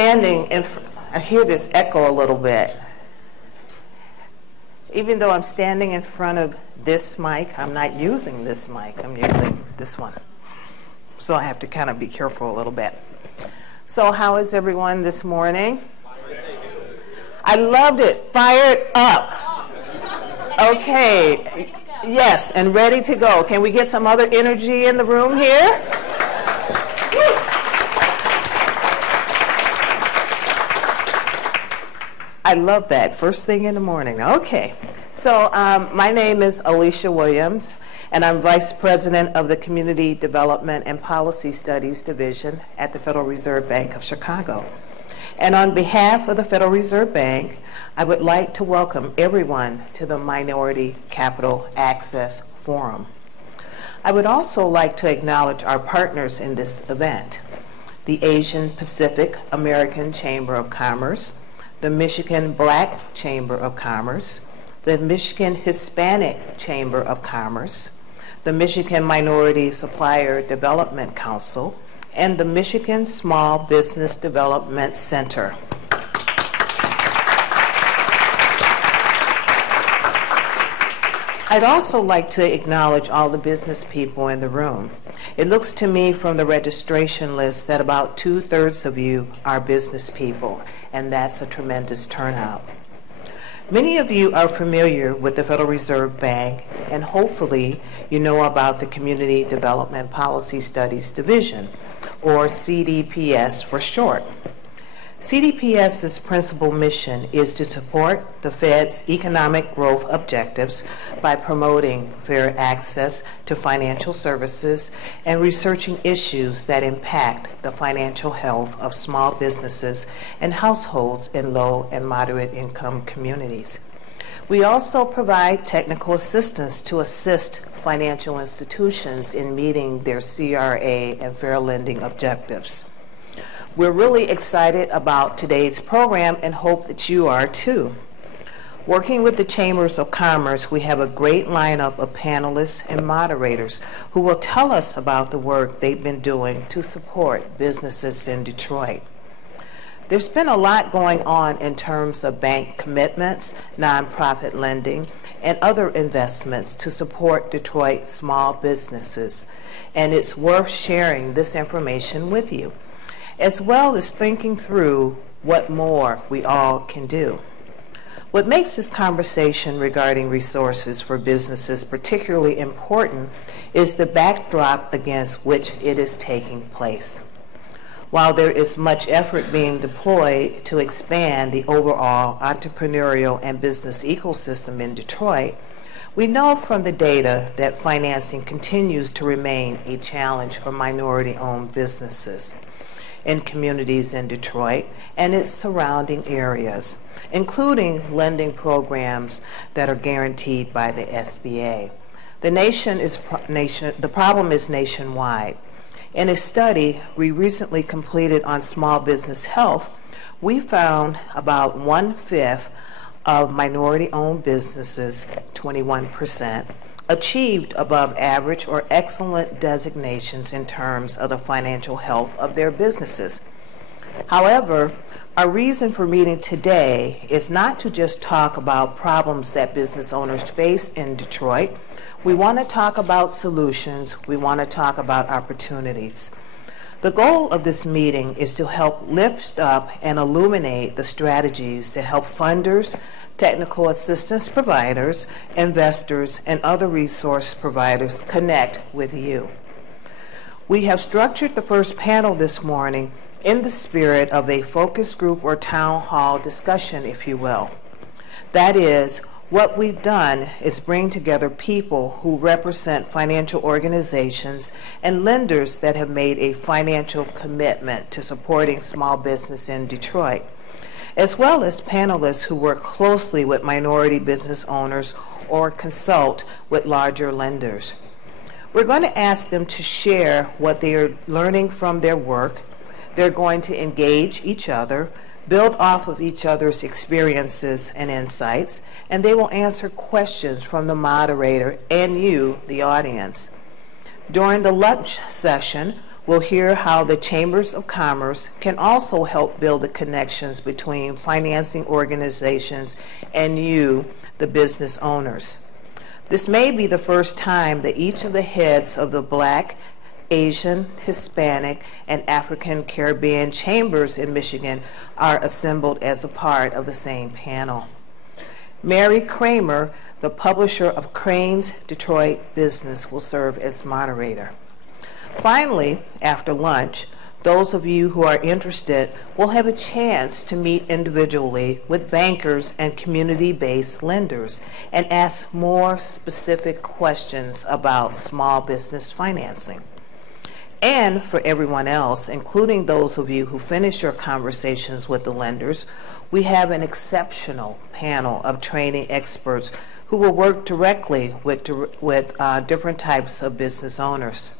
standing in I hear this echo a little bit. Even though I'm standing in front of this mic, I'm not using this mic. I'm using this one. So I have to kind of be careful a little bit. So how is everyone this morning? I loved it. Fired up. Okay. Yes, and ready to go. Can we get some other energy in the room here? I love that. First thing in the morning. Okay. So my name is Alicia Williams, and I'm Vice President of the Community Development and Policy Studies Division at the Federal Reserve Bank of Chicago. And on behalf of the Federal Reserve Bank, I would like to welcome everyone to the Minority Capital Access Forum. I would also like to acknowledge our partners in this event: the Asian Pacific American Chamber of Commerce, the Michigan Black Chamber of Commerce, the Michigan Hispanic Chamber of Commerce, the Michigan Minority Supplier Development Council, and the Michigan Small Business Development Center. I'd also like to acknowledge all the business people in the room. It looks to me from the registration list that about 2/3 of you are business people, and that's a tremendous turnout. Many of you are familiar with the Federal Reserve Bank, and hopefully you know about the Community Development Policy Studies Division, or CDPS for short. CDPS's principal mission is to support the Fed's economic growth objectives by promoting fair access to financial services and researching issues that impact the financial health of small businesses and households in low and moderate income communities. We also provide technical assistance to assist financial institutions in meeting their CRA and fair lending objectives. We're really excited about today's program and hope that you are too. Working with the Chambers of Commerce, we have a great lineup of panelists and moderators who will tell us about the work they've been doing to support businesses in Detroit. There's been a lot going on in terms of bank commitments, nonprofit lending, and other investments to support Detroit small businesses, and it's worth sharing this information with you, as well as thinking through what more we all can do. What makes this conversation regarding resources for businesses particularly important is the backdrop against which it is taking place. While there is much effort being deployed to expand the overall entrepreneurial and business ecosystem in Detroit, we know from the data that financing continues to remain a challenge for minority-owned businesses in communities in Detroit and its surrounding areas, including lending programs that are guaranteed by the SBA. The problem is nationwide. In a study we recently completed on small business health, we found about 1/5 of minority-owned businesses, 21%, achieved above average or excellent designations in terms of the financial health of their businesses. However, our reason for meeting today is not to just talk about problems that business owners face in Detroit. We want to talk about solutions. We want to talk about opportunities. The goal of this meeting is to help lift up and illuminate the strategies to help funders, technical assistance providers, investors, and other resource providers connect with you. We have structured the first panel this morning in the spirit of a focus group or town hall discussion, if you will. That is, what we've done is bring together people who represent financial organizations and lenders that have made a financial commitment to supporting small business in Detroit, as well as panelists who work closely with minority business owners or consult with larger lenders. We're going to ask them to share what they are learning from their work. They're going to engage each other, build off of each other's experiences and insights, and they will answer questions from the moderator and you, the audience. During the lunch session, We'll hear how the Chambers of Commerce can also help build the connections between financing organizations and you, the business owners. This may be the first time that each of the heads of the Black, Asian, Hispanic, and African Caribbean chambers in Michigan are assembled as a part of the same panel. Mary Kramer, the publisher of Crane's Detroit Business, will serve as moderator. Finally, after lunch, those of you who are interested will have a chance to meet individually with bankers and community-based lenders and ask more specific questions about small business financing. And for everyone else, including those of you who finish your conversations with the lenders, we have an exceptional panel of training experts who will work directly with different types of business owners.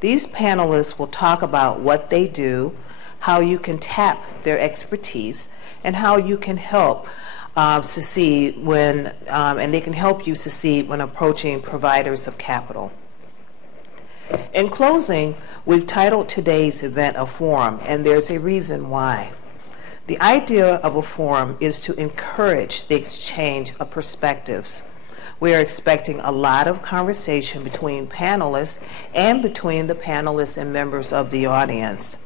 These panelists will talk about what they do, how you can tap their expertise, and how you can help succeed when, and they can help you succeed when approaching providers of capital. In closing, we've titled today's event a forum, and there's a reason why. The idea of a forum is to encourage the exchange of perspectives. We are expecting a lot of conversation between panelists and between the panelists and members of the audience.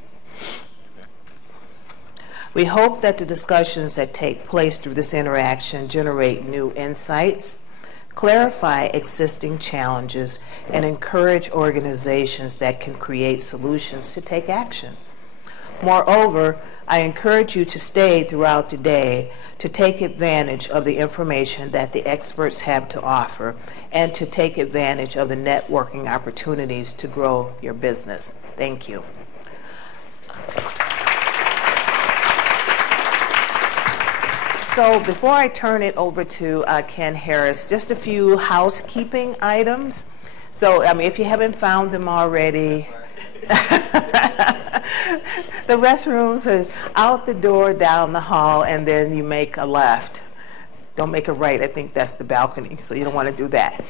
We hope that the discussions that take place through this interaction generate new insights, clarify existing challenges, and encourage organizations that can create solutions to take action. Moreover, I encourage you to stay throughout the day to take advantage of the information that the experts have to offer and to take advantage of the networking opportunities to grow your business. Thank you. So before I turn it over to Ken Harris, just a few housekeeping items. So if you haven't found them already, the restrooms are out the door, down the hall, and then you make a left. Don't make a right. I think that's the balcony, so you don't want to do that.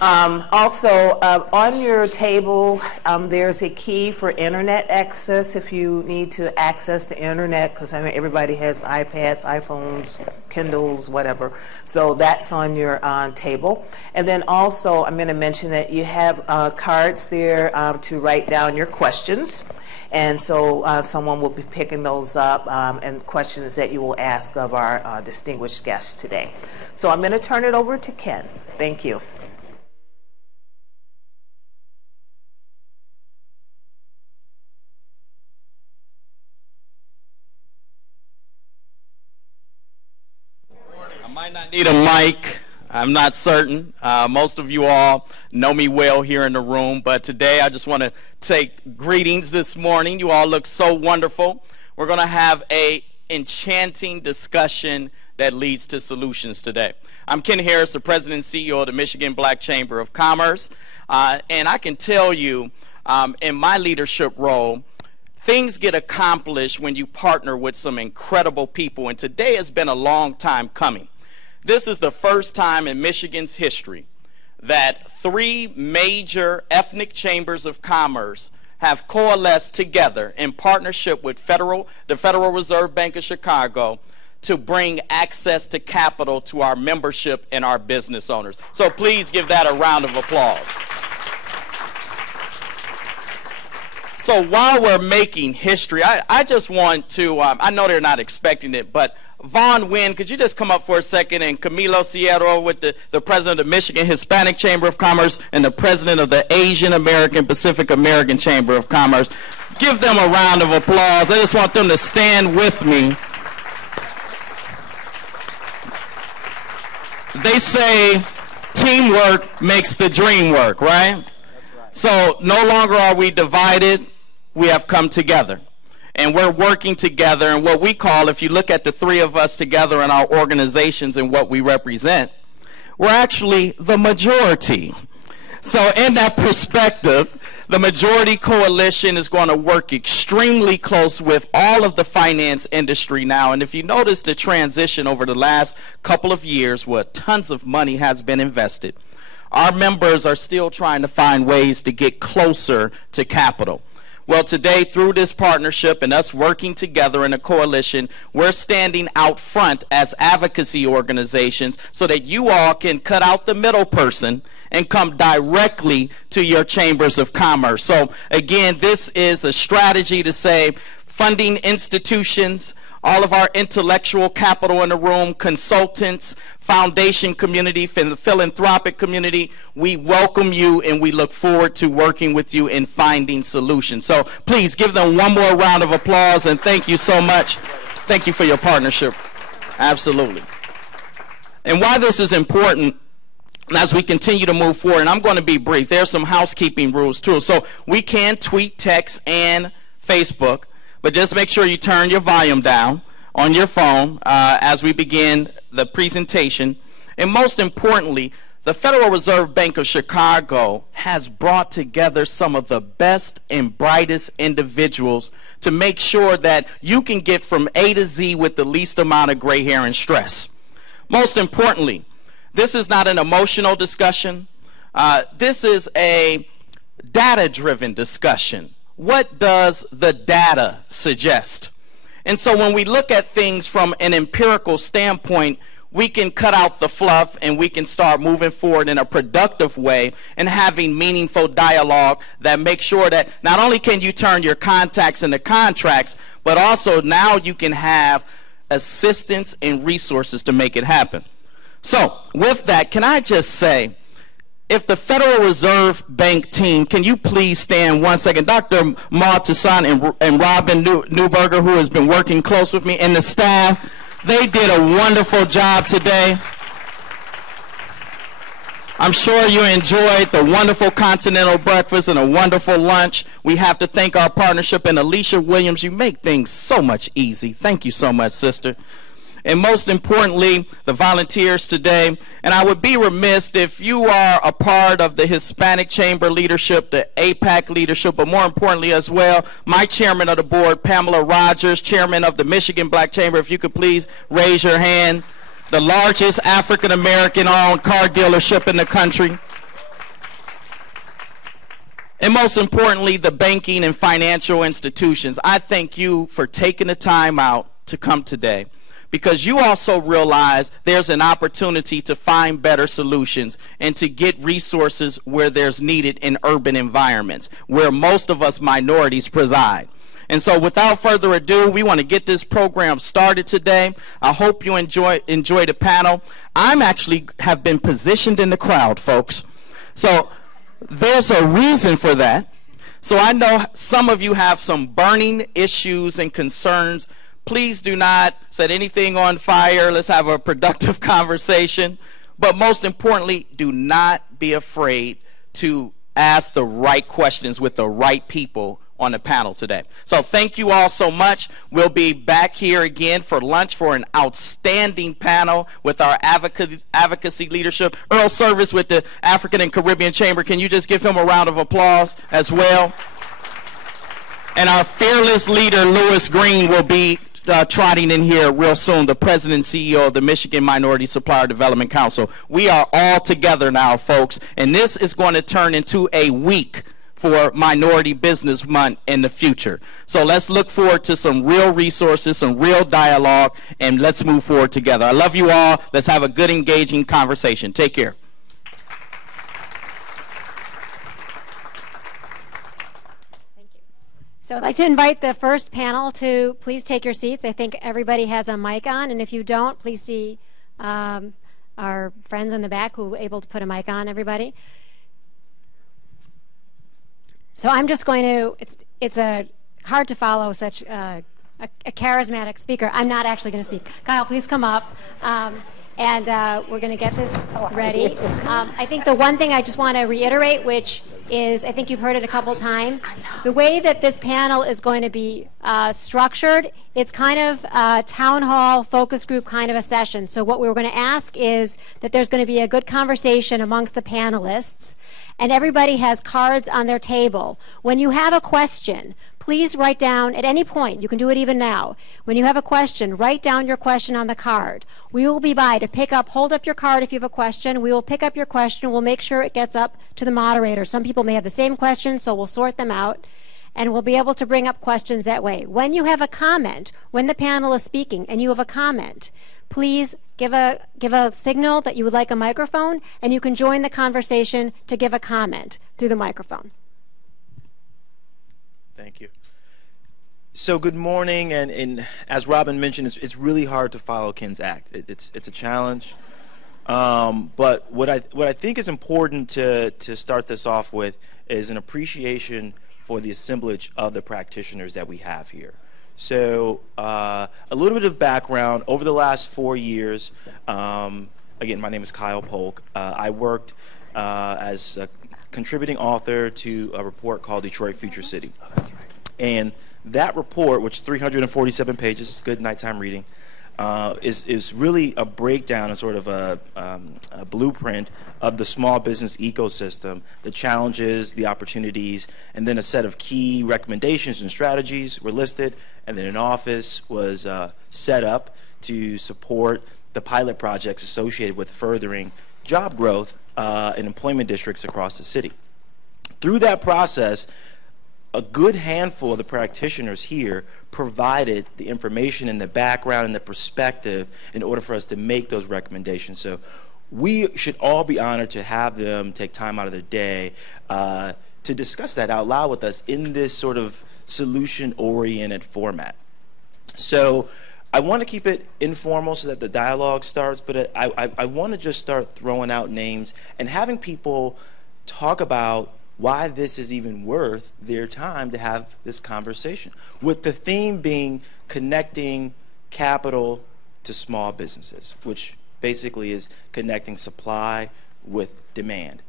Also, on your table, there's a key for internet access if you need to access the internet, because I mean everybody has iPads, iPhones, Kindles, whatever. So that's on your table. And then also, I'm going to mention that you have cards there to write down your questions. And so someone will be picking those up and questions that you will ask of our distinguished guests today. So I'm going to turn it over to Ken. Thank you. I might not need a mic. I'm not certain. Most of you all know me well here in the room, but today I just want to take greetings this morning. You all look so wonderful. We're going to have an enchanting discussion that leads to solutions today. I'm Ken Harris, the President and CEO of the Michigan Black Chamber of Commerce, and I can tell you in my leadership role, things get accomplished when you partner with some incredible people, and today has been a long time coming. This is the first time in Michigan's history that 3 major ethnic chambers of commerce have coalesced together in partnership with the Federal Reserve Bank of Chicago to bring access to capital to our membership and our business owners. So please give that a round of applause. So while we're making history, I just want to, I know they're not expecting it, but Vaughn Wynn, could you just come up for a second, and Camilo Sierra with the president of the Michigan Hispanic Chamber of Commerce and the president of the Asian American Pacific American Chamber of Commerce. Give them a round of applause. I just want them to stand with me. They say teamwork makes the dream work, right? That's right. So no longer are we divided, we have come together. And we're working together in what we call, if you look at the 3 of us together in our organizations and what we represent, we're actually the majority. So in that perspective, the majority coalition is going to work extremely close with all of the finance industry now. And if you notice the transition over the last couple of years where tons of money has been invested, our members are still trying to find ways to get closer to capital. Well, today, through this partnership and us working together in a coalition, we're standing out front as advocacy organizations so that you all can cut out the middle person and come directly to your chambers of commerce. So again, this is a strategy to say funding institutions, all of our intellectual capital in the room, consultants, foundation community, philanthropic community, we welcome you and we look forward to working with you in finding solutions. So please give them one more round of applause and thank you so much. Thank you for your partnership. Absolutely. And why this is important as we continue to move forward, and I'm going to be brief, there's some housekeeping rules too. So we can tweet, text, and Facebook, but just make sure you turn your volume down on your phone as we begin the presentation. And most importantly, the Federal Reserve Bank of Chicago has brought together some of the best and brightest individuals to make sure that you can get from A to Z with the least amount of gray hair and stress. Most importantly, this is not an emotional discussion. This is a data-driven discussion. What does the data suggest? And so when we look at things from an empirical standpoint, we can cut out the fluff and we can start moving forward in a productive way and having meaningful dialogue that makes sure that not only can you turn your contacts into contracts, but also now you can have assistance and resources to make it happen. So with that, can I just say, if the Federal Reserve Bank team, can you please stand 1 second? Dr. Maud Toussaint and Robin Newberger, who has been working close with me, and the staff, they did a wonderful job today. I'm sure you enjoyed the wonderful continental breakfast and a wonderful lunch. We have to thank our partnership, and Alicia Williams, you make things so much easy. Thank you so much, sister. And most importantly, the volunteers today. And I would be remiss if you are a part of the Hispanic Chamber leadership, the APAC leadership, but more importantly as well, my chairman of the board, Pamela Rogers, chairman of the Michigan Black Chamber, if you could please raise your hand. The largest African-American owned car dealership in the country. And most importantly, the banking and financial institutions. I thank you for taking the time out to come today, because you also realize there's an opportunity to find better solutions and to get resources where there's needed in urban environments, where most of us minorities preside. And so without further ado, we want to get this program started today. I hope you enjoy the panel. I'm actually have been positioned in the crowd, folks. So there's a reason for that. So I know some of you have some burning issues and concerns. Please do not set anything on fire. Let's have a productive conversation. But most importantly, do not be afraid to ask the right questions with the right people on the panel today. So thank you all so much. We'll be back here again for lunch for an outstanding panel with our advocacy leadership. Earl Service with the African and Caribbean Chamber. Can you just give him a round of applause as well? And our fearless leader, Louis Green, will be trotting in here real soon, the president and CEO of the Michigan Minority Supplier Development Council. We are all together now, folks, and this is going to turn into a week for Minority Business Month in the future. So let's look forward to some real resources, some real dialogue, and let's move forward together. I love you all. Let's have a good, engaging conversation. Take care. So I'd like to invite the first panel to please take your seats. I think everybody has a mic on, and if you don't, please see our friends in the back who are able to put a mic on, everybody. So I'm just going to, it's hard to follow such a charismatic speaker. I'm not actually going to speak. Kyle, please come up. And we're going to get this ready. I think the one thing I just want to reiterate, which is, I think you've heard it a couple times, the way that this panel is going to be structured, it's kind of a town hall focus group kind of a session. So what we're going to ask is that there's going to be a good conversation amongst the panelists, and everybody has cards on their table. When you have a question, please write down at any point, you can do it even now, when you have a question, write down your question on the card. We will be by to pick up, hold up your card if you have a question. We will pick up your question. We'll make sure it gets up to the moderator. Some people may have the same question, so we'll sort them out. and we'll be able to bring up questions that way. When you have a comment, when the panel is speaking and you have a comment, please give a signal that you would like a microphone, and you can join the conversation to give a comment through the microphone. Thank you. So good morning, and as Robin mentioned, it's really hard to follow KINS Act. It's a challenge, but what I think is important to start this off with is an appreciation for the assemblage of the practitioners that we have here. So a little bit of background. Over the last 4 years, again, my name is Kyle Polk. I worked as a contributing author to a report called Detroit Future City. And that report, which is 347 pages, good nighttime reading, is really a breakdown and sort of a blueprint of the small business ecosystem, the challenges, the opportunities, and then a set of key recommendations and strategies were listed, and then an office was set up to support the pilot projects associated with furthering job growth in employment districts across the city. Through that process, a good handful of the practitioners here provided the information and the background and the perspective in order for us to make those recommendations. So we should all be honored to have them take time out of their day to discuss that out loud with us in this sort of solution-oriented format. So I want to keep it informal so that the dialogue starts, but I want to just start throwing out names and having people talk about why this is even worth their time to have this conversation, with the theme being connecting capital to small businesses, which basically is connecting supply with demand.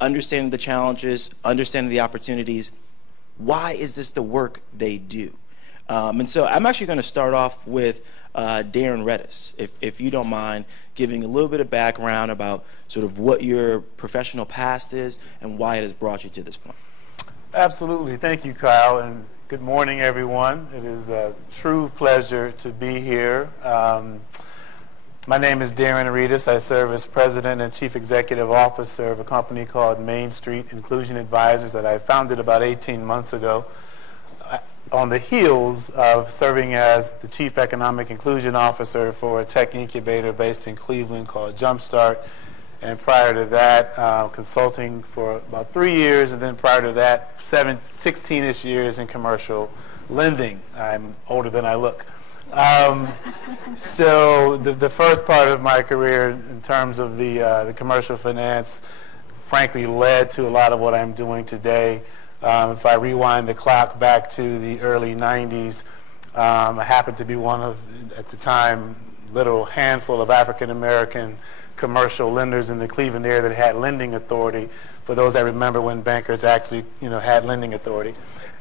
Understanding the challenges, understanding the opportunities. Why is this the work they do? And so I'm actually going to start off with Darren Redis, if you don't mind giving a little bit of background about sort of what your professional past is and why it has brought you to this point. Absolutely. Thank you, Kyle, and good morning, everyone. It is a true pleasure to be here. My name is Darren Redis. I serve as President and Chief Executive Officer of a company called Main Street Inclusion Advisors that I founded about 18 months ago, on the heels of serving as the Chief Economic Inclusion Officer for a tech incubator based in Cleveland called Jumpstart. And prior to that, consulting for about 3 years, and then prior to that, 16-ish years in commercial lending. I'm older than I look. So the first part of my career in terms of the commercial finance, frankly, led to a lot of what I'm doing today. If I rewind the clock back to the early 90s, I happened to be one of, at the time, literal handful of African-American commercial lenders in the Cleveland area that had lending authority, for those that remember when bankers actually had lending authority.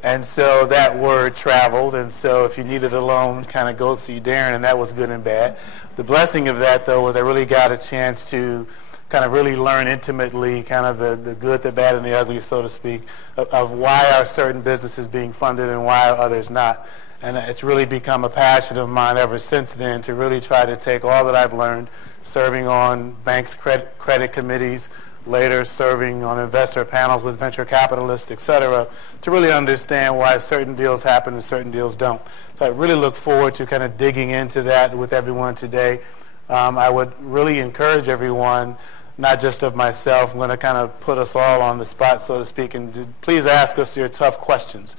And so that word traveled, and so if you needed a loan, kind of go see Darren, and that was good and bad. The blessing of that, though, was I really got a chance to kind of really learn intimately kind of the good, the bad, and the ugly, so to speak, of why are certain businesses being funded and why are others not. And it's really become a passion of mine ever since then to really try to take all that I've learned, serving on banks' credit committees, later serving on investor panels with venture capitalists, et cetera, to really understand why certain deals happen and certain deals don't. So I really look forward to kind of digging into that with everyone today. I would really encourage everyone, not just of myself, I'm going to kind of put us all on the spot, so to speak, and please ask us your tough questions.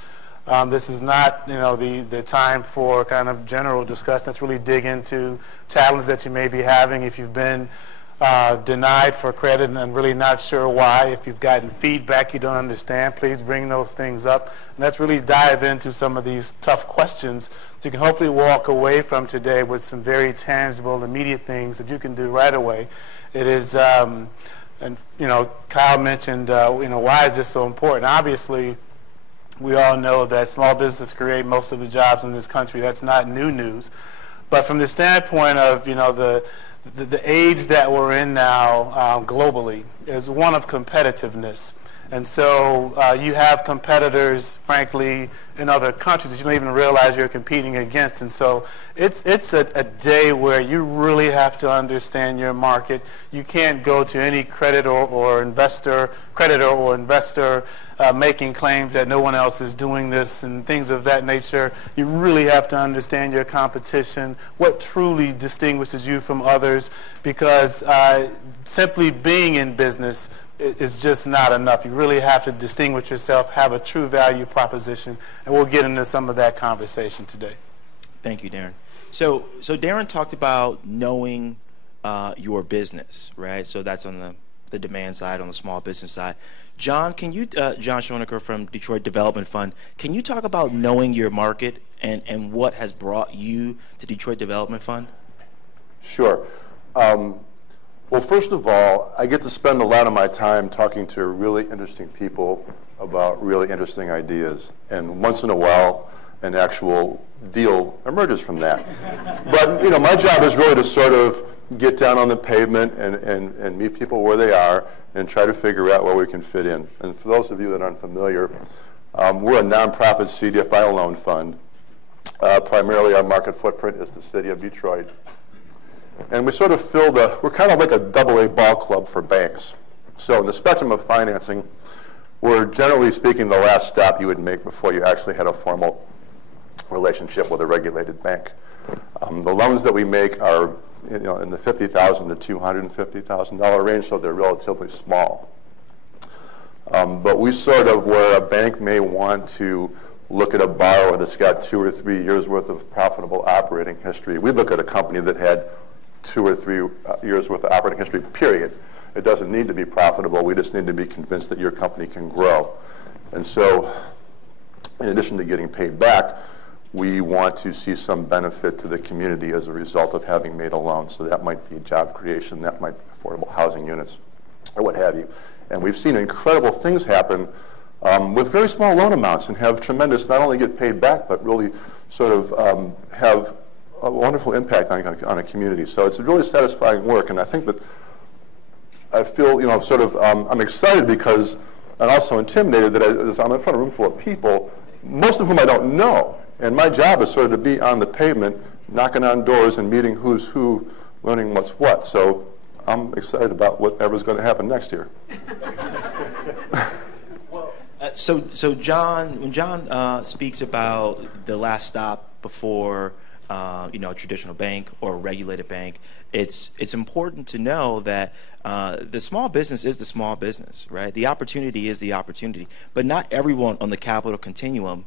This is not, the time for kind of general discussion. Let's really dig into challenges that you may be having. If you've been denied for credit and really not sure why, if you've gotten feedback you don't understand, please bring those things up. And let's really dive into some of these tough questions so you can hopefully walk away from today with some very tangible, immediate things that you can do right away. It is, and Kyle mentioned, why is this so important? Obviously, we all know that small businesses create most of the jobs in this country. That's not new news. But from the standpoint of, the age that we're in now globally is one of competitiveness. And so you have competitors, frankly, in other countries that you don't even realize you're competing against. And so it's a day where you really have to understand your market. You can't go to any creditor or investor making claims that no one else is doing this and things of that nature. You really have to understand your competition, what truly distinguishes you from others, because simply being in business is just not enough. You really have to distinguish yourself, have a true value proposition, and we'll get into some of that conversation today. Thank you, Darren. So Darren talked about knowing your business, right? So that's on the demand side, on the small business side. John, can you, John Schoenecker from Detroit Development Fund, can you talk about knowing your market and what has brought you to Detroit Development Fund? Sure. Well, first of all, I get to spend a lot of my time talking to really interesting people about really interesting ideas. And once in a while, an actual deal emerges from that. But, you know, my job is really to sort of get down on the pavement and meet people where they are and try to figure out where we can fit in. And for those of you that aren't familiar, we're a nonprofit CDFI loan fund. Primarily our market footprint is the city of Detroit. And we sort of we're kind of like a AA ball club for banks. So in the spectrum of financing, we're generally speaking the last stop you would make before you actually had a formal relationship with a regulated bank. The loans that we make are in the $50,000 to $250,000 range, so they're relatively small. But we sort of, where a bank may want to look at a borrower that's got 2 or 3 years worth of profitable operating history, we look at a company that had 2 or 3 years worth of operating history, period. It doesn't need to be profitable. We just need to be convinced that your company can grow. And so, in addition to getting paid back, we want to see some benefit to the community as a result of having made a loan. So that might be job creation, that might be affordable housing units, or what have you. And we've seen incredible things happen with very small loan amounts and have tremendous, not only get paid back, but really sort of have a wonderful impact on a community. So it's really satisfying work, and I think that I feel, I'm excited because I'm also intimidated that I'm in front of a room full of people, most of whom I don't know. And my job is sort of to be on the pavement, knocking on doors and meeting who's who, learning what's what. So I'm excited about whatever's going to happen next year. So John, when John speaks about the last stop before a traditional bank or a regulated bank, it's important to know that the small business is the small business, right? The opportunity is the opportunity, but not everyone on the capital continuum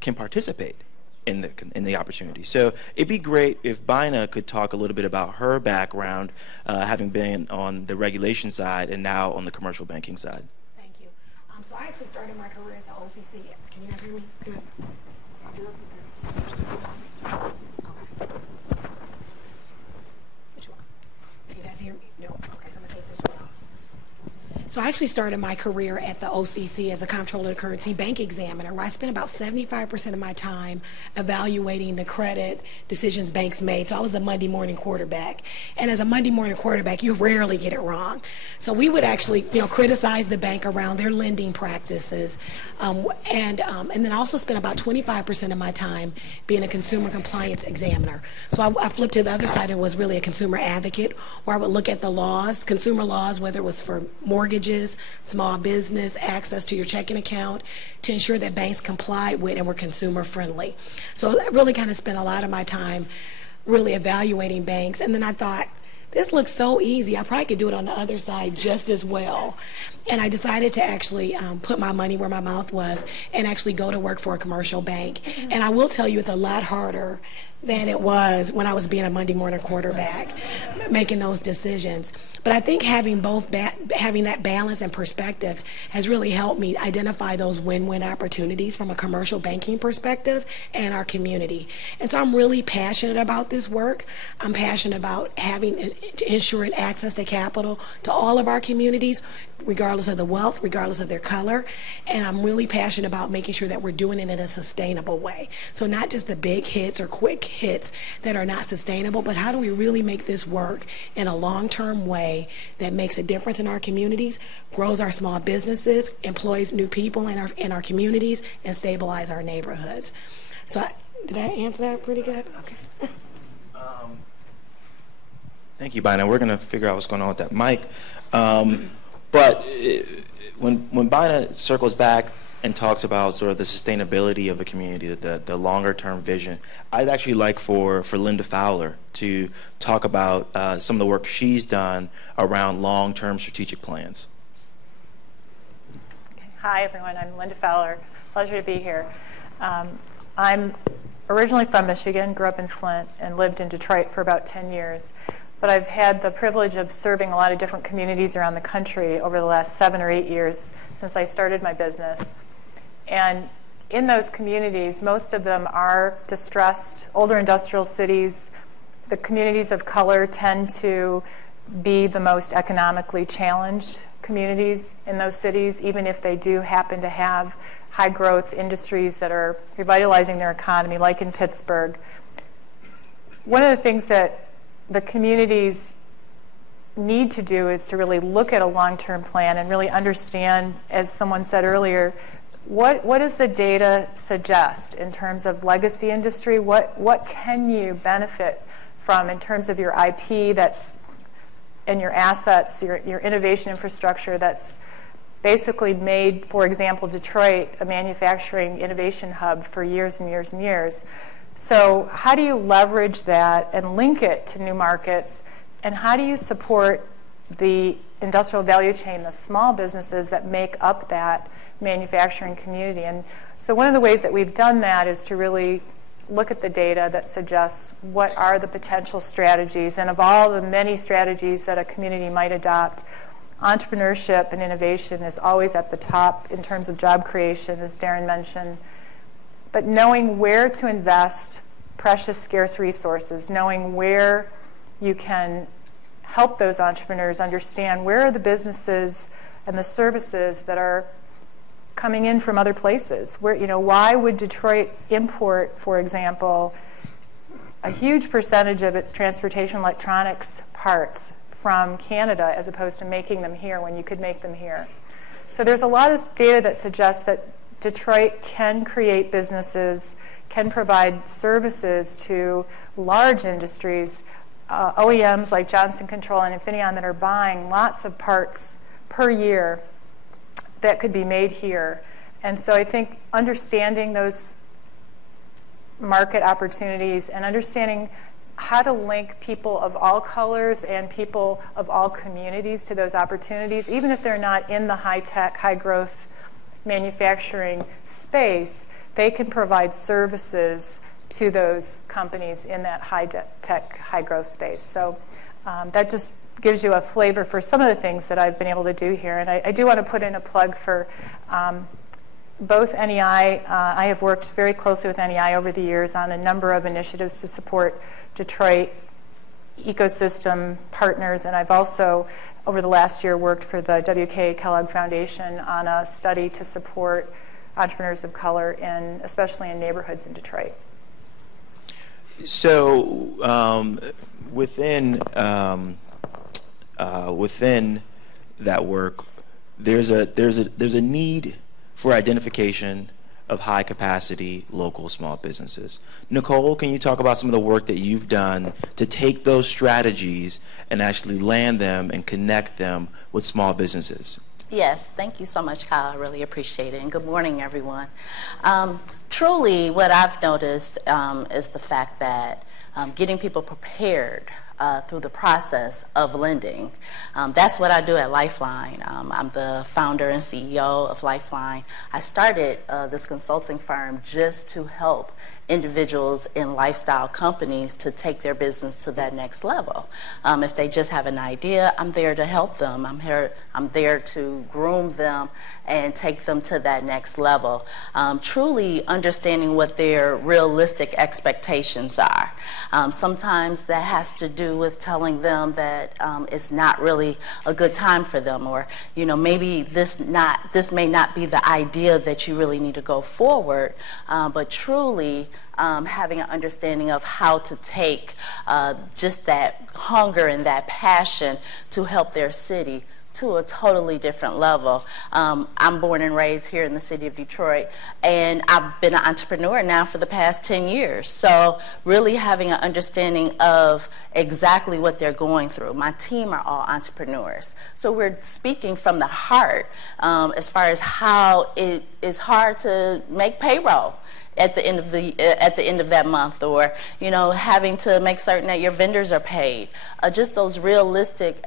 can participate in the opportunity. So it'd be great if Bina could talk a little bit about her background, having been on the regulation side and now on the commercial banking side. Thank you. So I actually started my career at the OCC. Can you guys hear me? Good. Okay. Which one? Can you guys hear me? No. Okay, so I'm gonna take this one off. So I actually started my career at the OCC as a comptroller of the currency bank examiner, where I spent about 75% of my time evaluating the credit decisions banks made. So I was a Monday morning quarterback. And as a Monday morning quarterback, you rarely get it wrong. So we would actually, criticize the bank around their lending practices. And then I also spent about 25% of my time being a consumer compliance examiner. So I flipped to the other side and was really a consumer advocate, where I would look at the laws, consumer laws, whether it was for mortgages, small business, access to your checking account, to ensure that banks complied with and were consumer friendly. So I really kind of spent a lot of my time really evaluating banks. And then I thought, this looks so easy. I probably could do it on the other side just as well. And I decided to actually put my money where my mouth was and actually go to work for a commercial bank. And I will tell you, it's a lot harder than it was when I was being a Monday morning quarterback, making those decisions. But I think having having that balance and perspective has really helped me identify those win-win opportunities from a commercial banking perspective and our community. And so I'm really passionate about this work. I'm passionate about ensuring access to capital to all of our communities, regardless of the wealth, regardless of their color. And I'm really passionate about making sure that we're doing it in a sustainable way. So not just the big hits or quick hits that are not sustainable, but how do we really make this work in a long-term way that makes a difference in our communities, grows our small businesses, employs new people in our communities, and stabilize our neighborhoods. So did I answer that pretty good? Okay. Thank you, Bina. We're going to figure out what's going on with that mic. But when Bina circles back and talks about sort of the sustainability of the community, the longer-term vision, I'd actually like for Linda Fowler to talk about some of the work she's done around long-term strategic plans. Okay. Hi, everyone. I'm Linda Fowler. Pleasure to be here. I'm originally from Michigan, grew up in Flint, and lived in Detroit for about 10 years. But I've had the privilege of serving a lot of different communities around the country over the last 7 or 8 years since I started my business. And in those communities, most of them are distressed, older industrial cities. The communities of color tend to be the most economically challenged communities in those cities, even if they do happen to have high growth industries that are revitalizing their economy, like in Pittsburgh. One of the things that the communities need to do is to really look at a long-term plan and really understand, as someone said earlier, what does the data suggest in terms of legacy industry? What can you benefit from in terms of your IP that's and your assets, your innovation infrastructure that's basically made, for example, Detroit a manufacturing innovation hub for years and years and years. So how do you leverage that and link it to new markets? And how do you support the industrial value chain, the small businesses that make up that manufacturing community? And so one of the ways that we've done that is to really look at the data that suggests what are the potential strategies. And of all the many strategies that a community might adopt, entrepreneurship and innovation is always at the top in terms of job creation, as Darren mentioned. But knowing where to invest precious, scarce resources, knowing where you can help those entrepreneurs understand where are the businesses and the services that are coming in from other places. Where, why would Detroit import, for example, a huge percentage of its transportation electronics parts from Canada as opposed to making them here when you could make them here? So there's a lot of data that suggests that Detroit can create businesses, can provide services to large industries, OEMs like Johnson Control and Infineon that are buying lots of parts per year that could be made here. And so I think understanding those market opportunities and understanding how to link people of all colors and people of all communities to those opportunities, even if they're not in the high-tech, high-growth manufacturing space, they can provide services to those companies in that high-tech, high-growth space. So that just gives you a flavor for some of the things that I've been able to do here. And I do want to put in a plug for both NEI. I have worked very closely with NEI over the years on a number of initiatives to support Detroit ecosystem partners, and I've also, over the last year, worked for the WK Kellogg Foundation on a study to support entrepreneurs of color, especially in neighborhoods in Detroit. So within that work, there's a need for identification of high-capacity local small businesses. Nicole, can you talk about some of the work that you've done to take those strategies and actually land them and connect them with small businesses? Yes, thank you so much, Kyle. I really appreciate it. And good morning, everyone. Truly, what I've noticed is the fact that getting people prepared through the process of lending. That's what I do at Lifeline. I'm the founder and CEO of Lifeline. I started this consulting firm just to help individuals in lifestyle companies to take their business to that next level. If they just have an idea, I'm there to help them. I'm there to groom them and take them to that next level. Truly understanding what their realistic expectations are. Sometimes that has to do with telling them that it's not really a good time for them, or maybe this may not be the idea that you really need to go forward, but truly having an understanding of how to take just that hunger and that passion to help their city to a totally different level. I'm born and raised here in the city of Detroit, and I've been an entrepreneur now for the past 10 years. So really having an understanding of exactly what they're going through. My team are all entrepreneurs. So we're speaking from the heart as far as how it is hard to make payroll at the end of that month, or having to make certain that your vendors are paid. Just those realistic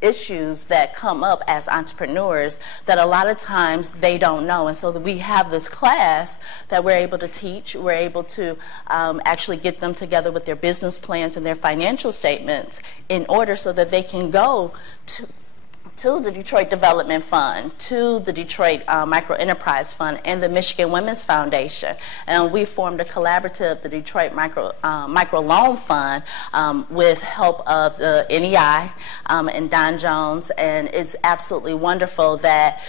issues that come up as entrepreneurs that a lot of times they don't know. And so we have this class that we're able to teach. We're able to actually get them together with their business plans and their financial statements in order so that they can go to the Detroit Development Fund, to the Detroit Micro Enterprise Fund, and the Michigan Women's Foundation. And we formed a collaborative, the Detroit Micro Loan Fund, with help of the NEI and Don Jones. And it's absolutely wonderful that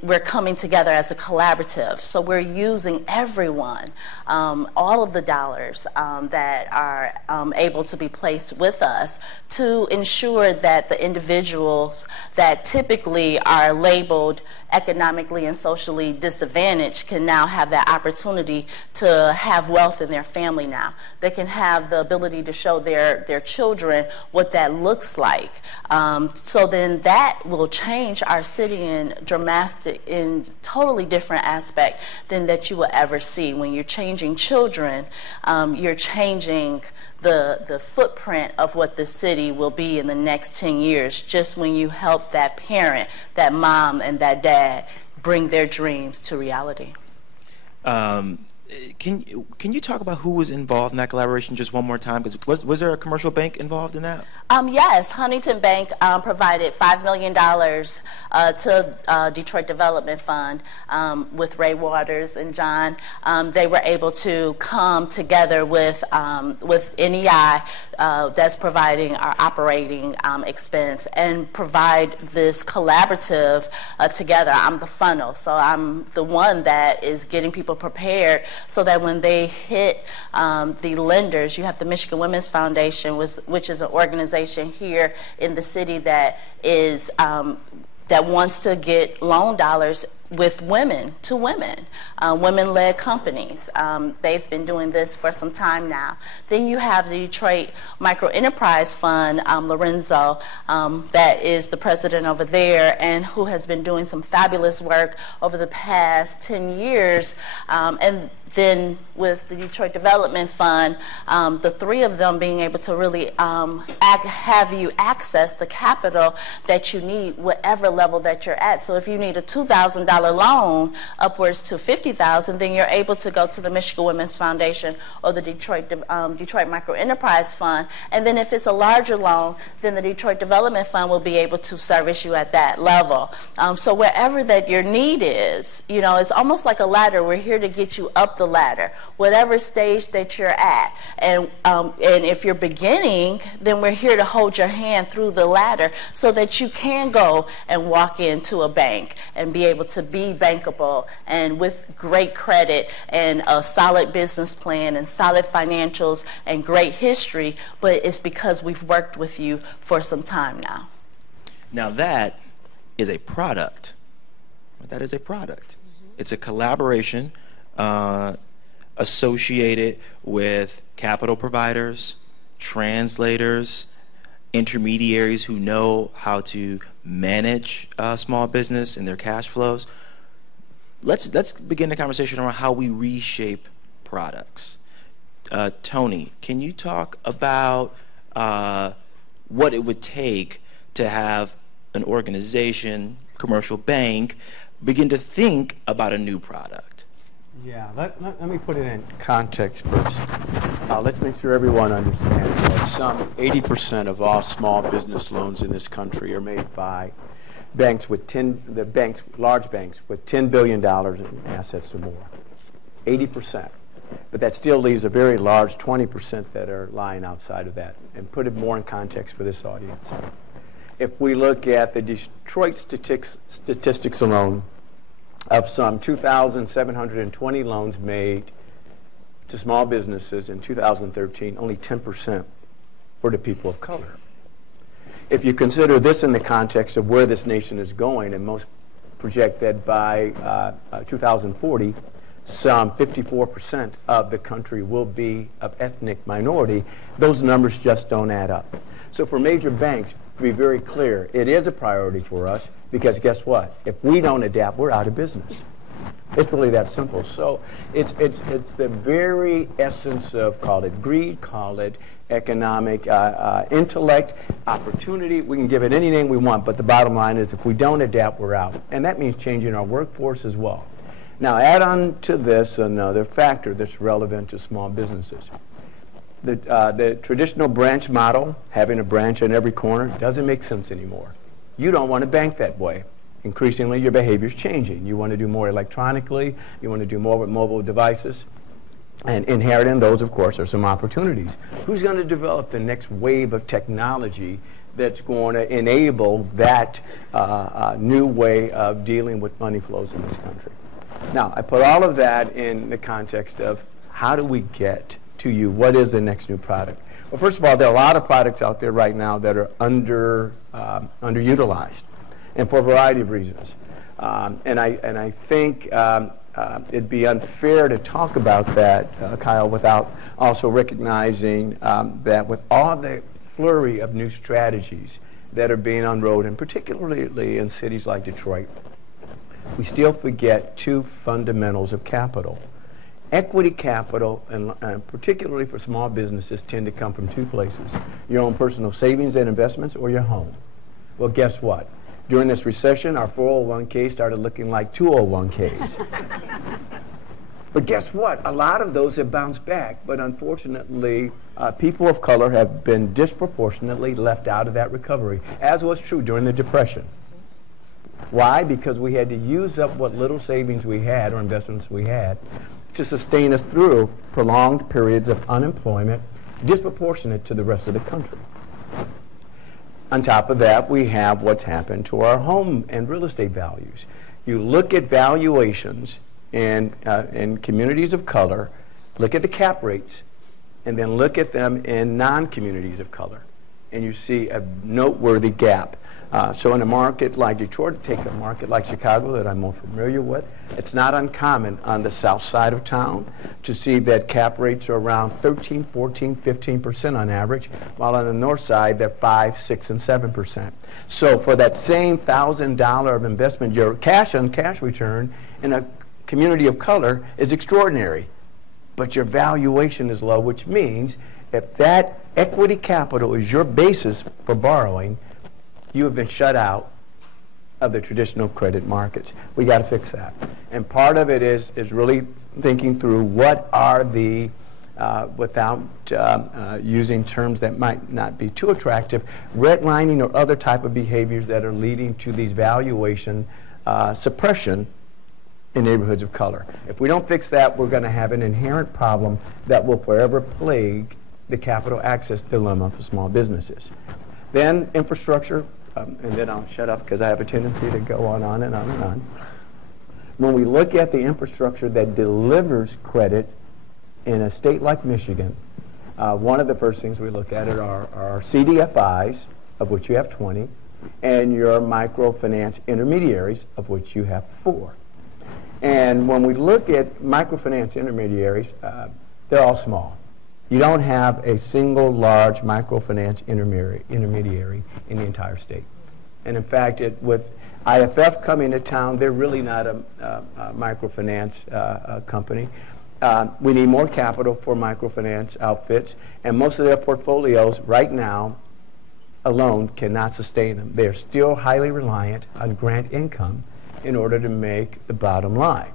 we're coming together as a collaborative. So we're using everyone, all of the dollars that are able to be placed with us to ensure that the individuals that typically are labeled economically and socially disadvantaged can now have that opportunity to have wealth in their family now. They can have the ability to show their children what that looks like. So then that will change our city in totally different aspect than that you will ever see. When you're changing children, you're changing the footprint of what the city will be in the next 10 years, just when you help that parent, that mom and that dad bring their dreams to reality. Can you talk about who was involved in that collaboration just one more time? Because was there a commercial bank involved in that? Yes, Huntington Bank provided $5 million to Detroit Development Fund with Ray Waters and John. They were able to come together with NEI that's providing our operating expense and provide this collaborative together. I'm the funnel, so I'm the one that is getting people prepared so that when they hit the lenders, you have the Michigan Women's Foundation, which is an organization here in the city that is that wants to get loan dollars with women to women, women-led companies. They've been doing this for some time now. Then you have the Detroit Micro Enterprise Fund, Lorenzo, that is the president over there, and who has been doing some fabulous work over the past 10 years. And then with the Detroit Development Fund, the three of them being able to really have you access the capital that you need, whatever level that you're at. So if you need a $2,000 loan upwards to $50,000, then you're able to go to the Michigan Women's Foundation or the Detroit Micro Enterprise Fund. And then if it's a larger loan, then the Detroit Development Fund will be able to service you at that level. So wherever that your need is, it's almost like a ladder. We're here to get you up the ladder, whatever stage that you're at. And if you're beginning, then we're here to hold your hand through the ladder so that you can go and walk into a bank and be able to be bankable and with great credit and a solid business plan and solid financials and great history, but it's because we've worked with you for some time now. Now that is a product. That is a product. It's a collaboration associated with capital providers, translators, intermediaries who know how to manage small business and their cash flows. Let's begin the conversation around how we reshape products. Tony, can you talk about what it would take to have an organization, commercial bank, begin to think about a new product? Yeah, let me put it in context first. Let's make sure everyone understands that some 80% of all small business loans in this country are made by banks with large banks with $10 billion in assets or more. 80%. But that still leaves a very large 20% that are lying outside of that. And put it more in context for this audience. If we look at the Detroit statistics alone, of some 2,720 loans made to small businesses in 2013, only 10% were to people of color. if you consider this in the context of where this nation is going, and most project that by 2040, some 54% of the country will be of ethnic minority, those numbers just don't add up. So for major banks, to be very clear, it is a priority for us because guess what? If we don't adapt, we're out of business. It's really that simple. So it's the very essence of, call it greed, call it economic intellect, opportunity. We can give it any name we want, but the bottom line is if we don't adapt, we're out. And that means changing our workforce as well. Now add on to this another factor that's relevant to small businesses. The traditional branch model, having a branch in every corner, doesn't make sense anymore. You don't want to bank that way. Increasingly, your behavior is changing. You want to do more electronically. You want to do more with mobile devices. And inherent in those, of course, are some opportunities. Who's going to develop the next wave of technology that's going to enable that new way of dealing with money flows in this country? Now, I put all of that in the context of how do we get to you? What is the next new product? Well, first of all, there are a lot of products out there right now that are underutilized, and for a variety of reasons. And I think it'd be unfair to talk about that, Kyle, without also recognizing that with all the flurry of new strategies that are being unrolled, and particularly in cities like Detroit, we still forget two fundamentals of capital. Equity capital, and particularly for small businesses, tend to come from two places: your own personal savings and investments or your home. Well, guess what? During this recession, our 401ks started looking like 201ks. But guess what? A lot of those have bounced back, but unfortunately, people of color have been disproportionately left out of that recovery, as was true during the Depression. Why? Because we had to use up what little savings we had or investments we had to sustain us through prolonged periods of unemployment disproportionate to the rest of the country. On top of that, we have what's happened to our home and real estate values. You look at valuations in communities of color, look at the cap rates, and then look at them in non-communities of color, and you see a noteworthy gap. So in a market like Detroit, take a market like Chicago that I'm more familiar with, it's not uncommon on the south side of town to see that cap rates are around 13, 14, 15% on average, while on the north side they're 5, 6, and 7%. So for that same $1,000 of investment, your cash on cash return in a community of color is extraordinary, but your valuation is low, which means if that equity capital is your basis for borrowing, you have been shut out of the traditional credit markets. We got to fix that. And part of it is really thinking through what are the, without using terms that might not be too attractive, redlining or other type of behaviors that are leading to these valuation suppression in neighborhoods of color. If we don't fix that, we're going to have an inherent problem that will forever plague the capital access dilemma for small businesses. Then infrastructure, and then I'll shut up because I have a tendency to go on and on and on. When we look at the infrastructure that delivers credit in a state like Michigan, one of the first things we look at are our CDFIs, of which you have 20, and your microfinance intermediaries, of which you have 4. And when we look at microfinance intermediaries, they're all small. You don't have a single large microfinance intermediary in the entire state. And in fact, with IFF coming to town, they're really not a microfinance company. We need more capital for microfinance outfits, and most of their portfolios right now alone cannot sustain them. They are still highly reliant on grant income in order to make the bottom line.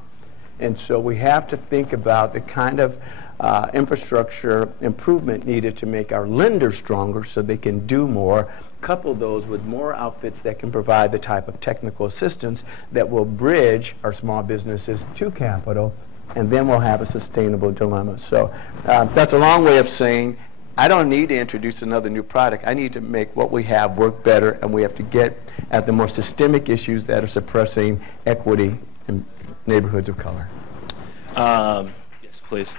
And so we have to think about the kind of infrastructure improvement needed to make our lenders stronger so they can do more, couple those with more outfits that can provide the type of technical assistance that will bridge our small businesses to capital, and then we'll have a sustainable dilemma. So that's a long way of saying I don't need to introduce another new product. I need to make what we have work better, and we have to get at the more systemic issues that are suppressing equity in neighborhoods of color. Yes, please.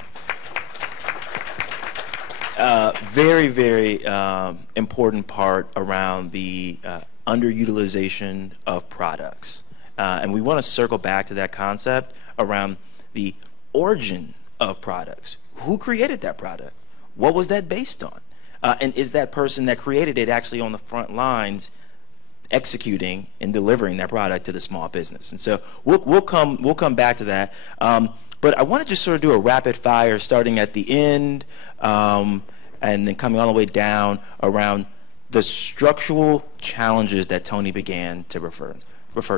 very, very important part around the underutilization of products. And we want to circle back to that concept around the origin of products. Who created that product? What was that based on? And is that person that created it actually on the front lines executing and delivering that product to the small business? And so we'll come back to that. But I want to just sort of do a rapid fire starting at the end and then coming all the way down around the structural challenges that Tony began to refer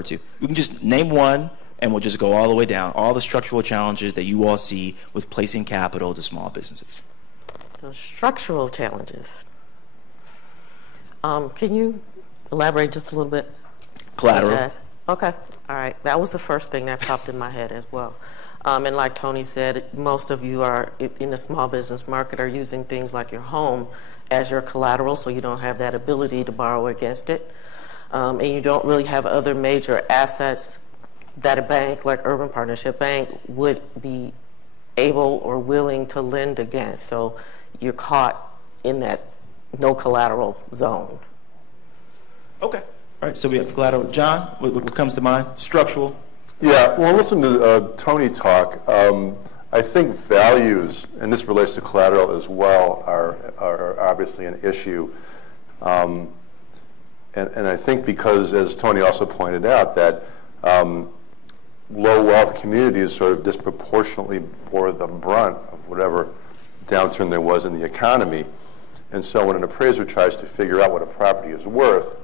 to. We can just name one, and we'll just go all the way down, all the structural challenges that you all see with placing capital to small businesses. The structural challenges. Can you elaborate just a little bit? Collateral. Okay, all right. That was the first thing that popped in my head as well. And like Tony said, most of you are in the small business market are using things like your home as your collateral, so you don't have that ability to borrow against it. And you don't really have other major assets that a bank like Urban Partnership Bank would be able or willing to lend against. So you're caught in that no collateral zone. Okay. All right, so we have collateral. John, what comes to mind? Structural. Yeah, well, listen to Tony talk. I think values, and this relates to collateral as well, are obviously an issue. And I think because, as Tony also pointed out, that low wealth communities sort of disproportionately bore the brunt of whatever downturn there was in the economy. And so when an appraiser tries to figure out what a property is worth,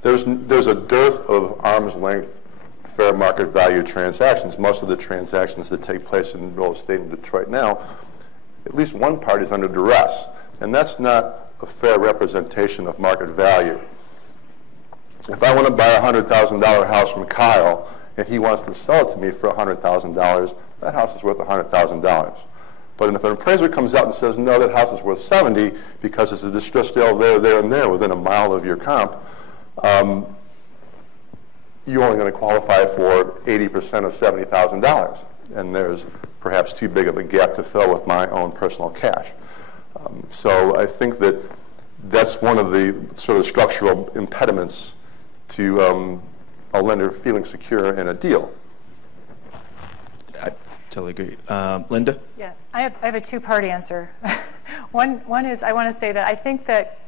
there's a dearth of arm's length fair market value transactions. Most of the transactions that take place in real estate in Detroit now, at least one party is under duress. And that's not a fair representation of market value. If I want to buy a $100,000 house from Kyle and he wants to sell it to me for $100,000, that house is worth $100,000. But if an appraiser comes out and says, no, that house is worth $70 because it's a distressed sale there, and there within a mile of your comp, you're only going to qualify for 80% of $70,000. And there's perhaps too big of a gap to fill with my own personal cash. So I think that that's one of the sort of structural impediments to a lender feeling secure in a deal. I totally agree. Linda? Yeah, I have a two-part answer. One is I want to say that I think that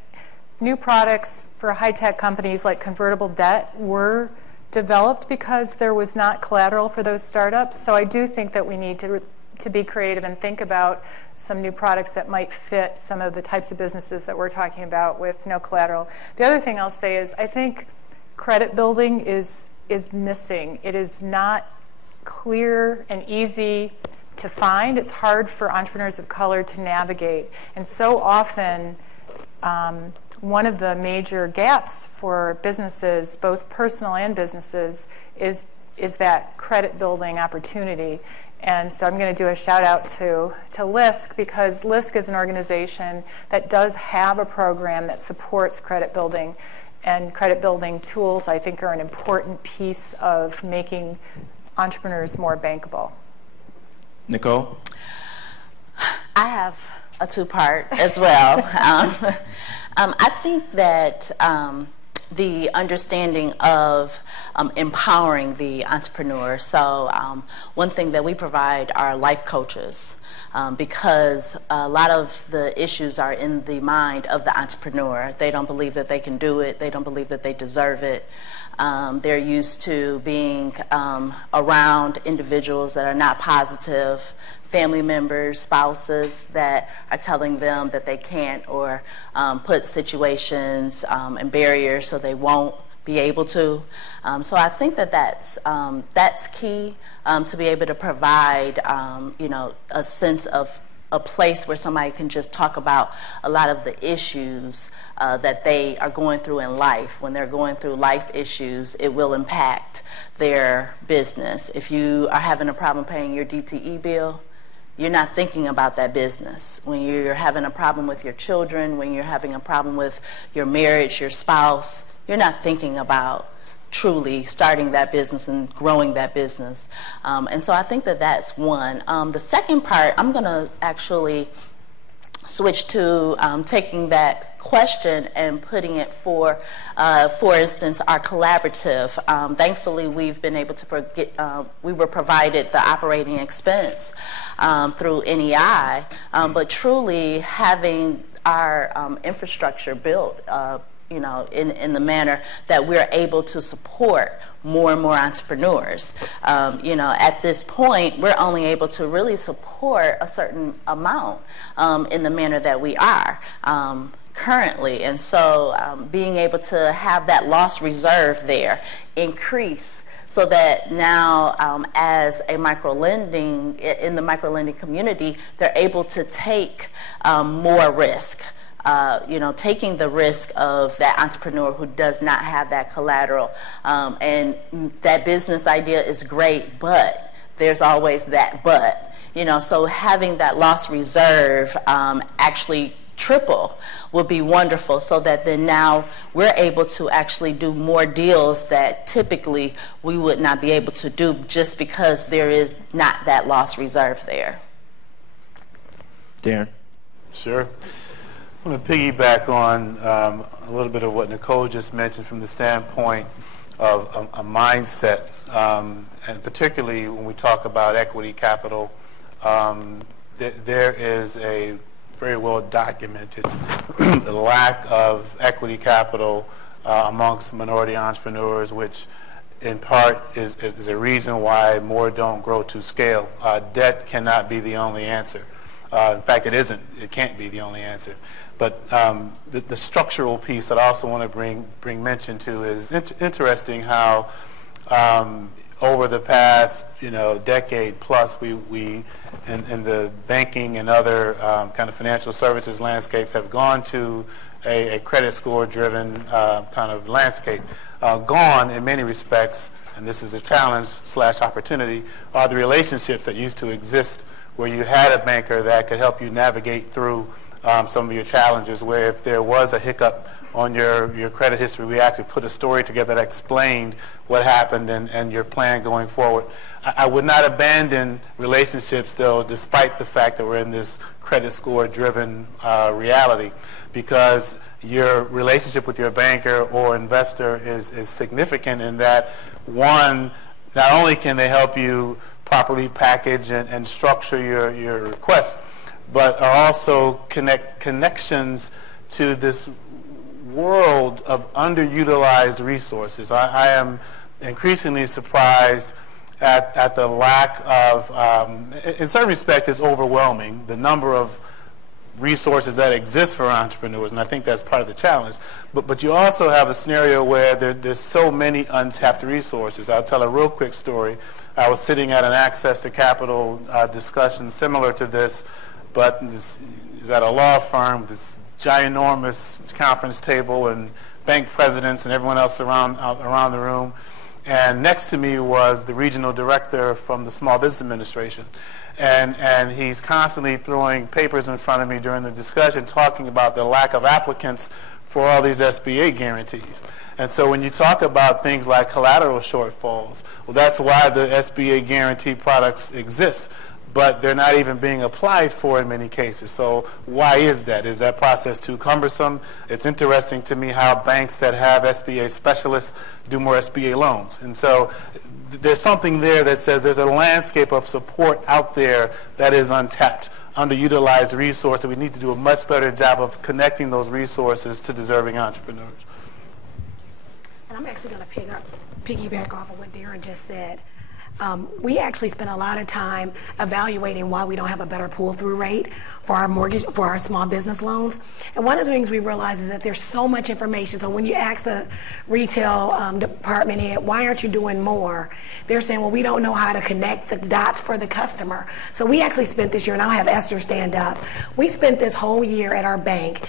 new products for high-tech companies like convertible debt were developed because there was not collateral for those startups. So I do think that we need to be creative and think about some new products that might fit some of the types of businesses that we're talking about with no collateral. The other thing I'll say is I think credit building is missing. It is not clear and easy to find. It's hard for entrepreneurs of color to navigate. And so often, one of the major gaps for businesses, both personal and businesses, is that credit building opportunity. And so I'm going to do a shout out to LISC, because LISC is an organization that does have a program that supports credit building. And credit building tools, I think, are an important piece of making entrepreneurs more bankable. Nicole? I have a two-part as well. I think that the understanding of empowering the entrepreneur. So one thing that we provide are life coaches, because a lot of the issues are in the mind of the entrepreneur. They don't believe that they can do it. They don't believe that they deserve it. They're used to being around individuals that are not positive, family members, spouses that are telling them that they can't, or put situations and barriers so they won't be able to. So I think that that's key, to be able to provide a sense of a place where somebody can just talk about a lot of the issues that they are going through in life. When they're going through life issues, it will impact their business. If you are having a problem paying your DTE bill, you're not thinking about that business. When you're having a problem with your children, when you're having a problem with your marriage, your spouse, you're not thinking about truly starting that business and growing that business. And so I think that that's one. The second part, I'm going to actually switched to taking that question and putting it for instance, our collaborative. Thankfully, we've been able to we were provided the operating expense through NEI, but truly having our infrastructure built, you know, in the manner that we're able to support more and more entrepreneurs. You know, at this point, we're only able to really support a certain amount in the manner that we are currently. And so being able to have that loss reserve there increase so that now as a microlending, in the microlending community, they're able to take more risk. You know, taking the risk of that entrepreneur who does not have that collateral. And that business idea is great, but there's always that but. You know, so having that loss reserve actually triple would be wonderful, so that then now we're able to actually do more deals that typically we would not be able to do just because there is not that loss reserve there. Darren. Sure. I'm going to piggyback on a little bit of what Nicole just mentioned from the standpoint of a mindset, and particularly when we talk about equity capital, there is a very well documented lack of equity capital amongst minority entrepreneurs, which in part is a reason why more don't grow to scale. Debt cannot be the only answer. In fact, it isn't. It can't be the only answer. But the structural piece that I also want to bring mention to is interesting how over the past decade plus, we in the banking and other kind of financial services landscapes have gone to a credit score driven kind of landscape. Gone in many respects, and this is a challenge / opportunity, are the relationships that used to exist where you had a banker that could help you navigate through some of your challenges, where if there was a hiccup on your credit history, we actually put a story together that explained what happened and your plan going forward. I would not abandon relationships, though, despite the fact that we're in this credit score-driven reality, because your relationship with your banker or investor is significant in that, one, not only can they help you properly package and structure your request, but are also connections to this world of underutilized resources. I am increasingly surprised at the lack of, in certain respects, it's overwhelming, the number of resources that exist for entrepreneurs, and I think that's part of the challenge. But you also have a scenario where there's so many untapped resources. I'll tell a real quick story. I was sitting at an access to capital discussion similar to this, but this is at a law firm, this ginormous conference table and bank presidents and everyone else around the room. And next to me was the regional director from the Small Business Administration. And he's constantly throwing papers in front of me during the discussion talking about the lack of applicants for all these SBA guarantees. And so when you talk about things like collateral shortfalls, well, that's why the SBA guarantee products exist, but they're not even being applied for in many cases. So why is that? Is that process too cumbersome? It's interesting to me how banks that have SBA specialists do more SBA loans. And so there's something there that says there's a landscape of support out there that is untapped, underutilized resource, and we need to do a much better job of connecting those resources to deserving entrepreneurs. And I'm actually going to piggyback off of what Darren just said. We actually spend a lot of time evaluating why we don't have a better pull-through rate for our small business loans. And one of the things we realize is that there's so much information. So when you ask the retail department head, why aren't you doing more? They're saying, well, we don't know how to connect the dots for the customer. So we actually spent this year, and I'll have Esther stand up. We spent this whole year at our bank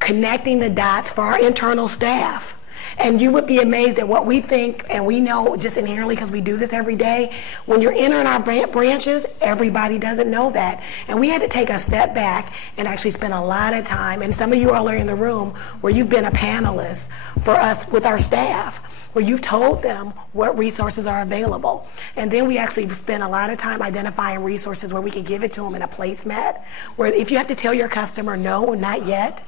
connecting the dots for our internal staff. And you would be amazed at what we think, and we know just inherently because we do this every day. When you're entering our branches, everybody doesn't know that. And we had to take a step back and actually spend a lot of time, and some of you all are in the room where you've been a panelist for us with our staff, where you've told them what resources are available. And then we actually spend a lot of time identifying resources where we can give it to them in a placemat, where if you have to tell your customer no, not yet,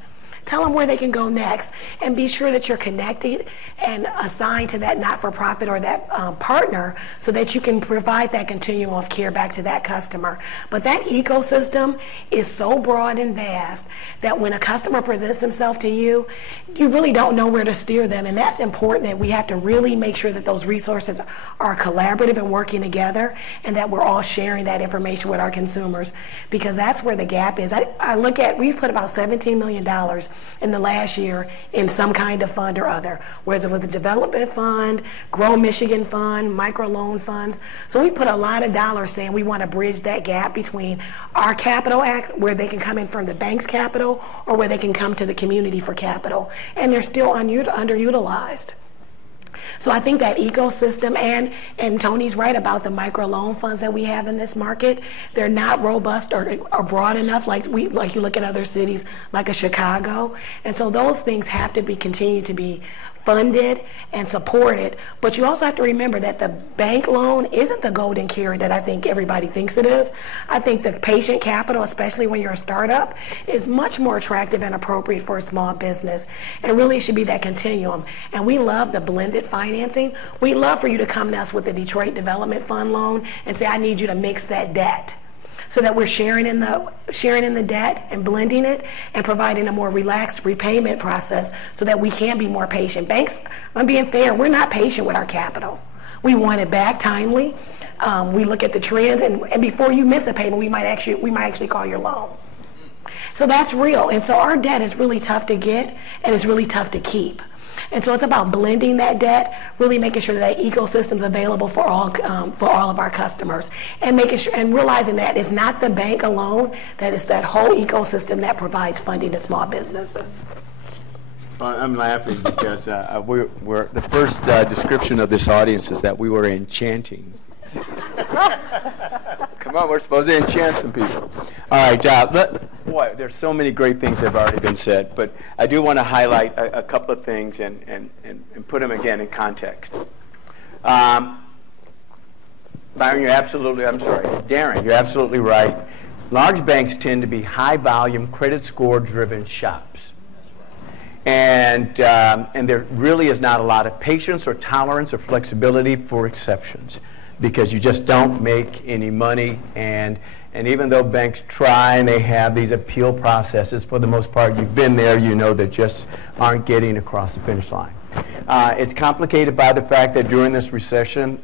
tell them where they can go next, and be sure that you're connected and assigned to that not-for-profit or that partner so that you can provide that continuum of care back to that customer. But that ecosystem is so broad and vast that when a customer presents themselves to you, you really don't know where to steer them, and that's important, that we have to really make sure that those resources are collaborative and working together, and that we're all sharing that information with our consumers, because that's where the gap is. I look at, we've put about $17 million in the last year in some kind of fund or other, whether it was the development fund, Grow Michigan Fund, microloan funds. So we put a lot of dollars saying we want to bridge that gap between our capital acts, where they can come in from the bank's capital or where they can come to the community for capital. And they're still underutilized. So I think that ecosystem, and Tony's right about the microloan funds that we have in this market. They're not robust or broad enough like you look at other cities like a Chicago. And so those things have to be continued to be funded and supported. But you also have to remember that the bank loan isn't the golden carrot that I think everybody thinks it is. I think the patient capital, especially when you're a startup, is much more attractive and appropriate for a small business. And really it should be that continuum. And we love the blended financing. We love for you to come to us with the Detroit Development Fund loan and say, I need you to mix that debt, so that we're sharing in the debt and blending it and providing a more relaxed repayment process so that we can be more patient. Banks, I'm being fair, we're not patient with our capital. We want it back timely. We look at the trends, and before you miss a payment, we might actually call your loan. So that's real. And so our debt is really tough to get, and it's really tough to keep. And so it's about blending that debt, really making sure that ecosystem's available for all of our customers, and making sure and realizing that it's not the bank alone, that it's that whole ecosystem that provides funding to small businesses. I'm laughing because we're the first description of this audience is that we were enchanting. Come on, we're supposed to enchant some people. All right, boy, there's so many great things that have already been said, but I do want to highlight a couple of things and put them again in context. Byron, Darren, you're absolutely right. Large banks tend to be high-volume, credit score-driven shops. And there really is not a lot of patience or tolerance or flexibility for exceptions, because you just don't make any money, and even though banks try and they have these appeal processes, for the most part, you've been there, you know, that just aren't getting across the finish line. It's complicated by the fact that during this recession,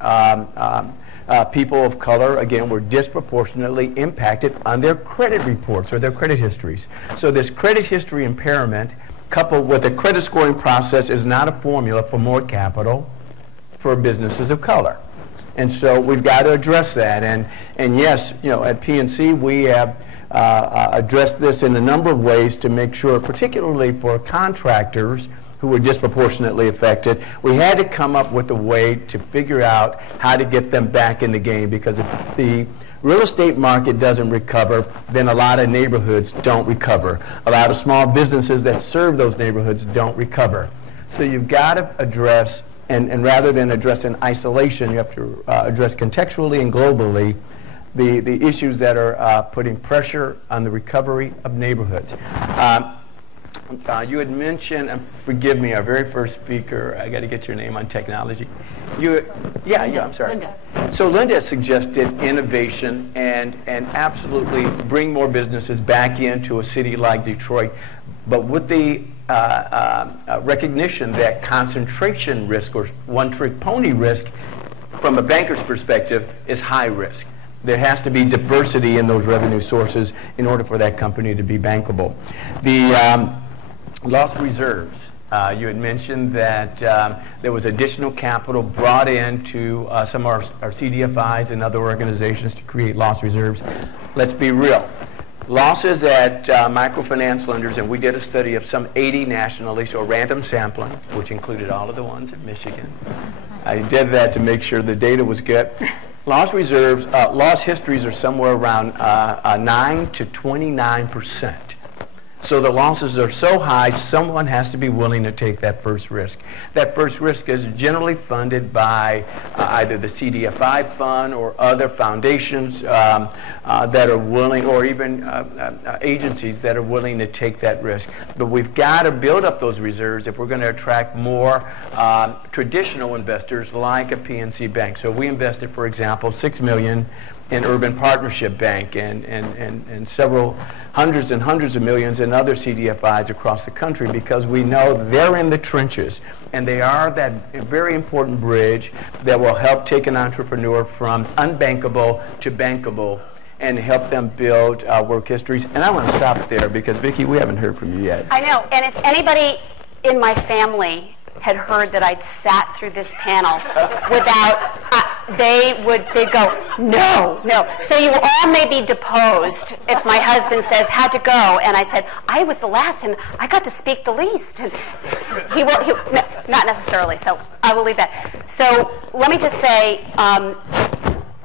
people of color, again, were disproportionately impacted on their credit reports or their credit histories. So this credit history impairment, coupled with a credit scoring process, is not a formula for more capital for businesses of color. And so we've got to address that. And yes, you know, at PNC we have addressed this in a number of ways to make sure, particularly for contractors who were disproportionately affected, we had to come up with a way to figure out how to get them back in the game, because if the real estate market doesn't recover, then a lot of neighborhoods don't recover. A lot of small businesses that serve those neighborhoods don't recover. So you've got to address, and rather than address in isolation, you have to address contextually and globally the issues that are putting pressure on the recovery of neighborhoods. You had mentioned, forgive me, our very first speaker, I got to get your name on technology. I'm sorry. Linda. So Linda suggested innovation and absolutely bring more businesses back into a city like Detroit, but with the recognition that concentration risk or one-trick pony risk from a banker's perspective is high risk. There has to be diversity in those revenue sources in order for that company to be bankable. The lost reserves. You had mentioned that there was additional capital brought into some of our CDFIs and other organizations to create lost reserves. Let's be real. Losses at microfinance lenders, and we did a study of some 80 nationally, so random sampling, which included all of the ones in Michigan. I did that to make sure the data was good. Loss reserves, loss histories are somewhere around 9 to 29%. So the losses are so high, someone has to be willing to take that first risk. That first risk is generally funded by either the CDFI fund or other foundations that are willing, or even agencies that are willing to take that risk. But we've got to build up those reserves if we're going to attract more traditional investors like a PNC Bank. So we invested, for example, $6 million in Urban Partnership Bank and several hundreds and hundreds of millions in other CDFIs across the country, because we know they're in the trenches and they are that very important bridge that will help take an entrepreneur from unbankable to bankable and help them build work histories. And I want to stop there because, Vicki, we haven't heard from you yet. I know, and if anybody in my family had heard that I'd sat through this panel without, they'd go, no. So you all may be deposed if my husband says, had to go, and I said, I was the last, and I got to speak the least. And he will, no, not necessarily, so I will leave that. So let me just say,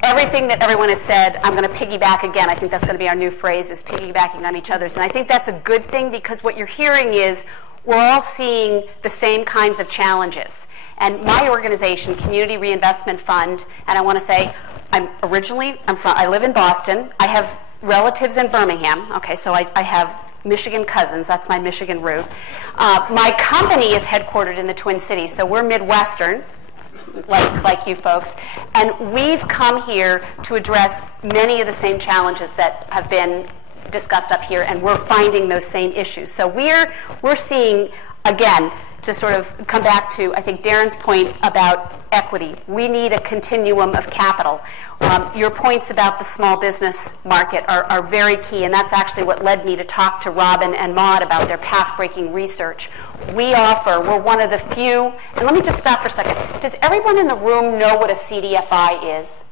everything that everyone has said, I'm going to piggyback again. I think that's going to be our new phrase, is piggybacking on each other's. And I think that's a good thing, because what you're hearing is we're all seeing the same kinds of challenges. And my organization, Community Reinvestment Fund, and I want to say, I live in Boston. I have relatives in Birmingham. Okay, so I have Michigan cousins. That's my Michigan root. My company is headquartered in the Twin Cities, so we're Midwestern, like you folks. And we've come here to address many of the same challenges that have been discussed up here, and we're finding those same issues. So we're seeing, again, to sort of come back to, I think, Darren's point about equity. We need a continuum of capital. Your points about the small business market are very key, and that's actually what led me to talk to Robin and Maud about their path-breaking research. We're one of the few, and let me just stop for a second. Does everyone in the room know what a CDFI is?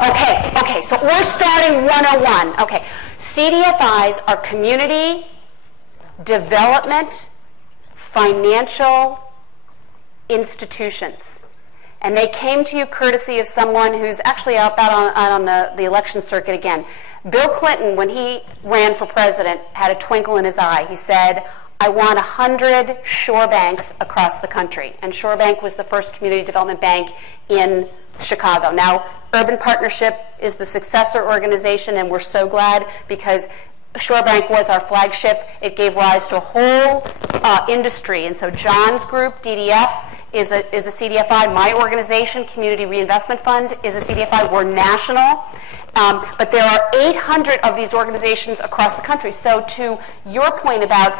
Okay, so we're starting 101. Okay, CDFIs are community development financial institutions. And they came to you courtesy of someone who's actually out on the election circuit again. Bill Clinton, when he ran for president, had a twinkle in his eye. He said, I want 100 Shore Banks across the country. And Shore Bank was the first community development bank in Chicago. Now, Urban Partnership is the successor organization, and we're so glad, because Shore Bank was our flagship. It gave rise to a whole industry. And so John's group, DDF, is a CDFI. My organization, Community Reinvestment Fund, is a CDFI. We're national. But there are 800 of these organizations across the country. So to your point about,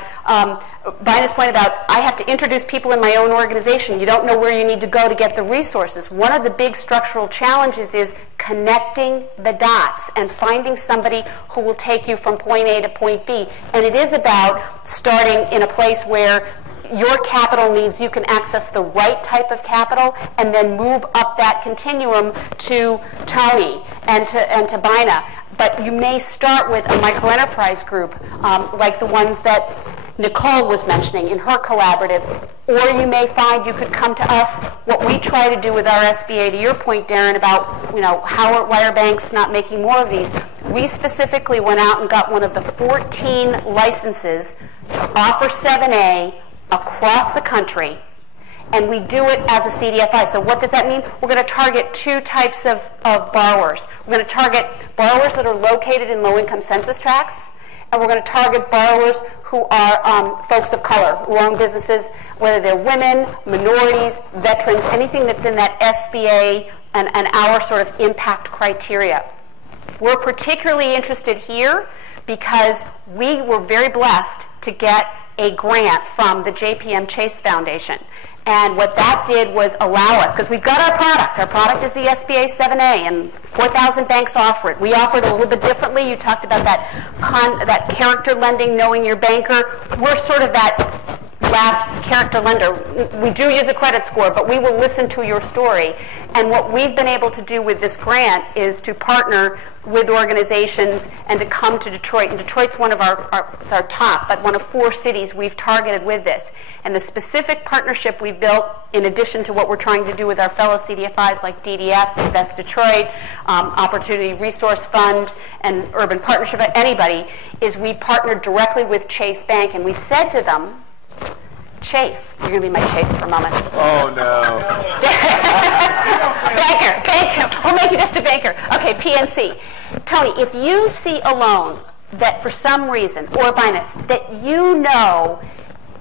Bina's point about, I have to introduce people in my own organization. You don't know where you need to go to get the resources. One of the big structural challenges is connecting the dots and finding somebody who will take you from point A to point B. And it is about starting in a place where your capital needs, you can access the right type of capital, and then move up that continuum to Tony and to Bina. But you may start with a microenterprise group, like the ones that Nicole was mentioning in her collaborative, or you may find you could come to us. What we try to do with our SBA, to your point, Darren, about why are banks not making more of these? We specifically went out and got one of the 14 licenses to offer 7A across the country, and we do it as a CDFI. So what does that mean? We're going to target two types of borrowers. We're going to target borrowers that are located in low-income census tracts, and we're going to target borrowers who are folks of color, who own businesses, whether they're women, minorities, veterans, anything that's in that SBA and our sort of impact criteria. We're particularly interested here because we were very blessed to get a grant from the JPM Chase Foundation. And what that did was allow us, because we've got our product. Our product is the SBA 7A, and 4,000 banks offer it. We offer it a little bit differently. You talked about that character lending, knowing your banker. We're sort of that last character lender. We do use a credit score, but we will listen to your story. And what we've been able to do with this grant is to partner with organizations and to come to Detroit. And Detroit's one of it's our top, but one of 4 cities we've targeted with this. And the specific partnership we built, in addition to what we're trying to do with our fellow CDFIs like DDF, Invest Detroit, Opportunity Resource Fund, and Urban Partnership, anybody, is we partnered directly with Chase Bank, and we said to them, Chase, you're going to be my Chase for a moment. Oh, no. Banker. We'll make you just a banker. Okay, PNC. Tony, if you see a loan that for some reason, or that you know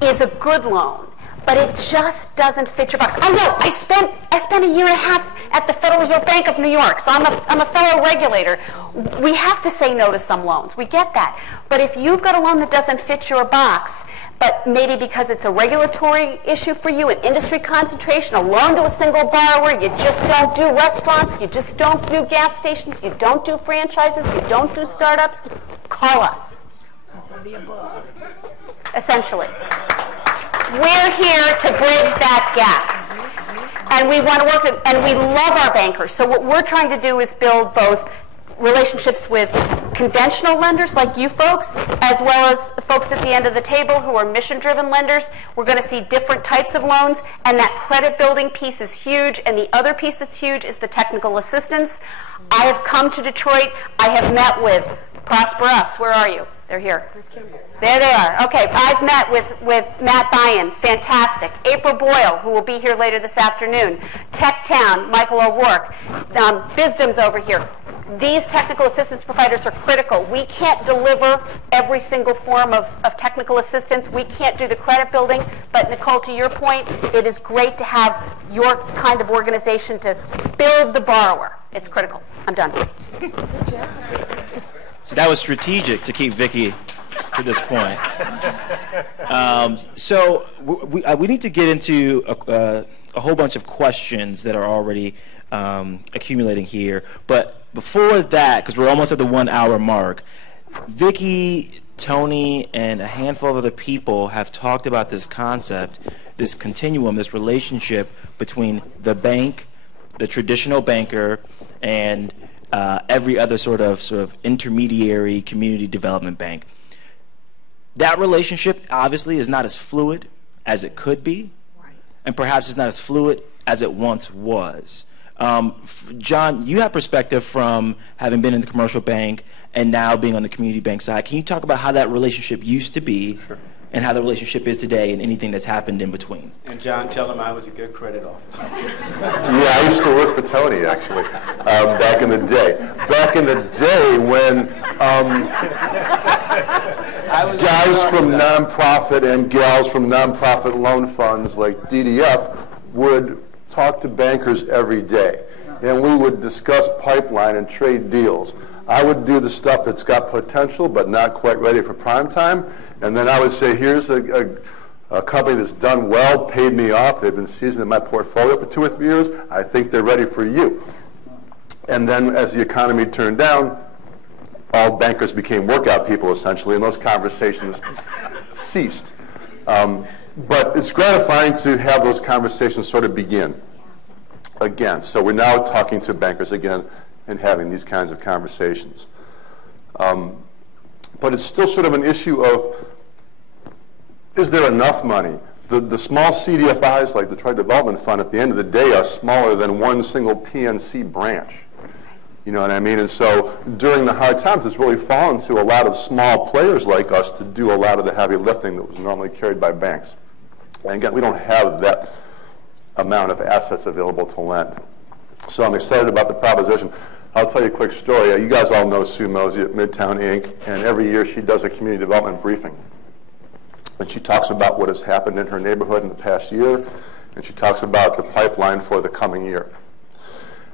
is a good loan, but it just doesn't fit your box. I know. I spent a year and a half at the Federal Reserve Bank of New York, so I'm a fellow regulator. We have to say no to some loans. We get that. But if you've got a loan that doesn't fit your box, but maybe because it's a regulatory issue for you, an industry concentration, a loan to a single borrower, you just don't do restaurants, you just don't do gas stations, you don't do franchises, you don't do startups, call us. Essentially. We're here to bridge that gap. And we want to work with, and we love our bankers. So what we're trying to do is build both relationships with conventional lenders like you folks, as well as folks at the end of the table who are mission-driven lenders. We're going to see different types of loans, and that credit building piece is huge, and the other piece that's huge is the technical assistance. I have come to Detroit. I have met with Prosper Us. Where are you? They're here. There they are. Okay, I've met with Matt Byan, fantastic. April Boyle, who will be here later this afternoon. Tech Town, Michael O'Rourke. Bisdom's over here. These technical assistance providers are critical. We can't deliver every single form of technical assistance. We can't do the credit building. But Nicole, to your point, it is great to have your kind of organization to build the borrower. It's critical. I'm done. Good job. So that was strategic to keep Vicki to this point. So we need to get into a whole bunch of questions that are already accumulating here. But before that, because we're almost at the 1 hour mark, Vicki, Tony, and a handful of other people have talked about this concept, this continuum, this relationship between the bank, the traditional banker, and every other sort of intermediary community development bank. That relationship obviously is not as fluid as it could be, and perhaps it's not as fluid as it once was. John, you have perspective from having been in the commercial bank and now being on the community bank side. Can you talk about how that relationship used to be? Sure. And how the relationship is today and anything that's happened in between? And John, tell him I was a good credit officer. Yeah, I used to work for Tony, actually, back in the day. Back in the day when guys from nonprofit and gals from nonprofit loan funds like DDF would talk to bankers every day. And we would discuss pipeline and trade deals. I would do the stuff that's got potential but not quite ready for prime time. And then I would say, here's a company that's done well, paid me off. They've been seasoning my portfolio for 2 or 3 years. I think they're ready for you. And then as the economy turned down, all bankers became workout people, essentially, and those conversations ceased. But it's gratifying to have those conversations sort of begin again. So we're now talking to bankers again and having these kinds of conversations. But it's still sort of an issue of, is there enough money? The small CDFIs like Detroit Development Fund at the end of the day are smaller than one single PNC branch. You know what I mean? And so during the hard times, it's really fallen to a lot of small players like us to do a lot of the heavy lifting that was normally carried by banks. And again, we don't have that amount of assets available to lend. So I'm excited about the proposition. I'll tell you a quick story. You guys all know Sue Mosey at Midtown Inc., and every year she does a community development briefing. And she talks about what has happened in her neighborhood in the past year, and she talks about the pipeline for the coming year.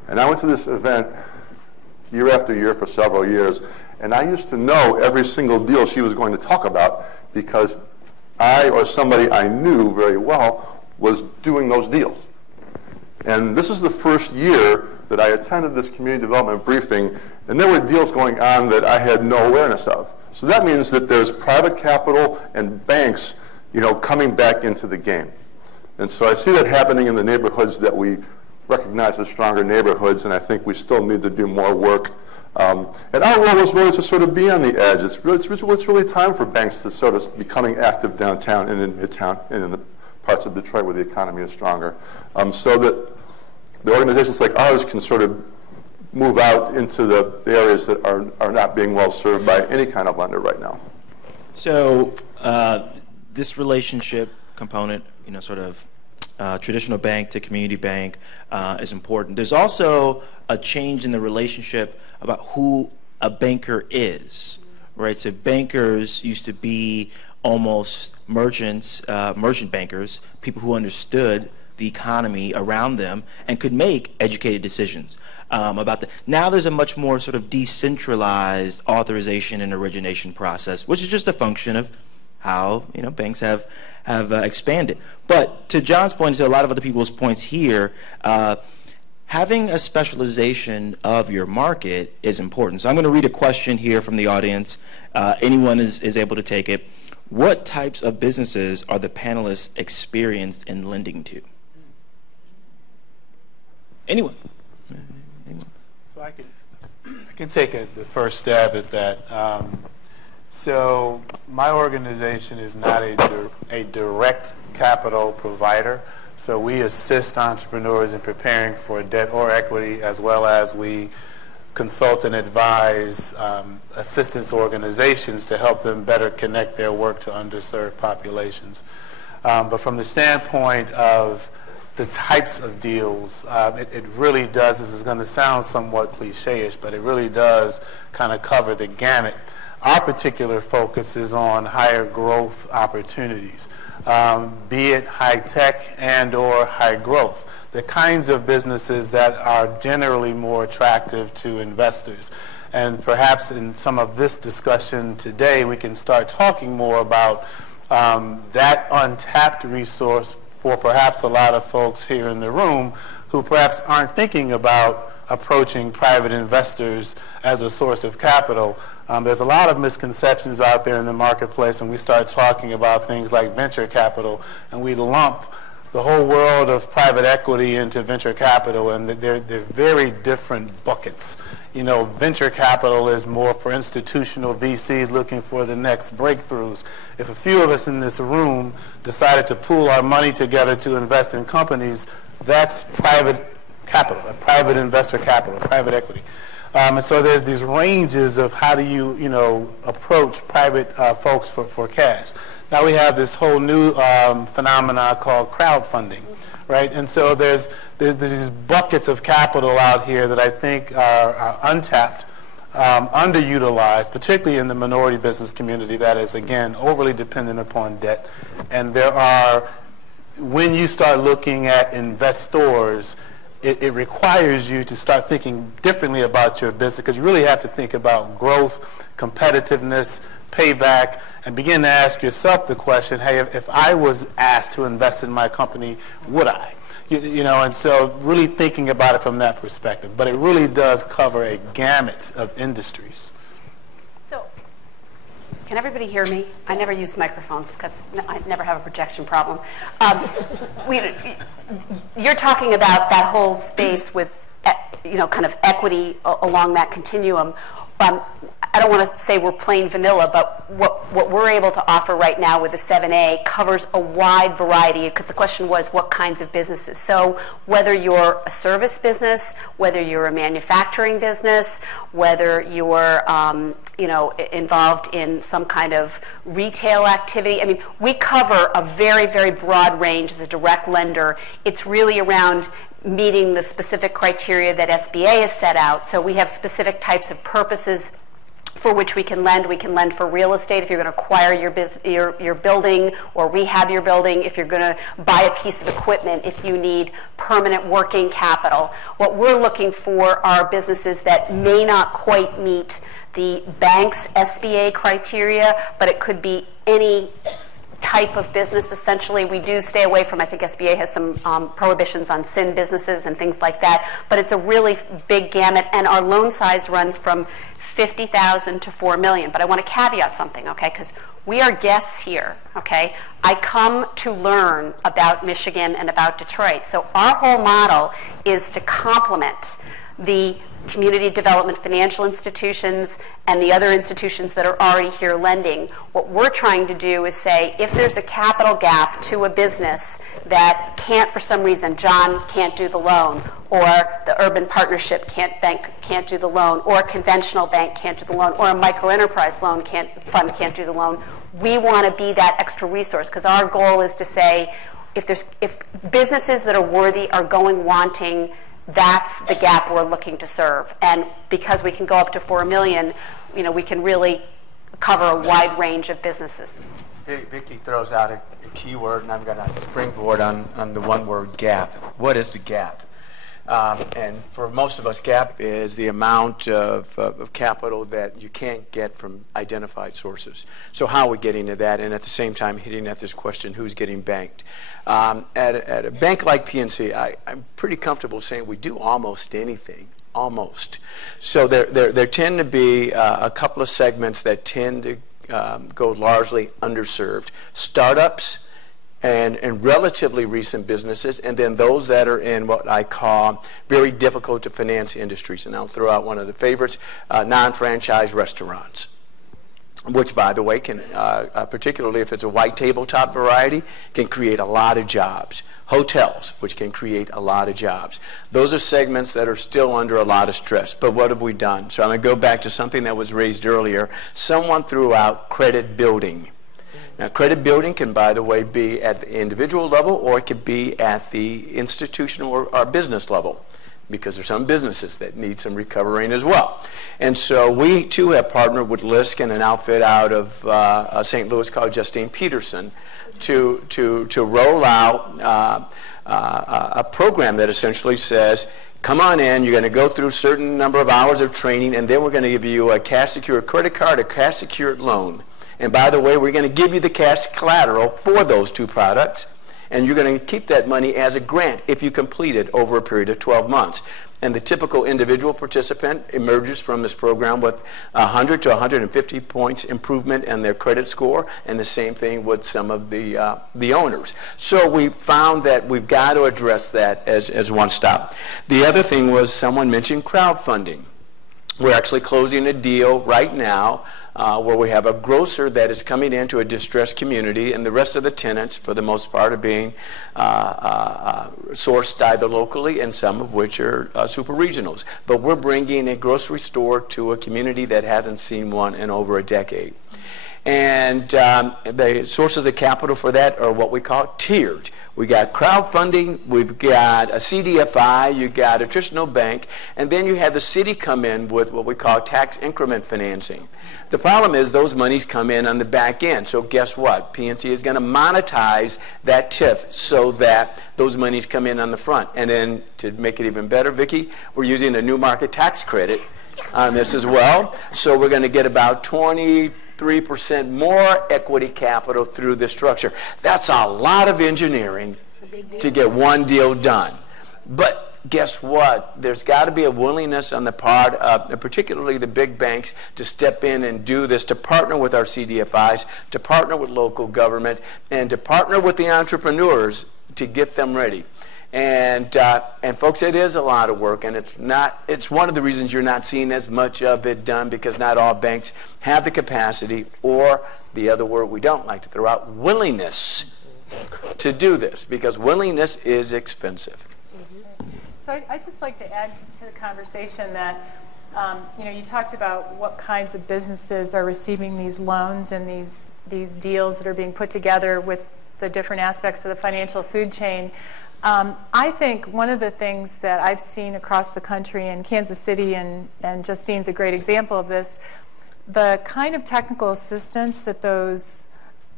And I went to this event year after year for several years, and I used to know every single deal she was going to talk about because I or somebody I knew very well was doing those deals. And this is the first year that I attended this community development briefing, and there were deals going on that I had no awareness of. So that means that there's private capital and banks coming back into the game. And so I see that happening in the neighborhoods that we recognize as stronger neighborhoods, and I think we still need to do more work. And our role is really to sort of be on the edge. It's really time for banks to sort of becoming active downtown and in Midtown and in the parts of Detroit where the economy is stronger, so that the organizations like ours can sort of move out into the areas that are not being well served by any kind of lender right now. So this relationship component, sort of traditional bank to community bank is important. There's also a change in the relationship about who a banker is, right? So bankers used to be almost merchants, merchant bankers, people who understood the economy around them and could make educated decisions about that. Now there's a much more sort of decentralized authorization and origination process, which is just a function of how banks have expanded. But to John's point, to a lot of other people's points here, having a specialization of your market is important. So I'm going to read a question here from the audience. Anyone is able to take it. What types of businesses are the panelists experienced in lending to? Anyone? So I can take the first stab at that. So my organization is not a direct capital provider. So we assist entrepreneurs in preparing for debt or equity, as well as we consult and advise assistance organizations to help them better connect their work to underserved populations. But from the standpoint of the types of deals, it really does, this is going to sound somewhat cliche-ish, but it really does kind of cover the gamut. Our particular focus is on higher growth opportunities, be it high tech and or high growth, the kinds of businesses that are generally more attractive to investors. And perhaps in some of this discussion today, we can start talking more about that untapped resource for perhaps a lot of folks here in the room who perhaps aren't thinking about approaching private investors as a source of capital. There's a lot of misconceptions out there in the marketplace, and we start talking about things like venture capital, and we lump the whole world of private equity into venture capital, and they're very different buckets. Venture capital is more for institutional VCs looking for the next breakthroughs. If a few of us in this room decided to pool our money together to invest in companies, that's private capital, private investor capital, private equity. And so there's these ranges of how do you, approach private folks for cash. Now we have this whole new phenomena called crowdfunding, right? And so there's these buckets of capital out here that I think are untapped, underutilized, particularly in the minority business community that is, again, overly dependent upon debt. And there are, when you start looking at investors, it requires you to start thinking differently about your business, because you really have to think about growth, competitiveness, payback, and begin to ask yourself the question, hey, if I was asked to invest in my company, would I? And so really thinking about it from that perspective. But it really does cover a gamut of industries. So, can everybody hear me? I never use microphones because I never have a projection problem. You're talking about that whole space with, kind of equity along that continuum. I don't want to say we're plain vanilla, but what we're able to offer right now with the 7A covers a wide variety, because the question was what kinds of businesses. So whether you're a service business, whether you're a manufacturing business, whether you're involved in some kind of retail activity. I mean, we cover a very, very broad range as a direct lender. It's really around meeting the specific criteria that SBA has set out. So we have specific types of purposes for which we can lend. We can lend for real estate if you're going to acquire your building or rehab your building, if you're going to buy a piece of equipment, if you need permanent working capital. What we're looking for are businesses that may not quite meet the bank's SBA criteria, but it could be any type of business. Essentially, we do stay away from, I think SBA has some prohibitions on sin businesses and things like that, but it's a really big gamut, and our loan size runs from $50,000 to $4 million. But I want to caveat something, okay, because we are guests here, okay? I come to learn about Michigan and about Detroit. So our whole model is to complement the community development financial institutions and the other institutions that are already here lending. What we're trying to do is say, if there's a capital gap to a business that can't, for some reason, John can't do the loan, or the Urban Partnership can't do the loan, or a conventional bank can't do the loan, or a microenterprise fund can't do the loan, we want to be that extra resource, because our goal is to say, if businesses that are worthy are going wanting, that's the gap we're looking to serve. And because we can go up to $4 million, you know, we can really cover a wide range of businesses. Vicki throws out a key word, and I'm going to springboard on the one word, gap. What is the gap? And for most of us, gap is the amount of capital that you can't get from identified sources. So how are we getting to that? And at the same time, hitting at this question, who's getting banked? At a bank like PNC, I'm pretty comfortable saying we do almost anything. Almost. So there tend to be a couple of segments that tend to go largely underserved. Startups, and relatively recent businesses, and then those that are in what I call very difficult to finance industries. And I'll throw out one of the favorites, non-franchise restaurants, which, by the way, can, particularly if it's a white tabletop variety, can create a lot of jobs. Hotels, which can create a lot of jobs. Those are segments that are still under a lot of stress. But what have we done? So I'm going to go back to something that was raised earlier. Someone threw out credit building. Now, credit building can, by the way, be at the individual level, or it could be at the institutional or business level, because there's some businesses that need some recovering as well. And so we, too, have partnered with LISC and an outfit out of St. Louis called Justine Peterson to roll out a program that essentially says, come on in, you're going to go through a certain number of hours of training, and then we're going to give you a cash-secured credit card, a cash-secured loan. And by the way, we're going to give you the cash collateral for those two products, and you're going to keep that money as a grant if you complete it over a period of 12 months. And the typical individual participant emerges from this program with 100 to 150 points improvement in their credit score, and the same thing with some of the owners. So we found that we've got to address that as one stop. The other thing was someone mentioned crowdfunding. We're actually closing a deal right now where we have a grocer that is coming into a distressed community, and the rest of the tenants, for the most part, are being sourced either locally, and some of which are super regionals. But we're bringing a grocery store to a community that hasn't seen one in over a decade. And the sources of capital for that are what we call tiered. We got crowdfunding, we've got a CDFI, you got a traditional bank, and then you have the city come in with what we call tax increment financing. The problem is those monies come in on the back end. So guess what? PNC is going to monetize that TIF so that those monies come in on the front. And then to make it even better, Vicki, we're using a new market tax credit on this as well. So we're going to get about 23% more equity capital through this structure. That's a lot of engineering to get one deal done. But guess what? There's got to be a willingness on the part of particularly the big banks to step in and do this, to partner with our CDFIs, to partner with local government, and to partner with the entrepreneurs to get them ready. And folks, it is a lot of work, and it's one of the reasons you're not seeing as much of it done, because not all banks have the capacity, or the other word we don't like to throw out, willingness to do this, because willingness is expensive. So I'd just like to add to the conversation that you talked about what kinds of businesses are receiving these loans and these deals that are being put together with the different aspects of the financial food chain. I think one of the things that I've seen across the country, in Kansas City, and Justine's a great example of this, the kind of technical assistance that those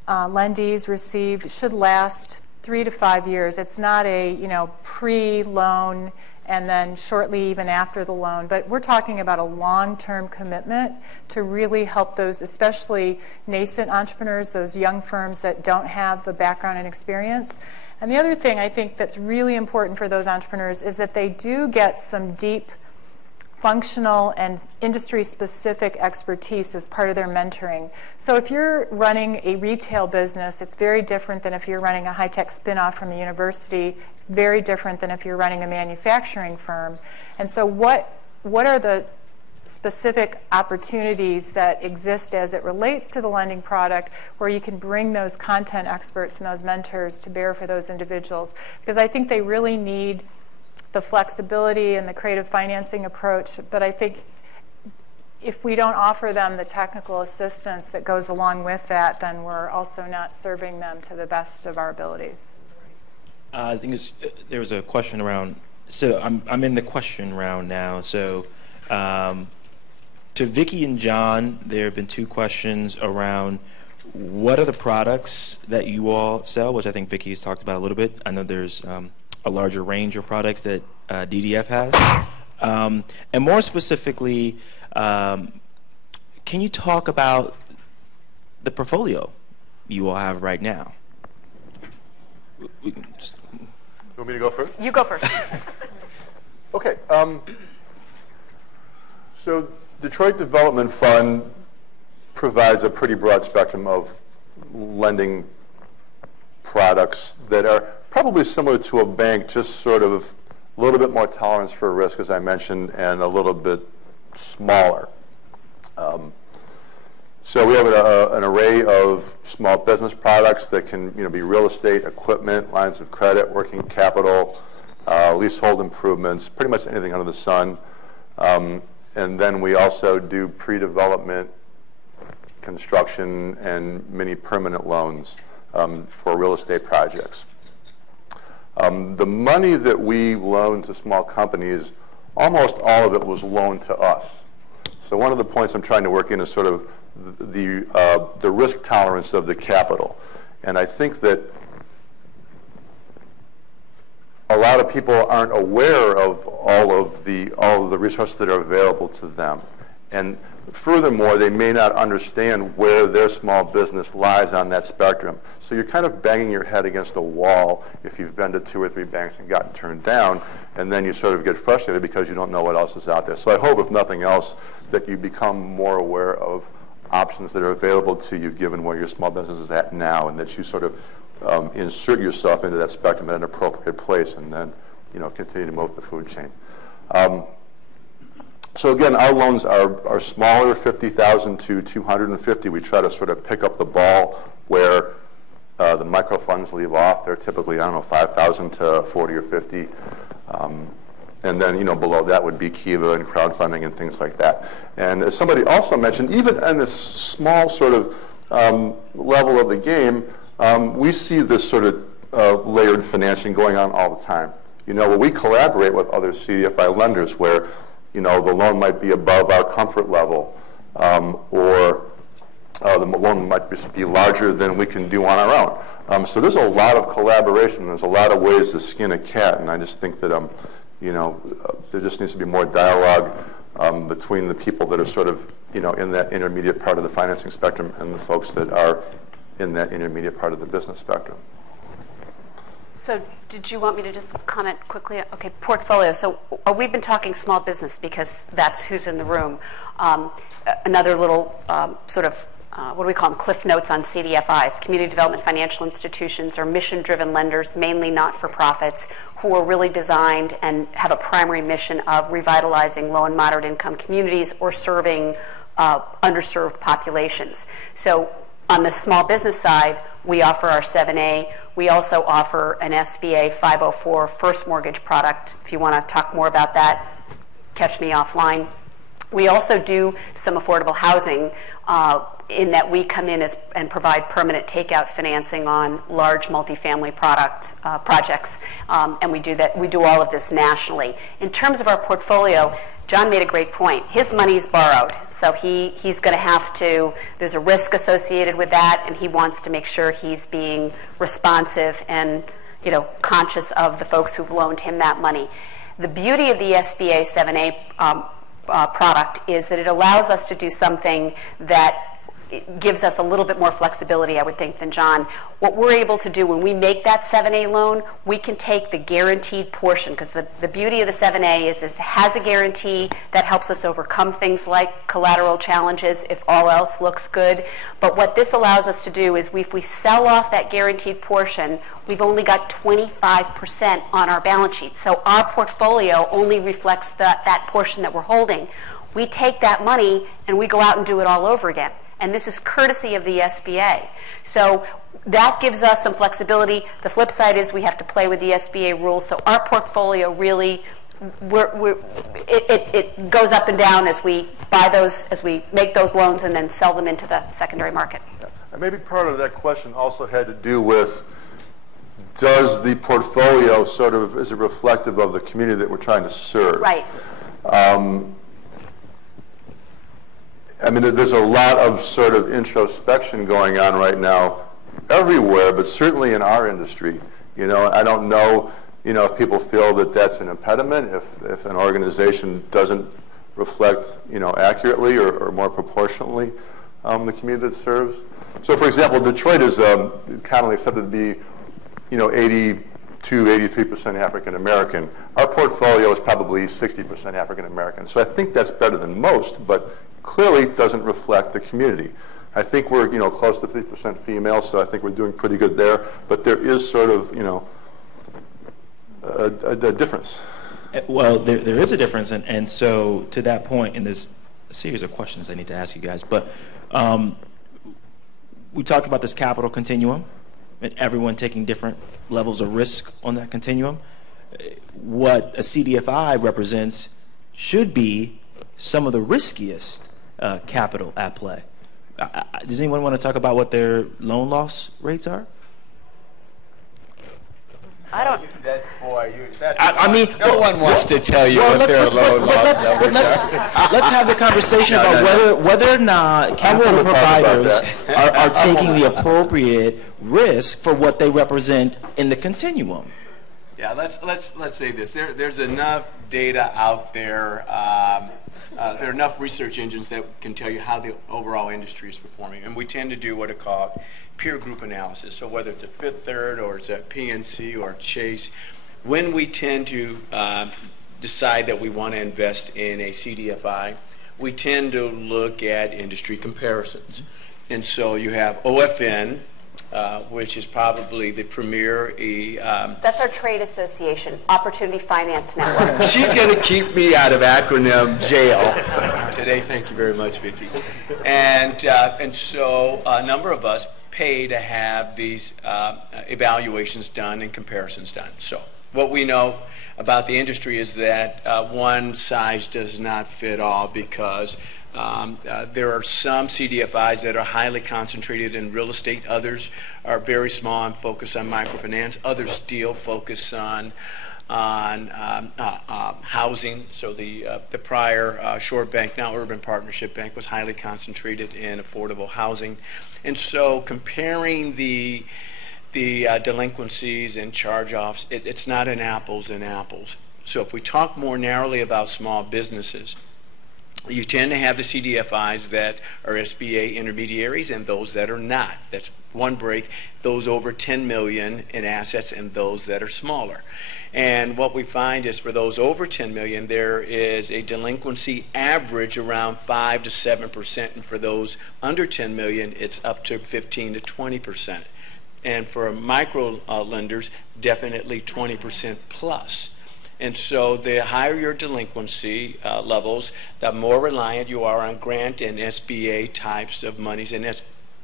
lendees receive should last 3 to 5 years. It's not a pre-loan and then shortly even after the loan, but we're talking about a long-term commitment to really help those, especially nascent entrepreneurs, those young firms that don't have the background and experience. And the other thing I think that's really important for those entrepreneurs is that they do get some deep functional and industry-specific expertise as part of their mentoring. So if you're running a retail business, it's very different than if you're running a high-tech spin-off from a university. It's very different than if you're running a manufacturing firm. And so what are the specific opportunities that exist as it relates to the lending product where you can bring those content experts and those mentors to bear for those individuals? Because I think they really need the flexibility and the creative financing approach, but I think if we don't offer them the technical assistance that goes along with that, then we're also not serving them to the best of our abilities. I think there was a question around, so I'm in the question round now. So to Vicki and John, there have been 2 questions around what are the products that you all sell, which I think Vicki has talked about a little bit. I know there's a larger range of products that DDF has. And more specifically, can you talk about the portfolio you all have right now? You want me to go first? You go first. Okay. So Detroit Development Fund provides a pretty broad spectrum of lending products that are probably similar to a bank, just sort of a little bit more tolerance for risk, as I mentioned, and a little bit smaller. So we have an array of small business products that can be real estate, equipment, lines of credit, working capital, leasehold improvements, pretty much anything under the sun. And then we also do pre-development construction and mini permanent loans for real estate projects. The money that we loan to small companies, almost all of it was loaned to us. So one of the points I'm trying to work in is sort of the risk tolerance of the capital. And I think that a lot of people aren't aware of all of the resources that are available to them. And furthermore, they may not understand where their small business lies on that spectrum. So you're kind of banging your head against a wall if you've been to 2 or 3 banks and gotten turned down, and then you sort of get frustrated because you don't know what else is out there. So I hope, if nothing else, that you become more aware of options that are available to you given where your small business is at now, and that you sort of insert yourself into that spectrum at an appropriate place, and then continue to move up the food chain. So again, our loans are smaller, 50,000 to 250. We try to sort of pick up the ball where the micro funds leave off. They're typically, 5,000 to 40 or 50. And then, below that would be Kiva and crowdfunding and things like that. And as somebody also mentioned, even in this small sort of level of the game, we see this sort of layered financing going on all the time. Where we collaborate with other CDFI lenders where the loan might be above our comfort level, or the loan might be larger than we can do on our own. So there's a lot of collaboration. There's a lot of ways to skin a cat, and I just think that there just needs to be more dialogue between the people that are sort of in that intermediate part of the financing spectrum and the folks that are in that intermediate part of the business spectrum. So did you want me to just comment quickly? Okay, portfolio. So we've been talking small business because that's who's in the room. Another little sort of, what do we call them, cliff notes on CDFIs. Community Development Financial Institutions are mission-driven lenders, mainly not-for-profits, who are really designed and have a primary mission of revitalizing low and moderate income communities or serving underserved populations. So on the small business side, we offer our 7A. We also offer an SBA 504 first mortgage product. If you want to talk more about that, catch me offline. We also do some affordable housing in that we come in and provide permanent takeout financing on large multifamily projects, and we do all of this nationally. In terms of our portfolio, John made a great point. His money's borrowed, so he's going to have to, there's a risk associated with that, and he wants to make sure he's being responsive and conscious of the folks who've loaned him that money. The beauty of the SBA 7A product is that it allows us to do something that gives us a little bit more flexibility, I would think, than John. What we're able to do when we make that 7A loan, we can take the guaranteed portion, because the beauty of the 7A is it has a guarantee that helps us overcome things like collateral challenges if all else looks good. But what this allows us to do is if we sell off that guaranteed portion, we've only got 25% on our balance sheet. So our portfolio only reflects that portion that we're holding. We take that money and we go out and do it all over again. And this is courtesy of the SBA. So that gives us some flexibility. The flip side is we have to play with the SBA rules. So our portfolio really, it goes up and down as we buy those, as we make those loans and then sell them into the secondary market. Yeah. And maybe part of that question also had to do with, does the portfolio sort of, is it reflective of the community that we're trying to serve? Right. I mean, there's a lot of sort of introspection going on right now everywhere, but certainly in our industry. I don't know, if people feel that that's an impediment, if an organization doesn't reflect, accurately or more proportionately the community that serves. So, for example, Detroit is commonly accepted to be, 82, 83% African American. Our portfolio is probably 60% African American. So I think that's better than most, but clearly doesn't reflect the community. I think we're close to 50% female, so I think we're doing pretty good there. But there is sort of a difference. Well, there is a difference, and so to that point, and there's a series of questions I need to ask you guys. But we talked about this capital continuum, and everyone taking different levels of risk on that continuum. What a CDFI represents should be some of the riskiest capital at play. Does anyone want to talk about what their loan loss rates are? I don't. I mean, no one wants to tell you what their loan loss numbers are. Let's have the conversation about whether or not capital providers are taking the appropriate risk for what they represent in the continuum. Yeah, let's say this. There's enough data out there. There are enough research engines that can tell you how the overall industry is performing, and we tend to do what are called peer group analysis. So whether it's a Fifth Third or it's a PNC or Chase, when we tend to decide that we want to invest in a CDFI, we tend to look at industry comparisons. And so you have OFN, which is probably the premier. That's our trade association, Opportunity Finance Network. She's going to keep me out of acronym jail today. Thank you very much, Vicki. And so a number of us pay to have these evaluations done and comparisons done. So what we know about the industry is that one size does not fit all, because there are some CDFIs that are highly concentrated in real estate. Others are very small and focus on microfinance. Others still focus on housing. So the prior Shore Bank, now Urban Partnership Bank, was highly concentrated in affordable housing. And so comparing the delinquencies and charge-offs, it's not an apples and apples. So if we talk more narrowly about small businesses, you tend to have the CDFIs that are SBA intermediaries and those that are not. That's one break, those over 10 million in assets and those that are smaller. And what we find is for those over 10 million, there is a delinquency average around 5 to 7%, and for those under 10 million, it's up to 15 to 20%. And for micro lenders, definitely 20% plus. And so the higher your delinquency levels, the more reliant you are on grant and SBA types of monies. And the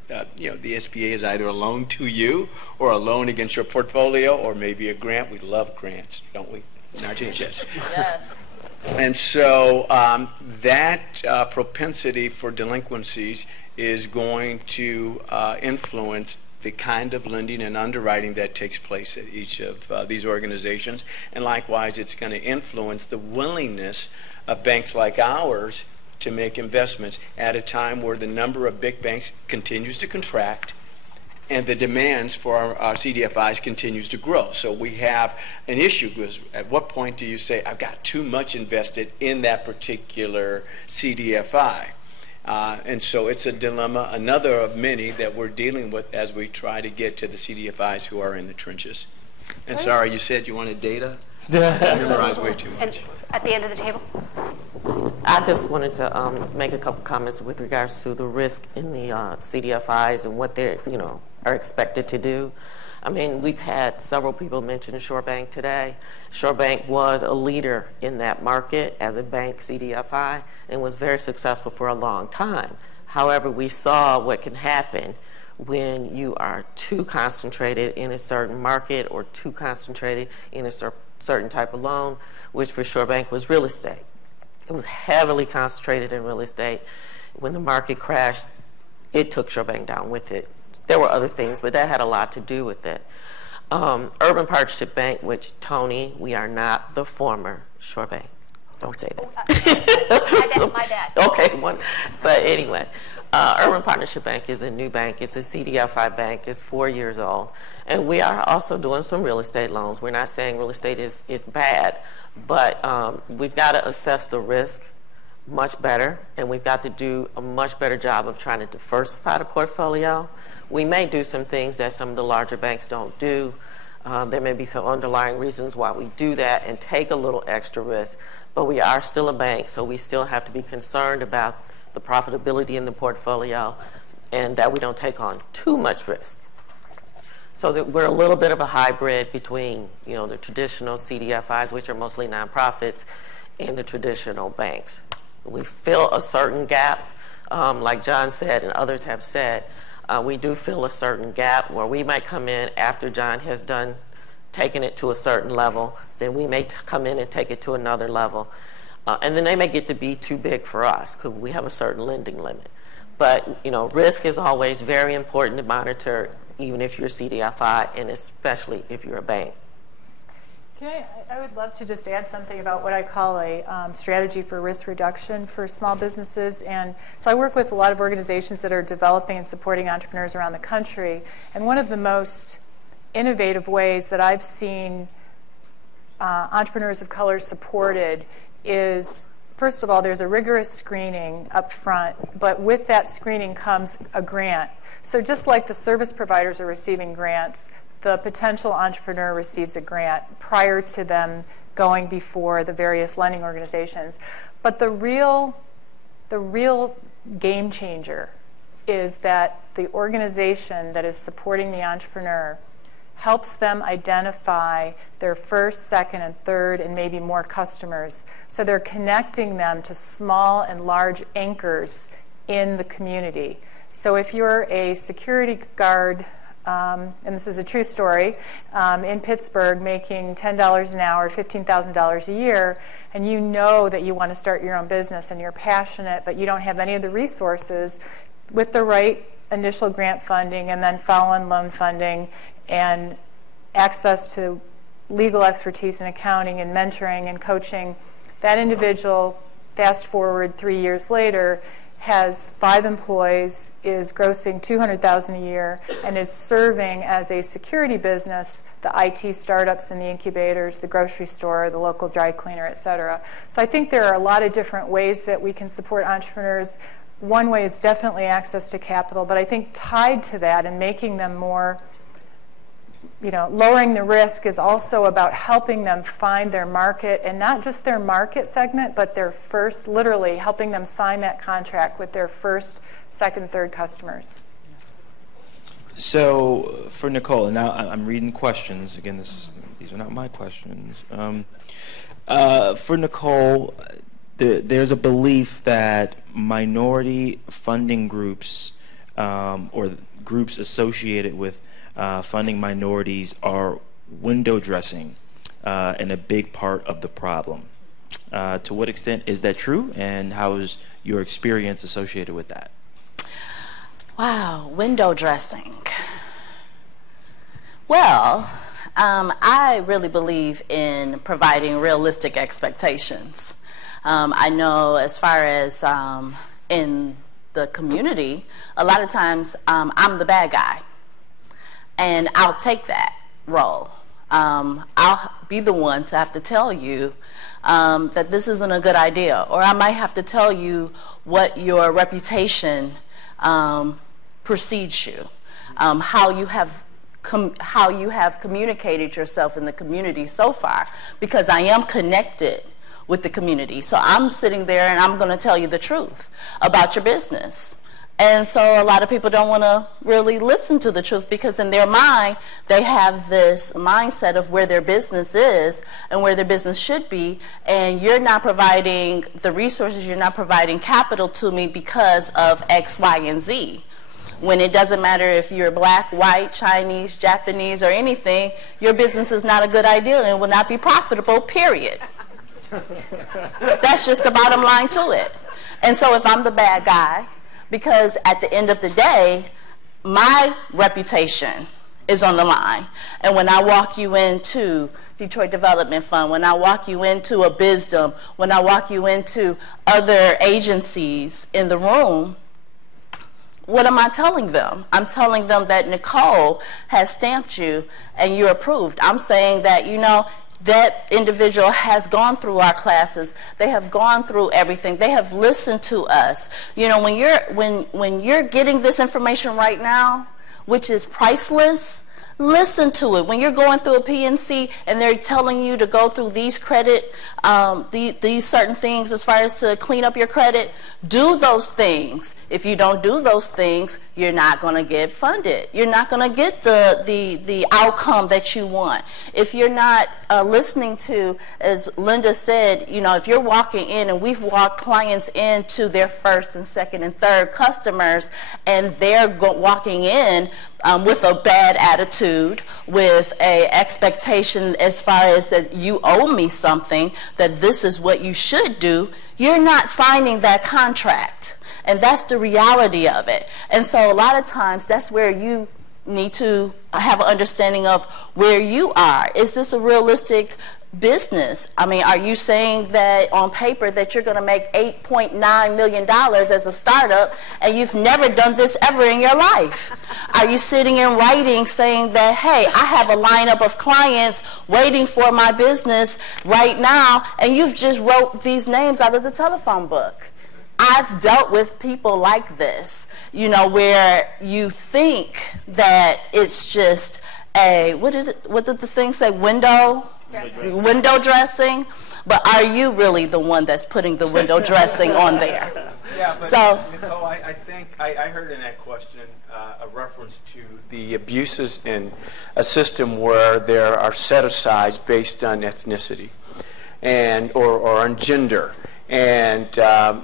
SBA is either a loan to you or a loan against your portfolio or maybe a grant. We love grants, don't we? Not yes. Yes. And so that propensity for delinquencies is going to influence the kind of lending and underwriting that takes place at each of these organizations. And likewise, it's going to influence the willingness of banks like ours to make investments at a time where the number of big banks continues to contract and the demands for our CDFIs continues to grow. So we have an issue, because at what point do you say, I've got too much invested in that particular CDFI? And so it's a dilemma, another of many that we're dealing with as we try to get to the CDFIs who are in the trenches. And sorry, you said you wanted data? I memorized way too much. And at the end of the table? I just wanted to make a couple comments with regards to the risk in the CDFIs and what they're, are expected to do. I mean, we've had several people mention Shore Bank today. Shore Bank was a leader in that market as a bank CDFI and was very successful for a long time. However, we saw what can happen when you are too concentrated in a certain market or too concentrated in a certain type of loan, which for Shore Bank was real estate. It was heavily concentrated in real estate. When the market crashed, it took Shore Bank down with it. There were other things, but that had a lot to do with it. Urban Partnership Bank, which Tony, we are not the former Shore Bank. Don't say that. My bad. Okay, but anyway, Urban Partnership Bank is a new bank. It's a CDFI bank. It's 4 years old. And we are also doing some real estate loans. We're not saying real estate is bad, but we've got to assess the risk much better, and we've got to do a much better job of trying to diversify the portfolio. We may do some things that some of the larger banks don't do. There may be some underlying reasons why we do that and take a little extra risk, but we are still a bank, so we still have to be concerned about the profitability in the portfolio and that we don't take on too much risk. So that we're a little bit of a hybrid between, the traditional CDFIs, which are mostly nonprofits, and the traditional banks. We fill a certain gap, like John said and others have said. We do fill a certain gap where we might come in after John has done taking it to a certain level, then we may come in and take it to another level. And then they may get to be too big for us because we have a certain lending limit. But, risk is always very important to monitor, even if you're a CDFI and especially if you're a bank. I would love to just add something about what I call a strategy for risk reduction for small businesses. And so I work with a lot of organizations that are developing and supporting entrepreneurs around the country. And one of the most innovative ways that I've seen entrepreneurs of color supported is, first of all, there's a rigorous screening up front, but with that screening comes a grant. So just like the service providers are receiving grants, the potential entrepreneur receives a grant prior to them going before the various lending organizations. But the real game changer is that the organization that is supporting the entrepreneur helps them identify their first, second, and third, and maybe more customers. So they're connecting them to small and large anchors in the community. So if you're a security guard, and this is a true story, in Pittsburgh making $10 an hour, $15,000 a year, and you know that you want to start your own business and you're passionate, but you don't have any of the resources, with the right initial grant funding and then follow-on loan funding and access to legal expertise in accounting and mentoring and coaching, that individual, fast forward 3 years later, has 5 employees, is grossing $200,000 a year, and is serving as a security business the IT startups and the incubators, the grocery store, the local dry cleaner, et cetera. So I think there are a lot of different ways that we can support entrepreneurs. One way is definitely access to capital, but I think tied to that and making them more, lowering the risk is also about helping them find their market, and not just their market segment, but their first, literally helping them sign that contract with their first, second, third customers. So for Nicole, and now I'm reading questions. Again, these are not my questions. For Nicole, there's a belief that minority funding groups or groups associated with funding minorities are window dressing and a big part of the problem. To what extent is that true, and how is your experience associated with that? Wow, window dressing. Well, I really believe in providing realistic expectations. I know as far as in the community, a lot of times I'm the bad guy, and I'll take that role. I'll be the one to have to tell you that this isn't a good idea, or I might have to tell you what your reputation precedes you, how you have communicated yourself in the community so far, because I am connected with the community. So I'm sitting there and I'm going to tell you the truth about your business. And so a lot of people don't want to really listen to the truth, because in their mind, they have this mindset of where their business is and where their business should be, and you're not providing the resources, you're not providing capital to me because of X, Y, and Z. When it doesn't matter if you're black, white, Chinese, Japanese, or anything, your business is not a good idea and will not be profitable, period. That's just the bottom line to it. And so if I'm the bad guy, because at the end of the day, my reputation is on the line. And when I walk you into Detroit Development Fund, when I walk you into a BizDom, when I walk you into other agencies in the room, what am I telling them? I'm telling them that Nicole has stamped you and you're approved. I'm saying that, you know, that individual has gone through our classes. They have gone through everything. They have listened to us. You know, when you're getting this information right now, which is priceless, listen to it. When you're going through a PNC and they're telling you to go through these credit, these certain things as far as to clean up your credit, do those things. If you don't do those things, you're not going to get funded. You're not going to get the outcome that you want. If you're not listening to, as Linda said, you know, if you're walking in, and we've walked clients into their first and second and third customers, and they're walking in with a bad attitude, with a expectation as far as that you owe me something, that this is what you should do, you're not signing that contract. And that's the reality of it. And so a lot of times that's where you need to have an understanding of where you are. Is this a realistic business? I mean, are you saying that on paper that you're going to make $8.9 million as a startup and you've never done this ever in your life? Are you sitting in writing saying that, hey, I have a lineup of clients waiting for my business right now, and you've just wrote these names out of the telephone book? I've dealt with people like this, you know, where you think that it's just a, what did the thing say, window dressing, but are you really the one that's putting the window dressing on there? Yeah, but so, Nicole, I think I heard in that question a reference to the abuses in a system where there are set-asides based on ethnicity and or on gender. And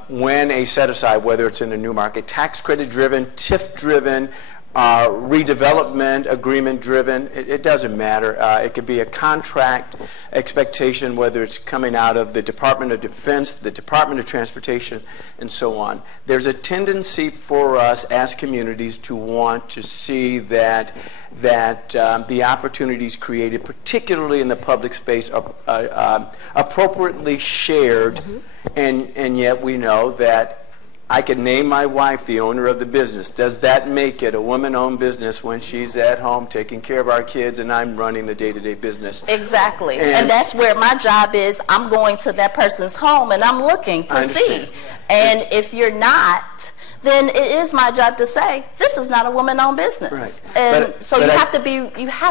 when a set-aside, whether it's in a new market, tax credit-driven, TIF-driven, redevelopment agreement-driven, it doesn't matter. It could be a contract expectation, whether it's coming out of the Department of Defense, the Department of Transportation, and so on. There's a tendency for us as communities to want to see that the opportunities created, particularly in the public space, are appropriately shared. Mm-hmm. And yet we know that I could name my wife the owner of the business. Does that make it a woman-owned business when she's at home taking care of our kids and I'm running the day-to-day business? Exactly. And that's where my job is. I'm going to that person's home and I'm looking to see. And if you're not, then it is my job to say, this is not a woman-owned business. Right. And so you have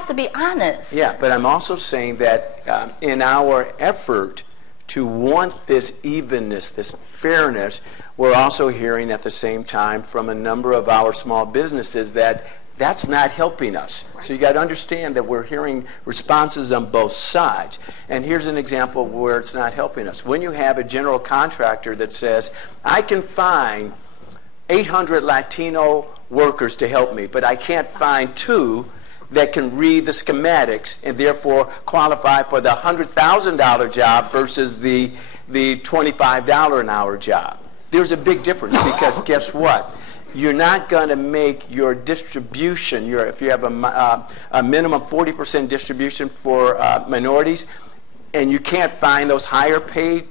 to be honest. Yeah, but I'm also saying that in our effort to want this evenness, this fairness, we're also hearing at the same time from a number of our small businesses that that's not helping us. Right. So you got to understand that we're hearing responses on both sides. And here's an example where it's not helping us. When you have a general contractor that says, I can find 800 Latino workers to help me, but I can't find 2 that can read the schematics and therefore qualify for the $100,000 job versus the $25 an hour job. There's a big difference because guess what? you're not going to make your distribution, if you have a minimum 40% distribution for minorities, and you can't find those higher paid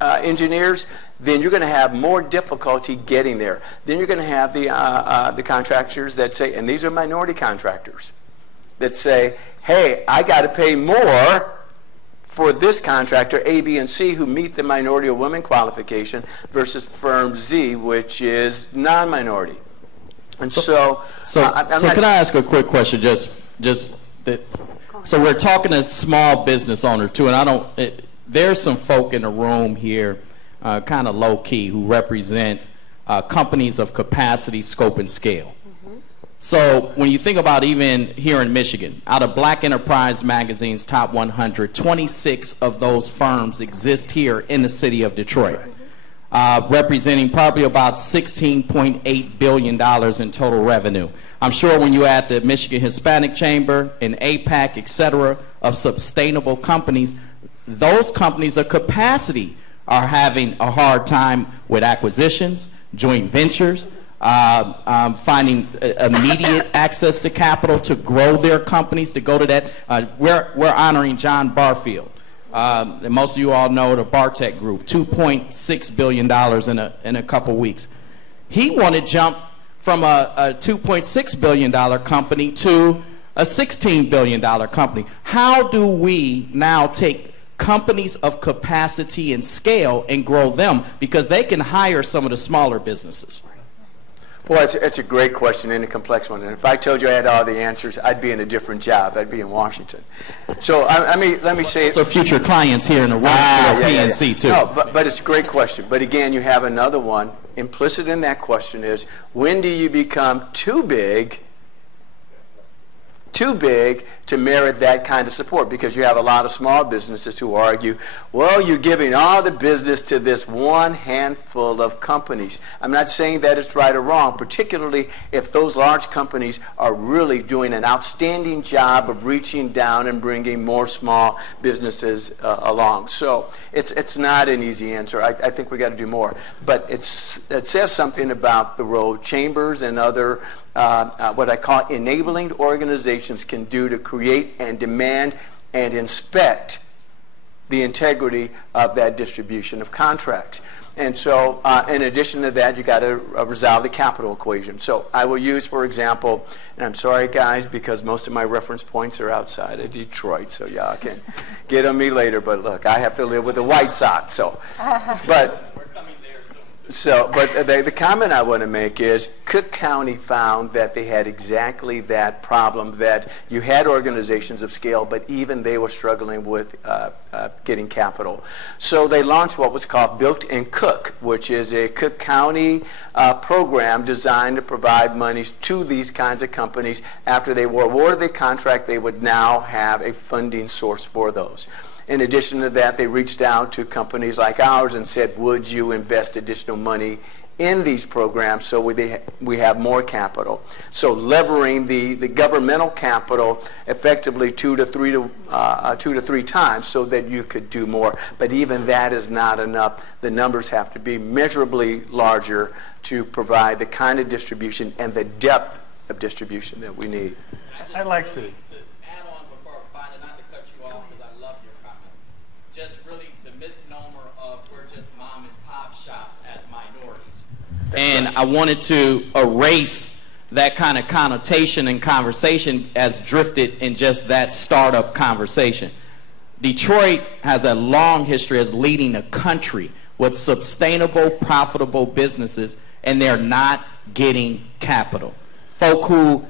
engineers, then you're going to have more difficulty getting there. Then you're going to have the contractors that say, and these are minority contractors, that say, hey, I got to pay more for this contractor, A, B, and C, who meet the minority or women qualification, versus firm Z, which is non-minority. And so can I ask a quick question? So we're talking to small business owner too, and there's some folk in the room here, kind of low key, who represent companies of capacity, scope, and scale. So when you think about even here in Michigan, out of Black Enterprise Magazine's top 100, 26 of those firms exist here in the city of Detroit, representing probably about $16.8 billion in total revenue. I'm sure when you add the Michigan Hispanic Chamber and APAC, et cetera, of sustainable companies, those companies of capacity are having a hard time with acquisitions, joint ventures, finding immediate access to capital to grow their companies, to go to that. We're honoring John Barfield. And most of you all know the Bartek Group, $2.6 billion in a couple weeks. He wanted to jump from a $2.6 billion company to a $16 billion company. How do we now take companies of capacity and scale and grow them, because they can hire some of the smaller businesses? Well, it's a great question and a complex one. And if I told you I had all the answers, I'd be in a different job. I'd be in Washington. So let me say. So future clients here in the room for PNC too. No, but it's a great question. But again, you have another one. Implicit in that question is, when do you become too big to merit that kind of support? Because you have a lot of small businesses who argue, well, you're giving all the business to this one handful of companies. I'm not saying that it's right or wrong, particularly if those large companies are really doing an outstanding job of reaching down and bringing more small businesses along. So it's not an easy answer. I think we got to do more. But it says something about the role chambers and other what I call enabling organizations can do to create and demand and inspect the integrity of that distribution of contracts. And so in addition to that, you got to resolve the capital equation. So I will use, for example, and I'm sorry guys, because most of my reference points are outside of Detroit, so y'all can get on me later, but look, I have to live with the White Sox, so. But the comment I want to make is Cook County found that they had exactly that problem, that you had organizations of scale, but even they were struggling with getting capital. So they launched what was called Built in Cook, which is a Cook County program designed to provide monies to these kinds of companies. After they were awarded the contract, they would now have a funding source for those. In addition to that, they reached out to companies like ours and said, would you invest additional money in these programs so we have more capital? So levering the governmental capital effectively two to three times so that you could do more. But even that is not enough. The numbers have to be measurably larger to provide the kind of distribution and the depth of distribution that we need. I'd like to. And I wanted to erase that kind of connotation and conversation as drifted in just that startup conversation. Detroit has a long history as leading the country with sustainable, profitable businesses, and they're not getting capital. Folk who,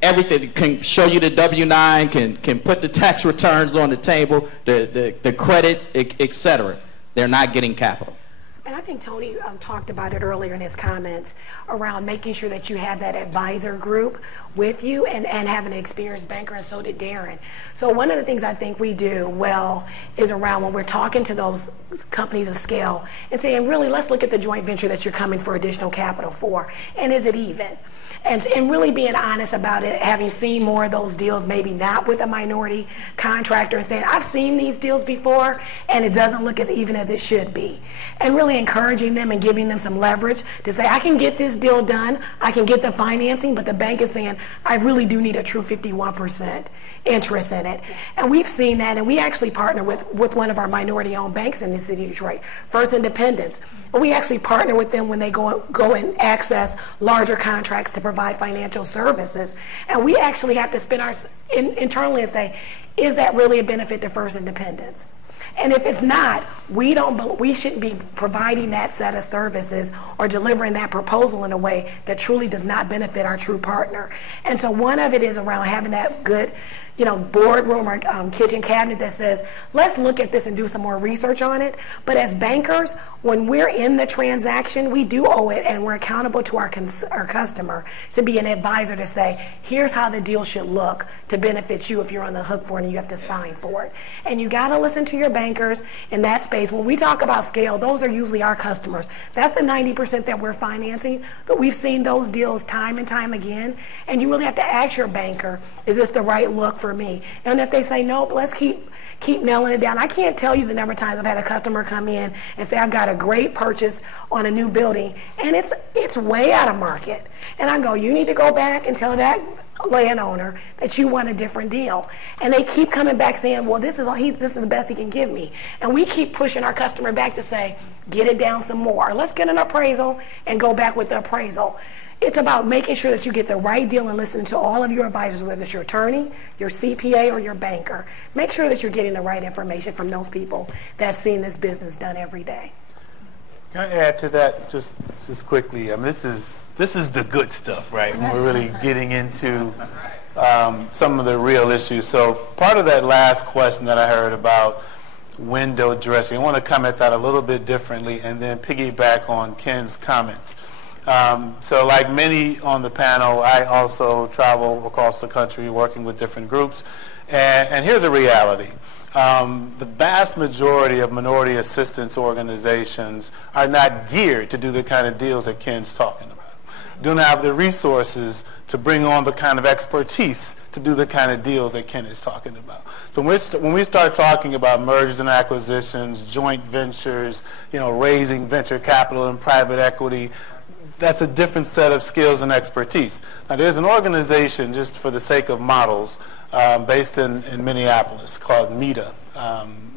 everything can show you the W-9, can put the tax returns on the table, the credit, et cetera. They're not getting capital. And I think Tony talked about it earlier in his comments around making sure that you have that advisor group with you and have an experienced banker, and so did Darren. So one of the things I think we do well is around when we're talking to those companies of scale and saying, really, let's look at the joint venture that you're coming for additional capital for, and is it even? And really being honest about it, having seen more of those deals, maybe not with a minority contractor, and saying, I've seen these deals before, and it doesn't look as even as it should be. And really encouraging them and giving them some leverage to say, I can get this deal done, I can get the financing, but the bank is saying, I really do need a true 51% interest in it. And we've seen that, and we actually partner with one of our minority-owned banks in the city of Detroit, First Independence. We actually partner with them when they go and access larger contracts to provide financial services. And we actually have to spin our internally and say, is that really a benefit to First Independence? And if it's not, we shouldn't be providing that set of services or delivering that proposal in a way that truly does not benefit our true partner. And so one of it is around having that good, boardroom or kitchen cabinet that says, let's look at this and do some more research on it. But as bankers, when we're in the transaction, we do owe it, and we're accountable to our customer to be an advisor to say, here's how the deal should look to benefit you if you're on the hook for it and you have to sign for it. And you got to listen to your bankers in that space. When we talk about scale, those are usually our customers. That's the 90% that we're financing, but we've seen those deals time and time again. And you really have to ask your banker, is this the right look for me? And if they say nope, let's keep nailing it down. I can't tell you the number of times I've had a customer come in and say, I've got a great purchase on a new building, and it's way out of market. And I go, you need to go back and tell that landowner that you want a different deal. And they keep coming back saying, well, this is the best he can give me. And we keep pushing our customer back to say, get it down some more. Let's get an appraisal and go back with the appraisal. It's about making sure that you get the right deal and listening to all of your advisors, whether it's your attorney, your CPA, or your banker. Make sure that you're getting the right information from those people that's seeing this business done every day. Can I add to that just quickly? I mean, this is the good stuff, right? When we're really getting into some of the real issues. So part of that last question that I heard about window dressing, I want to come at that a little bit differently and then piggyback on Ken's comments. So like many on the panel, I also travel across the country working with different groups. And here's a reality. The vast majority of minority assistance organizations are not geared to do the kind of deals that Ken's talking about. Don't have the resources to bring on the kind of expertise to do the kind of deals that Ken is talking about. So when we start talking about mergers and acquisitions, joint ventures, raising venture capital and private equity, that's a different set of skills and expertise. Now, there's an organization, just for the sake of models, based in Minneapolis called MEDA,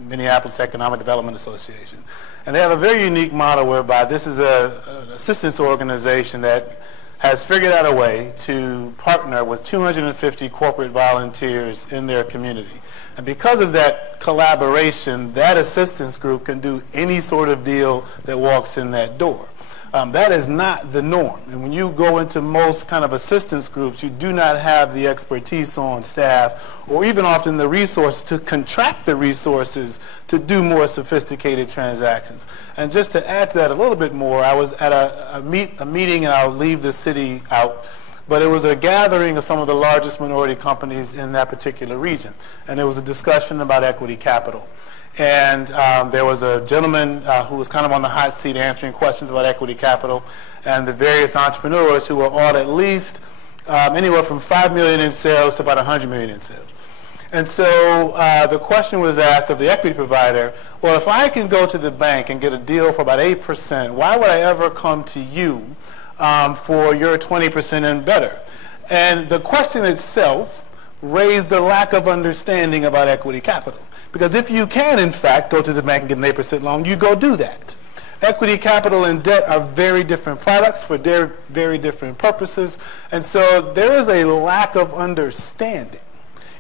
Minneapolis Economic Development Association. And they have a very unique model whereby this is an assistance organization that has figured out a way to partner with 250 corporate volunteers in their community. And because of that collaboration, that assistance group can do any sort of deal that walks in that door. That is not the norm. And when you go into most kind of assistance groups, you do not have the expertise on staff or even often the resources to contract the resources to do more sophisticated transactions. And just to add to that a little bit more, I was at a meeting, and I'll leave the city out, but it was a gathering of some of the largest minority companies in that particular region. And there was a discussion about equity capital. And there was a gentleman who was kind of on the hot seat answering questions about equity capital, and the various entrepreneurs who were all at least anywhere from $5 million in sales to about $100 million in sales. And so the question was asked of the equity provider, well, if I can go to the bank and get a deal for about 8%, why would I ever come to you for your 20% and better? And the question itself raised the lack of understanding about equity capital. Because if you can, in fact, go to the bank and get an 8% loan, you go do that. Equity capital and debt are very different products for very different purposes. And so there is a lack of understanding,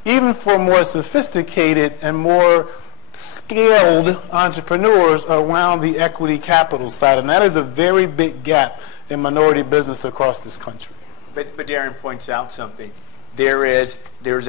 even for more sophisticated and more scaled entrepreneurs around the equity capital side. And that is a very big gap in minority business across this country. But Darren points out something. There's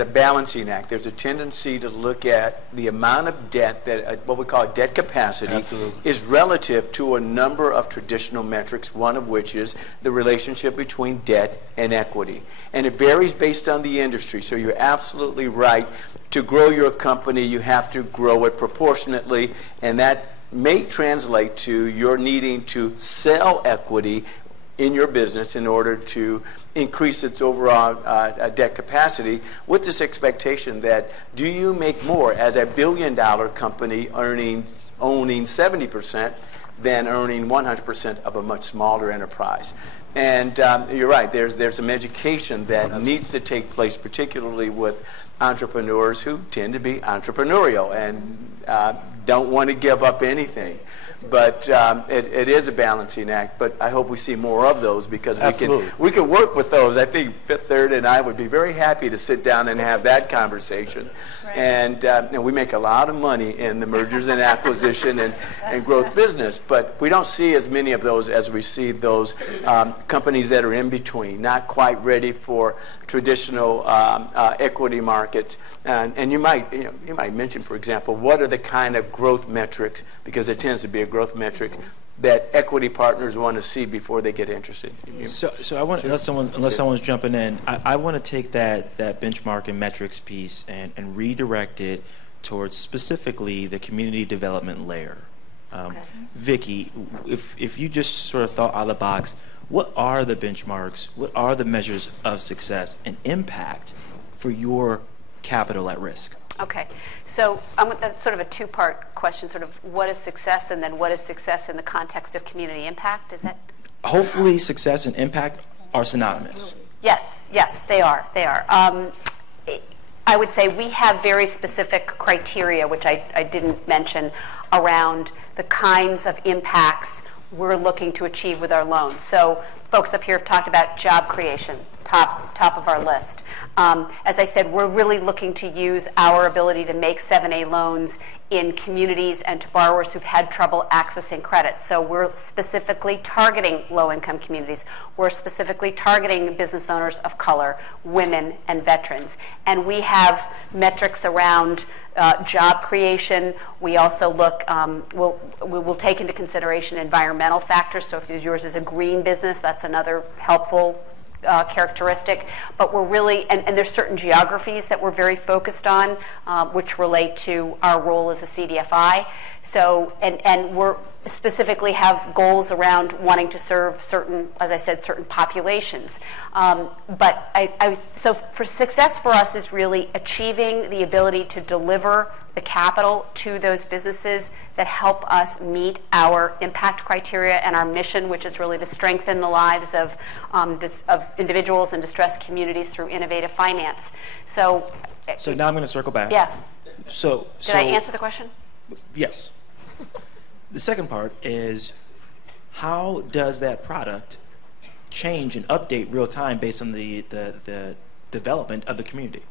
a balancing act. There's a tendency to look at the amount of debt that what we call debt capacity is relative to a number of traditional metrics, one of which is the relationship between debt and equity. And it varies based on the industry. So you're absolutely right. To grow your company, you have to grow it proportionately, and that may translate to your needing to sell equity in your business in order to increase its overall debt capacity, with this expectation that do you make more as a billion-dollar company owning 70% than earning 100% of a much smaller enterprise. And you're right, there's some education that needs to take place, particularly with entrepreneurs who tend to be entrepreneurial and don't want to give up anything. But it is a balancing act, but I hope we see more of those, because we can work with those. I think Fifth Third and I would be very happy to sit down and have that conversation. Right. And we make a lot of money in the mergers and acquisition and growth business, but we don't see as many of those as we see those companies that are in between, not quite ready for traditional equity markets. And you might mention, for example, what are the kind of growth metrics, because it tends to be a growth metric, that equity partners want to see before they get interested. So I want, unless someone's jumping in, I want to take that benchmark and metrics piece and redirect it towards specifically the community development layer. Okay. Vicki, if you just sort of thought out of the box, what are the benchmarks, what are the measures of success and impact for your capital at risk? Okay, so that's sort of a two-part question, sort of what is success, and then what is success in the context of community impact? Is that? Hopefully success and impact are synonymous. Yes, they are. I would say we have very specific criteria, which I didn't mention, around the kinds of impacts we're looking to achieve with our loans. So folks up here have talked about job creation, top of our list. As I said, we're really looking to use our ability to make 7A loans in communities and to borrowers who've had trouble accessing credit. So we're specifically targeting low-income communities. We're specifically targeting business owners of color, women, and veterans. And we have metrics around job creation. We also look, we'll take into consideration environmental factors. So if yours is a green business, that's another helpful characteristic. But we're really, and there's certain geographies that we're very focused on, which relate to our role as a CDFI. So, and we're specifically have goals around wanting to serve certain, as I said, certain populations. But so for success for us is really achieving the ability to deliver the capital to those businesses that help us meet our impact criteria and our mission, which is really to strengthen the lives of individuals and distressed communities through innovative finance. So now I'm going to circle back. Yeah. So did I answer the question? Yes. The second part is, how does that product change and update real time based on the development of the community?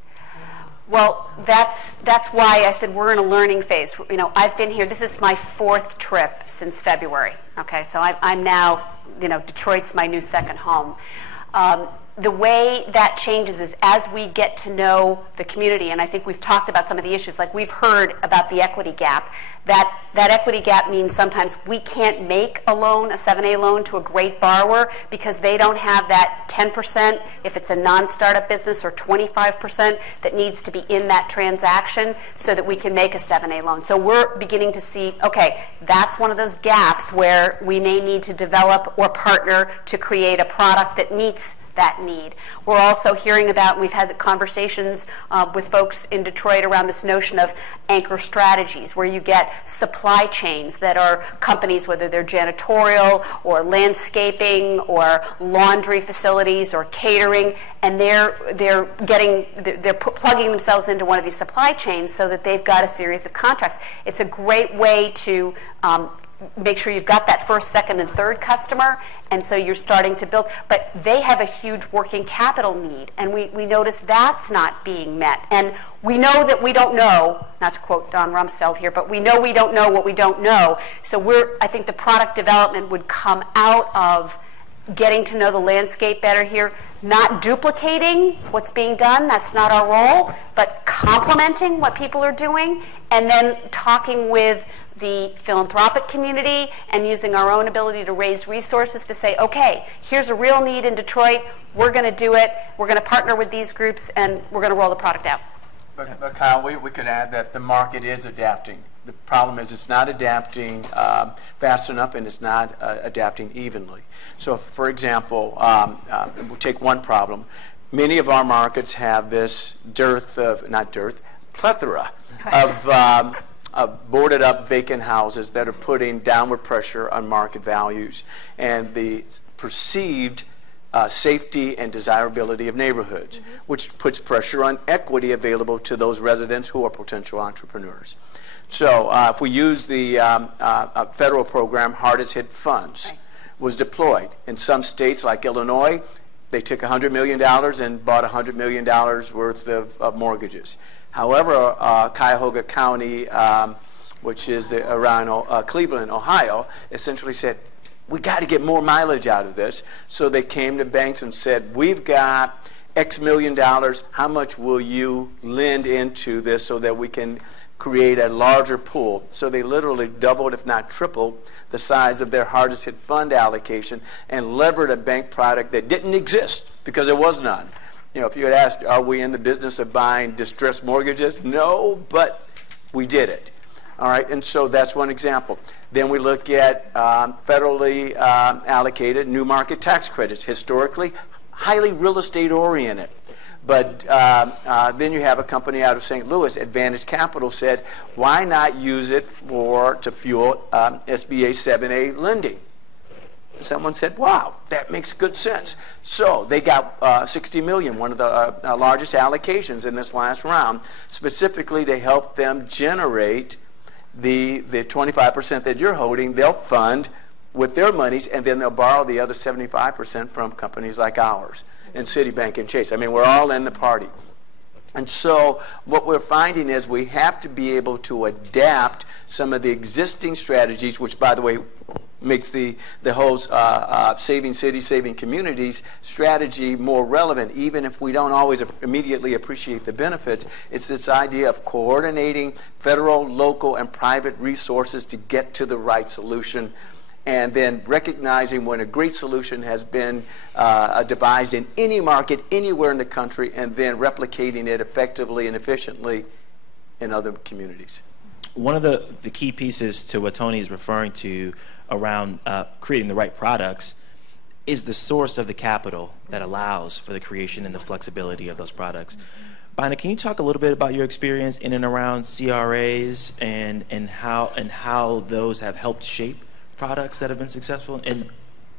Well, that's why I said we're in a learning phase. You know, I've been here. This is my 4th trip since February. Okay, so I'm now, Detroit's my new second home. The way that changes is as we get to know the community, and I think we've talked about some of the issues, like we've heard about the equity gap. That equity gap means sometimes we can't make a loan, a 7A loan, to a great borrower because they don't have that 10%, if it's a non-startup business, or 25% that needs to be in that transaction so that we can make a 7A loan. So we're beginning to see, okay, that's one of those gaps where we may need to develop or partner to create a product that meets that need. We're also hearing about, we've had conversations with folks in Detroit around this notion of anchor strategies, where you get supply chains that are companies, whether they're janitorial or landscaping or laundry facilities or catering, and they're plugging themselves into one of these supply chains so that they've got a series of contracts. It's a great way to make sure you've got that first, second, and third customer, and so you're starting to build. But they have a huge working capital need, and we notice that's not being met. And we know that we don't know, not to quote Don Rumsfeld here, but we know we don't know what we don't know. So I think the product development would come out of getting to know the landscape better here, not duplicating what's being done, that's not our role, but complementing what people are doing, and then talking with the philanthropic community and using our own ability to raise resources to say, okay, here's a real need in Detroit, we're going to do it, we're going to partner with these groups, and we're going to roll the product out. But Kyle, we could add that the market is adapting. The problem is it's not adapting fast enough, and it's not adapting evenly. So, for example, we'll take one problem. Many of our markets have this plethora of boarded up vacant houses that are putting downward pressure on market values and the perceived safety and desirability of neighborhoods, which puts pressure on equity available to those residents who are potential entrepreneurs. So if we use the federal program, Hardest Hit Funds, was deployed. In some states like Illinois, they took $100 million and bought $100 million worth of mortgages. However, Cuyahoga County, which is around Cleveland, Ohio, essentially said, we got to get more mileage out of this. So they came to banks and said, we've got X million dollars. How much will you lend into this so that we can create a larger pool? So they literally doubled, if not tripled, the size of their hardest hit fund allocation and levered a bank product that didn't exist because there was none. You know, if you had asked, are we in the business of buying distressed mortgages? No, but we did it. All right, and so that's one example. Then we look at federally allocated new market tax credits, historically highly real estate oriented. But then you have a company out of St. Louis, Advantage Capital, said, why not use it to fuel SBA 7A lending? Someone said, wow, that makes good sense. So they got $60 million, one of the largest allocations in this last round, specifically to help them generate the 25% that you're holding. They'll fund with their monies, and then they'll borrow the other 75% from companies like ours and Citibank and Chase. I mean, we're all in the party. And so what we're finding is we have to be able to adapt some of the existing strategies, which, by the way, makes the whole saving cities, saving communities strategy more relevant, even if we don't always immediately appreciate the benefits. It's this idea of coordinating federal, local, and private resources to get to the right solution, and then recognizing when a great solution has been devised in any market, anywhere in the country, and then replicating it effectively and efficiently in other communities. One of the key pieces to what Tony is referring to around creating the right products is the source of the capital that allows for the creation and the flexibility of those products. Bina, can you talk a little bit about your experience in and around CRAs and how those have helped shape products that have been successful?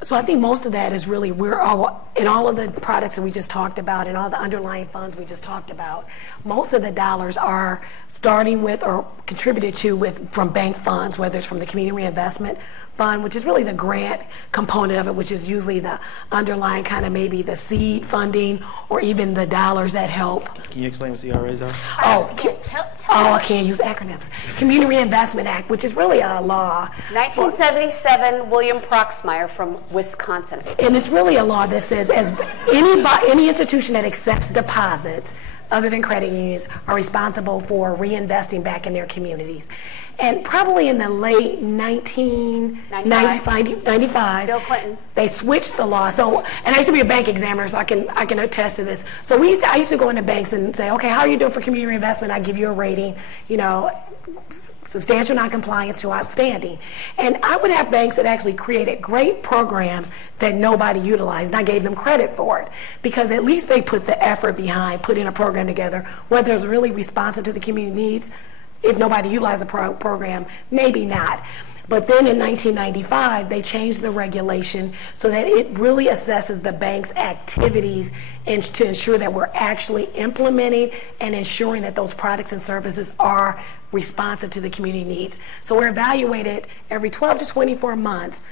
So I think most of that is really, in all of the products that we just talked about and all the underlying funds we just talked about, most of the dollars are starting with or contributed to from bank funds, whether it's from the Community Reinvestment Fund, which is really the grant component of it, which is usually the underlying kind of maybe the seed funding or even the dollars that help. Can you explain what CRAs are? I can't use acronyms. Community Reinvestment Act, which is really a law. 1977, William Proxmire from Wisconsin. And it's really a law that says any institution that accepts deposits other than credit unions are responsible for reinvesting back in their communities. And probably in the late 1995, Bill Clinton, they switched the law. So, and I used to be a bank examiner, so I can attest to this. So I used to go into banks and say, okay, how are you doing for community reinvestment? I give you a rating, substantial noncompliance to outstanding. And I would have banks that actually created great programs that nobody utilized, and I gave them credit for it because at least they put the effort behind putting a program together, whether it's really responsive to the community needs. If nobody utilized the program, maybe not. But then in 1995, they changed the regulation so that it really assesses the bank's activities and to ensure that we're actually implementing and ensuring that those products and services are responsive to the community needs. So we're evaluated every 12 to 24 months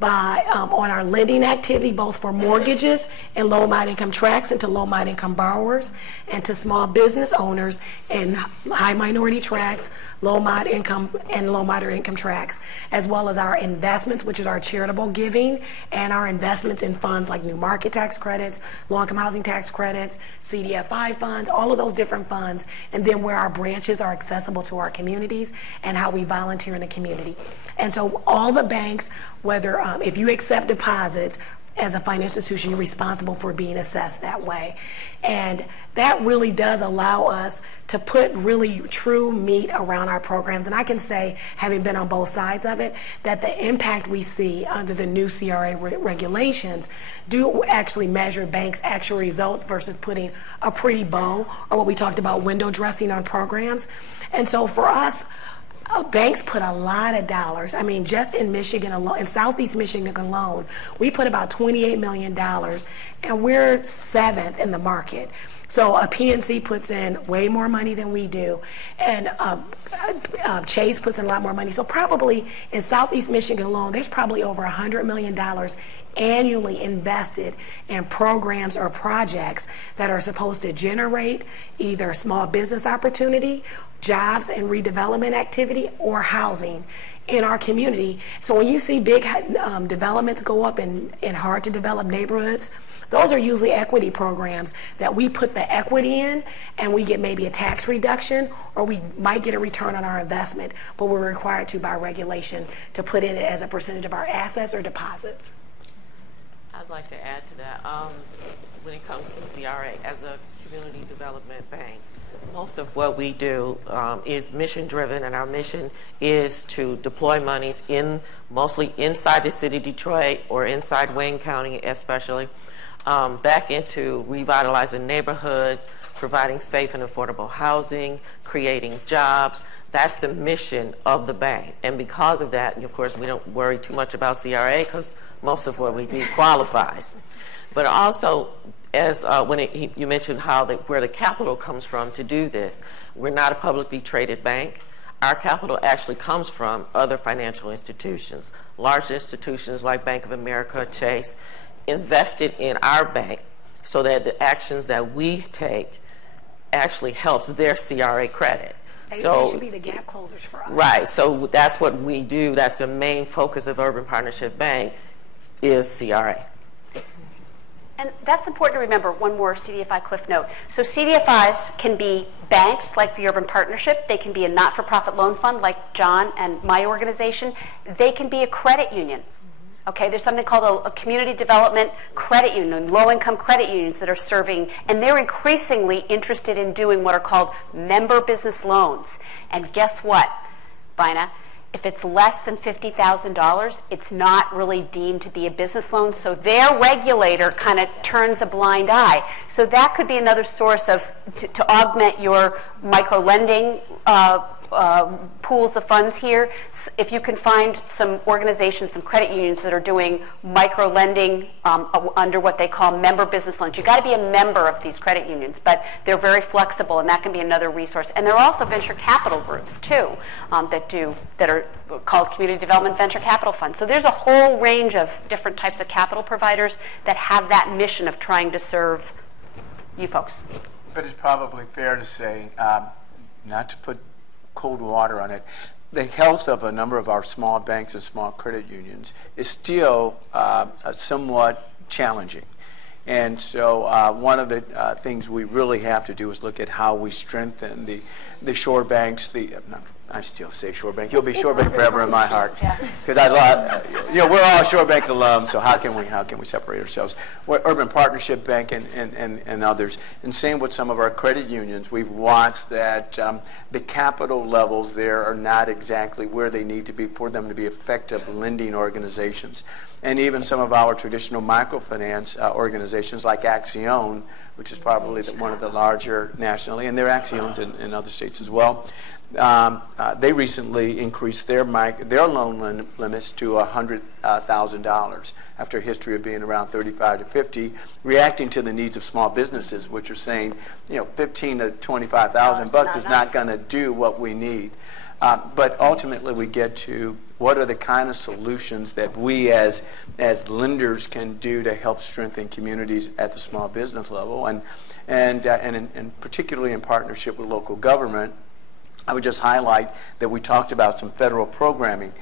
on our lending activity, both for mortgages and low moderate income tracts and to low moderate income borrowers and to small business owners and high minority tracts, low moderate income and low moderate income tracts, as well as our investments, which is our charitable giving, and our investments in funds like new market tax credits, low income housing tax credits, CDFI funds, all of those different funds, and then where our branches are accessible to our communities and how we volunteer in the community. And so all the banks, whether if you accept deposits as a financial institution, you're responsible for being assessed that way. And that really does allow us to put really true meat around our programs. And I can say, having been on both sides of it, that the impact we see under the new CRA regulations do actually measure banks' actual results versus putting a pretty bow, or what we talked about, window dressing on programs. And so for us, banks put a lot of dollars. I mean, just in Michigan alone, in Southeast Michigan alone, we put about $28 million, and we're 7th in the market. So a PNC puts in way more money than we do, and Chase puts in a lot more money. So probably in Southeast Michigan alone, there's probably over $100 million annually invested in programs or projects that are supposed to generate either small business opportunity, jobs and redevelopment activity, or housing in our community. So when you see big developments go up in hard to develop neighborhoods, those are usually equity programs that we put the equity in, and we get maybe a tax reduction, or we might get a return on our investment, but we're required to by regulation to put in it as a percentage of our assets or deposits. I'd like to add to that. When it comes to CRA, as a community development bank, most of what we do is mission driven, and our mission is to deploy monies mostly inside the city of Detroit or inside Wayne County especially, back into revitalizing neighborhoods, providing safe and affordable housing, creating jobs. That's the mission of the bank. And because of that, of course, we don't worry too much about CRA because most of what we do qualifies. But also, as you mentioned where the capital comes from to do this, we're not a publicly traded bank. Our capital actually comes from other financial institutions, large institutions like Bank of America, Chase, invested in our bank so that the actions that we take actually helps their CRA credit. They should be the gap closers for us. Right, so that's what we do. That's the main focus of Urban Partnership Bank is CRA. And that's important to remember. One more CDFI cliff note. So CDFIs can be banks like the Urban Partnership. They can be a not-for-profit loan fund like John and my organization. They can be a credit union. Okay, there's something called a community development credit union, low-income credit unions that are serving, and they're increasingly interested in doing what are called member business loans. And guess what, Bina? If it's less than $50,000, it's not really deemed to be a business loan, so their regulator kind of turns a blind eye. So that could be another source of to augment your micro-lending pools of funds here. If you can find some organizations, some credit unions that are doing micro-lending under what they call member business loans. You've got to be a member of these credit unions, but they're very flexible, and that can be another resource. And there are also venture capital groups, too, that are called Community Development Venture Capital Funds. So there's a whole range of different types of capital providers that have that mission of trying to serve you folks. But it's probably fair to say, not to put cold water on it, the health of a number of our small banks and small credit unions is still somewhat challenging. And so one of the things we really have to do is look at how we strengthen the shore banks, I still say Shore Bank. You'll be Shore Bank forever in my heart, because we're all Shore Bank alums. So how can we separate ourselves? We're Urban Partnership Bank and others, and same with some of our credit unions. We've watched that the capital levels there are not exactly where they need to be for them to be effective lending organizations, and even some of our traditional microfinance organizations like Axion, which is probably one of the larger nationally, and there are Axions in other states as well. They recently increased their loan limits to $100,000 after a history of being around 35 to 50, reacting to the needs of small businesses, which are saying, $15,000 to $25,000 is not going to do what we need. But ultimately, we get to what are the kind of solutions that we as lenders can do to help strengthen communities at the small business level, and particularly in partnership with local government. I would just highlight that we talked about some federal programming,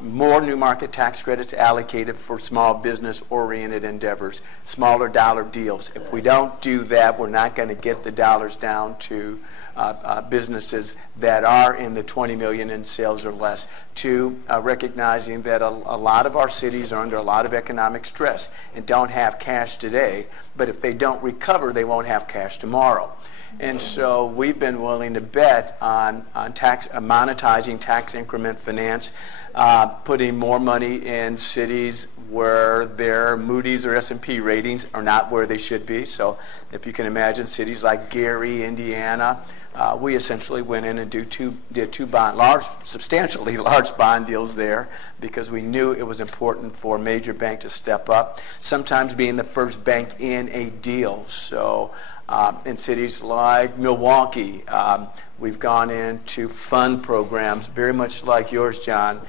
more new market tax credits allocated for small business-oriented endeavors, smaller dollar deals. If we don't do that, we're not going to get the dollars down to businesses that are in the 20 million in sales or less, to recognizing that a lot of our cities are under a lot of economic stress and don't have cash today, but if they don't recover, they won't have cash tomorrow. And so we've been willing to bet on monetizing tax increment finance, putting more money in cities where their Moody's or S&P ratings are not where they should be. So if you can imagine cities like Gary, Indiana, we essentially went in and did two substantially large bond deals there because we knew it was important for a major bank to step up, sometimes being the first bank in a deal. So in cities like Milwaukee, we've gone into fund programs very much like yours, John,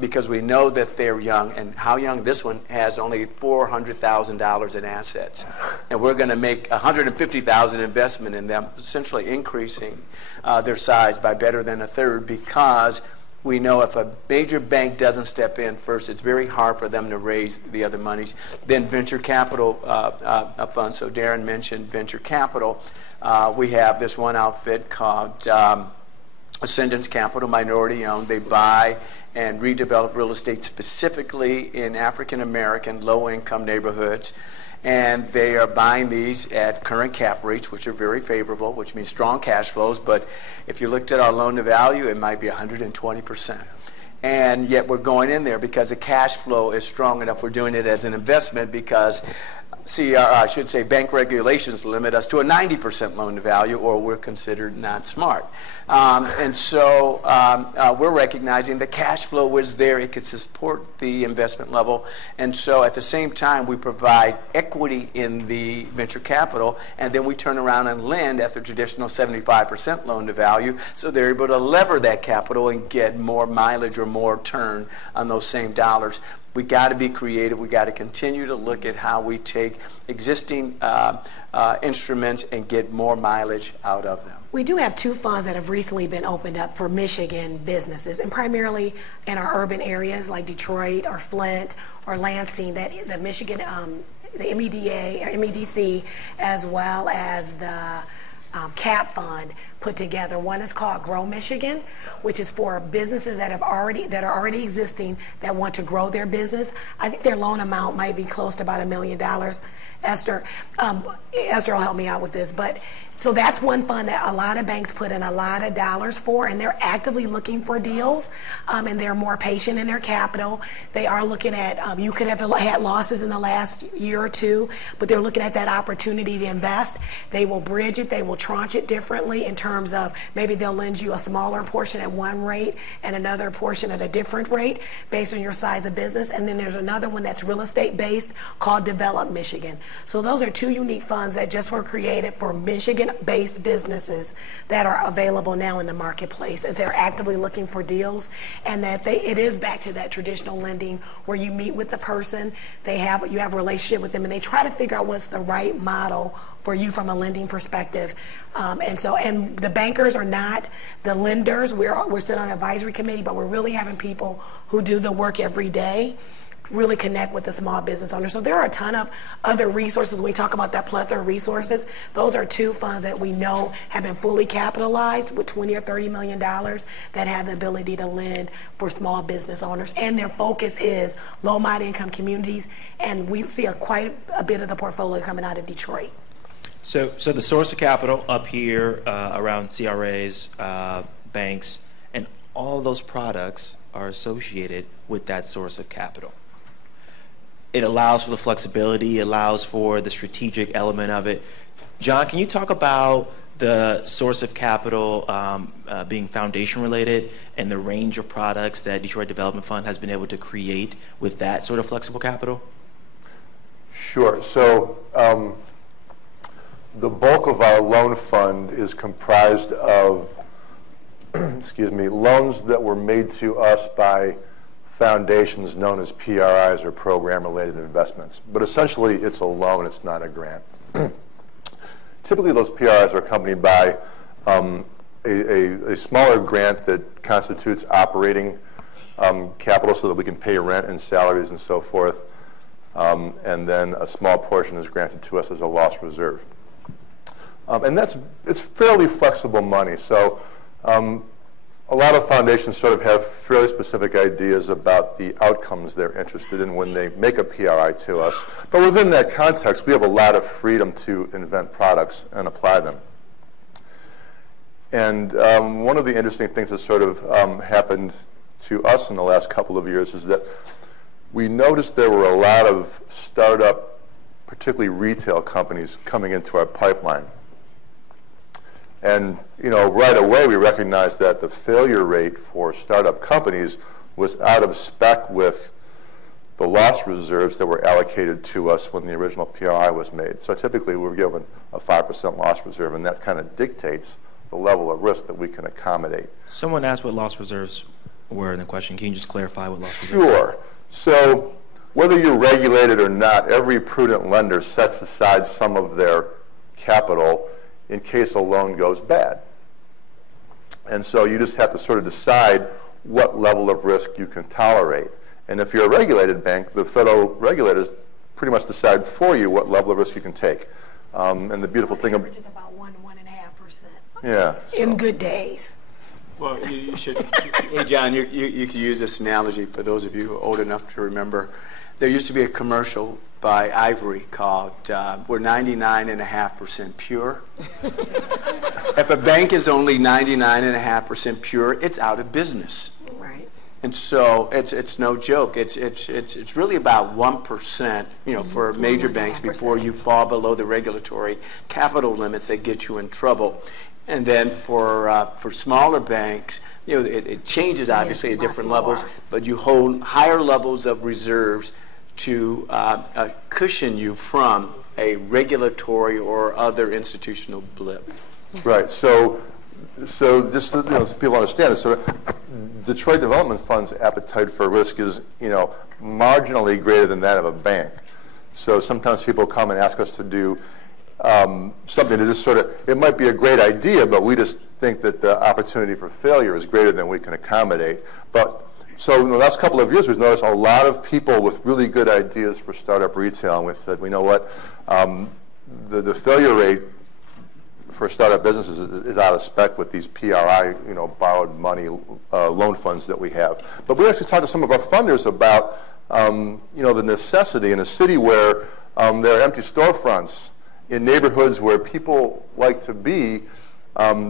because we know that they're young. And how young? This one has only $400,000 in assets. And we're going to make $150,000 investment in them, essentially increasing their size by better than a third, because we know if a major bank doesn't step in first, it's very hard for them to raise the other monies. Then venture capital funds. So Darren mentioned venture capital. We have this one outfit called Ascendance Capital, minority owned. They buy and redevelop real estate specifically in African American low-income neighborhoods. And they are buying these at current cap rates, which are very favorable, which means strong cash flows. But if you looked at our loan to value, it might be 120%. And yet we're going in there because the cash flow is strong enough. We're doing it as an investment because bank regulations limit us to a 90% loan to value, or we're considered not smart. And so we're recognizing the cash flow was there. It could support the investment level. And so at the same time, we provide equity in the venture capital, and then we turn around and lend at the traditional 75% loan to value. So they're able to lever that capital and get more mileage or more turn on those same dollars. We got to be creative. We got to continue to look at how we take existing instruments and get more mileage out of them. We do have two funds that have recently been opened up for Michigan businesses, and primarily in our urban areas like Detroit or Flint or Lansing, that the Michigan, the MEDA or MEDC, as well as the CAP fund put together. One is called Grow Michigan, which is for businesses that are already existing that want to grow their business. I think their loan amount might be close to about $1 million. Esther will help me out with this, but so that's one fund that a lot of banks put in a lot of dollars for, and they're actively looking for deals, and they're more patient in their capital. They are looking at, you could have had losses in the last year or two, but they're looking at that opportunity to invest. They will bridge it, they will tranche it differently in terms of maybe they'll lend you a smaller portion at one rate and another portion at a different rate based on your size of business. And then there's another one that's real estate based called Develop Michigan. So those are two unique funds that just were created for Michigan-based businesses that are available now in the marketplace. And they're actively looking for deals, and that it is back to that traditional lending where you meet with the person, you have a relationship with them, and they try to figure out what's the right model for you from a lending perspective. And the bankers are not the lenders. We're sitting on an advisory committee, but we're really having people who do the work every day really connect with the small business owner. So there are a ton of other resources. When we talk about that plethora of resources, those are two funds that we know have been fully capitalized with $20 or $30 million that have the ability to lend for small business owners. And their focus is low moderate income communities, and we see quite a bit of the portfolio coming out of Detroit. So the source of capital up here around CRAs, banks, and all those products are associated with that source of capital. It allows for the flexibility, allows for the strategic element of it. John, can you talk about the source of capital being foundation related and the range of products that Detroit Development Fund has been able to create with that sort of flexible capital? Sure. So the bulk of our loan fund is comprised of loans that were made to us by foundations known as PRIs, or program-related investments. But essentially, it's a loan, it's not a grant. Typically, those PRIs are accompanied by a smaller grant that constitutes operating capital so that we can pay rent and salaries and so forth. And then a small portion is granted to us as a loss reserve. And it's fairly flexible money. So a lot of foundations sort of have fairly specific ideas about the outcomes they're interested in when they make a PRI to us. But within that context, we have a lot of freedom to invent products and apply them. And one of the interesting things that sort of happened to us in the last couple of years is that we noticed there were a lot of startup, particularly retail companies, coming into our pipeline. And right away we recognized that the failure rate for startup companies was out of spec with the loss reserves that were allocated to us when the original PRI was made. So typically we were given a 5% loss reserve, and that kind of dictates the level of risk that we can accommodate. Someone asked what loss reserves were in the question. Can you just clarify what loss reserves are? Sure. So whether you're regulated or not, every prudent lender sets aside some of their capital in case a loan goes bad. And so you just have to sort of decide what level of risk you can tolerate. And if you're a regulated bank, the federal regulators pretty much decide for you what level of risk you can take. And the beautiful thing about it's about 1.5%. Yeah. In good days. Well, you should. Hey, John, you could use this analogy for those of you who are old enough to remember. There used to be a commercial by Ivory called "We're 99.5% pure." If a bank is only 99.5% pure, it's out of business. Right. And so it's no joke. It's really about 1%, for major banks before you fall below the regulatory capital limits that get you in trouble. And then for smaller banks, it changes obviously at different levels, but you hold higher levels of reserves to cushion you from a regulatory or other institutional blip. Right. So just so people understand this, so Detroit Development Fund's appetite for risk is marginally greater than that of a bank. So sometimes people come and ask us to do something to just sort of, it might be a great idea, but we just think that the opportunity for failure is greater than we can accommodate. So in the last couple of years, we've noticed a lot of people with really good ideas for startup retail, and we said, you know what, the failure rate for startup businesses is out of spec with these PRI, borrowed money loan funds that we have. But we actually talked to some of our funders about, the necessity in a city where there are empty storefronts, in neighborhoods where people like to be.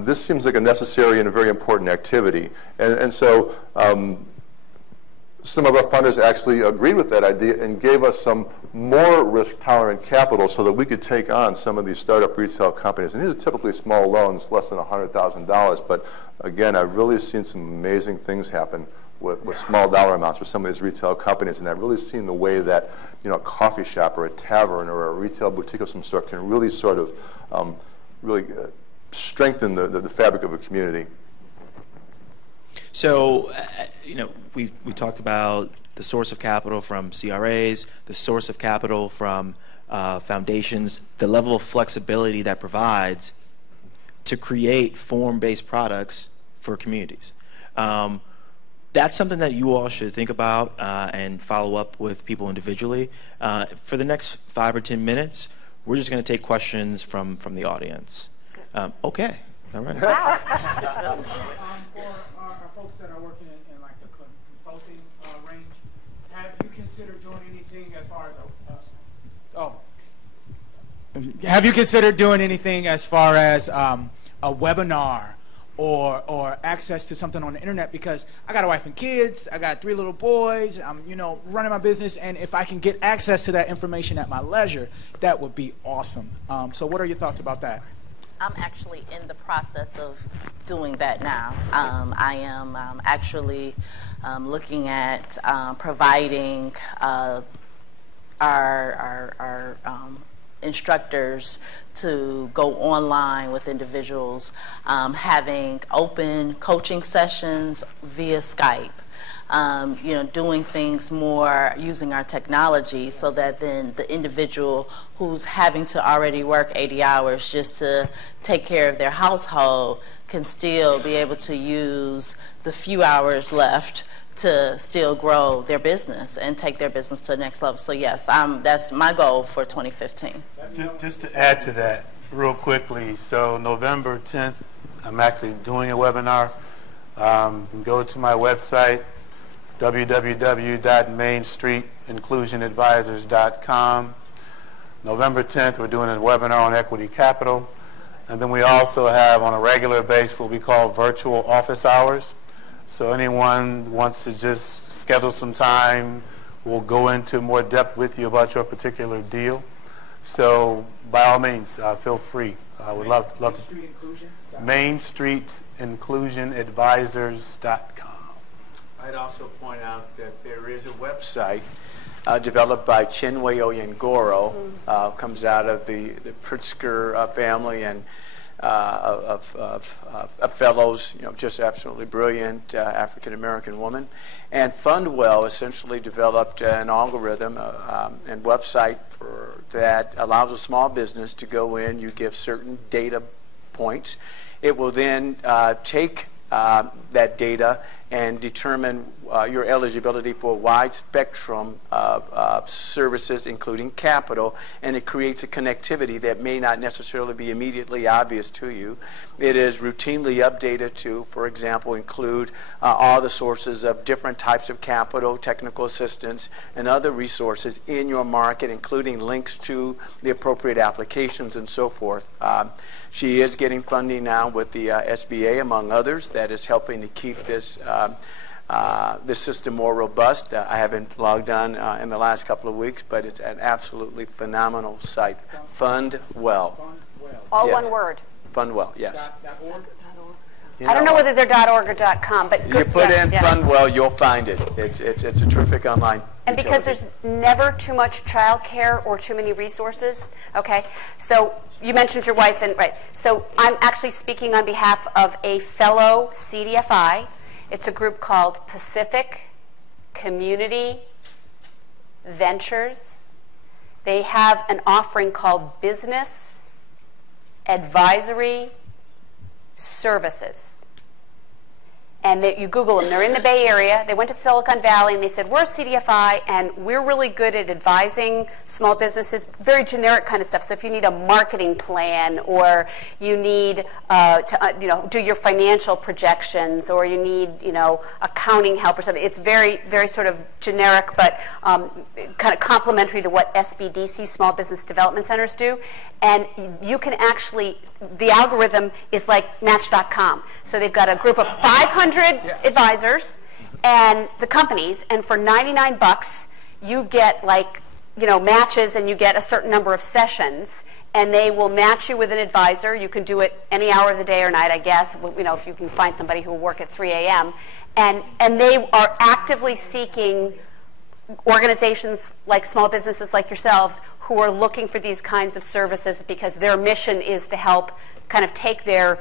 This seems like a necessary and a very important activity. And so some of our funders actually agreed with that idea and gave us some more risk-tolerant capital so that we could take on some of these startup retail companies. And these are typically small loans, less than $100,000. But again, I've really seen some amazing things happen with small dollar amounts for some of these retail companies. And I've really seen the way that a coffee shop or a tavern or a retail boutique of some sort can really sort of strengthen the fabric of a community. So, we talked about the source of capital from CRAs, the source of capital from foundations, the level of flexibility that provides to create form-based products for communities. That's something that you all should think about and follow up with people individually. For the next 5 or 10 minutes, we're just going to take questions from the audience. Okay. All right. Wow. For our folks that are working in like the consulting range, have you considered doing anything as far as have you considered doing anything as far as a webinar or access to something on the internet? Because I got a wife and kids, I got 3 little boys, I'm running my business, and if I can get access to that information at my leisure, that would be awesome. So what are your thoughts about that? I'm actually in the process of doing that now. I am actually looking at providing our instructors to go online with individuals, having open coaching sessions via Skype. Doing things more using our technology so that then the individual who's having to already work 80 hours just to take care of their household can still be able to use the few hours left to still grow their business and take their business to the next level. So yes, that's my goal for 2015. Just to add to that, real quickly. So November 10th, I'm actually doing a webinar. You can go to my website, www.mainstreetinclusionadvisors.com. November 10th, we're doing a webinar on equity capital. And then we also have, on a regular basis, what we call virtual office hours. So anyone wants to just schedule some time, we'll go into more depth with you about your particular deal. So by all means, feel free. I would love to. MainStreetInclusionAdvisors.com. I'd also point out that there is a website developed by Chinwe Oyengoro, comes out of the Pritzker family and of fellows, just absolutely brilliant African-American woman. And Fundwell essentially developed an algorithm and website that allows a small business to go in. You give certain data points. It will then take that data and determine your eligibility for a wide spectrum of services, including capital, and it creates a connectivity that may not necessarily be immediately obvious to you. It is routinely updated to, for example, include all the sources of different types of capital, technical assistance, and other resources in your market, including links to the appropriate applications and so forth. She is getting funding now with the SBA, among others, that is helping to keep this this system more robust. I haven't logged on in the last couple of weeks, but it's an absolutely phenomenal site. Fundwell. All yes. one word. Fundwell, yes. I don't know whether they're .org or .com, but good. You put in Fundwell, you'll find it. It's a terrific online. And because there's never too much childcare or too many resources, okay? So you mentioned your wife, and right. So I'm actually speaking on behalf of a fellow CDFI. It's a group called Pacific Community Ventures. They have an offering called Business Advisory Services. And you Google them. They're in the Bay Area. They went to Silicon Valley, and they said, we're a CDFI, and we're really good at advising small businesses, very generic kind of stuff. So if you need a marketing plan, or you need to do your financial projections, or you need accounting help or something, it's very, very sort of generic, but kind of complementary to what SBDC, Small Business Development Centers, do. And you can actually, the algorithm is like Match.com. So they've got a group of 500 advisors and the companies, and for $99 you get matches, and you get a certain number of sessions, and they will match you with an advisor. You can do it any hour of the day or night, I guess, if you can find somebody who will work at 3 a.m. And they are actively seeking organizations like small businesses like yourselves who are looking for these kinds of services, because their mission is to help kind of take their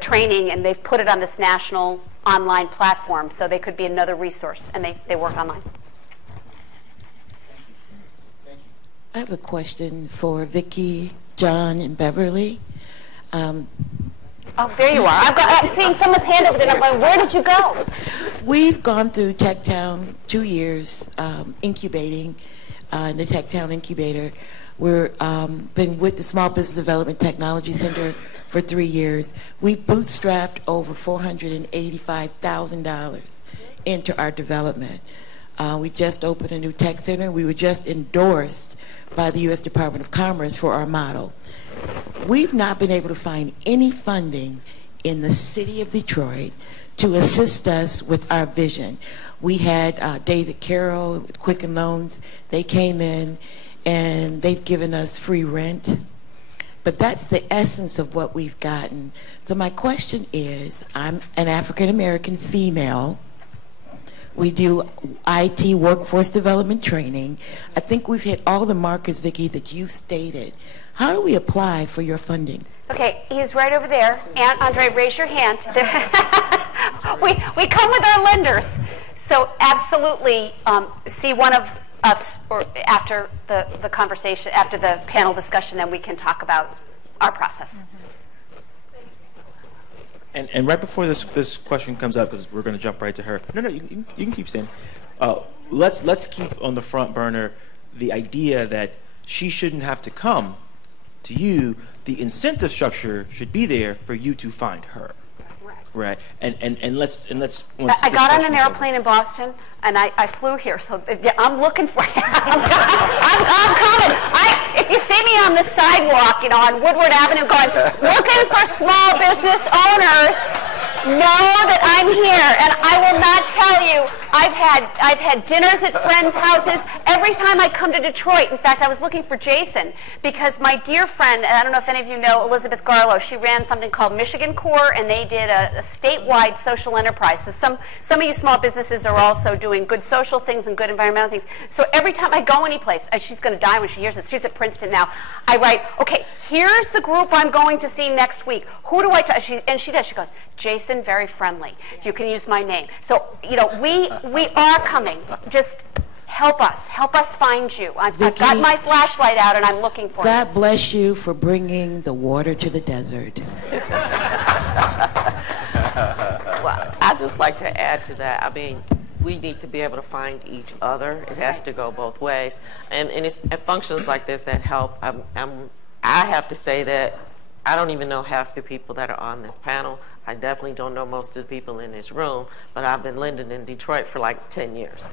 training, and they've put it on this national online platform, so they could be another resource, and they work online. I have a question for Vicki, John, and Beverly. Oh, there you are. I'm seeing someone's hand over there, and I'm going, where did you go? We've gone through TechTown 2 years incubating in the TechTown incubator. We've been with the Small Business Development Technology Center for 3 years. We bootstrapped over $485,000 into our development. We just opened a new tech center. We were just endorsed by the U.S. Department of Commerce for our model. We've not been able to find any funding in the city of Detroit to assist us with our vision. We had David Carroll with Quicken Loans. They came in, and they've given us free rent. But that's the essence of what we've gotten. So my question is, I'm an African-American female. We do IT workforce development training. I think we've hit all the markers, Vicki, that you stated. How do we apply for your funding? Okay, he's right over there. Aunt Andre, raise your hand. we come with our lenders. So absolutely see one of us after the conversation, after the panel discussion, and we can talk about our process. And right before this question comes up, because we're going to jump right to her. No, you can keep standing. Let's keep on the front burner the idea that she shouldn't have to come to you the incentive structure should be there for you to find her. Right, and let's. I got on an airplane in Boston, and I flew here. So yeah, I'm looking for. I'm coming. If you see me on the sidewalk, on Woodward Avenue, going looking for small business owners, know that I'm here, and I will not tell you. I've had dinners at friends' houses every time I come to Detroit. In fact, I was looking for Jason because my dear friend, and I don't know if any of you know Elizabeth Garlow, she ran something called Michigan Core, and they did a statewide social enterprise. So some of you small businesses are also doing good social things and good environmental things. So every time I go anyplace, she's going to die when she hears this. She's at Princeton now. I write, okay, here's the group I'm going to see next week. Who do I talk? And she does. She goes, Jason, very friendly. You can use my name. So we are coming. Just help us find you. I've got my flashlight out and I'm looking for you. God bless you for bringing the water to the desert. Well, I'd just like to add to that. I mean, we need to be able to find each other. It has to go both ways. And it's functions like this that help. I have to say that I don't even know half the people that are on this panel. I definitely don't know most of the people in this room, but I've been lending in Detroit for like 10 years.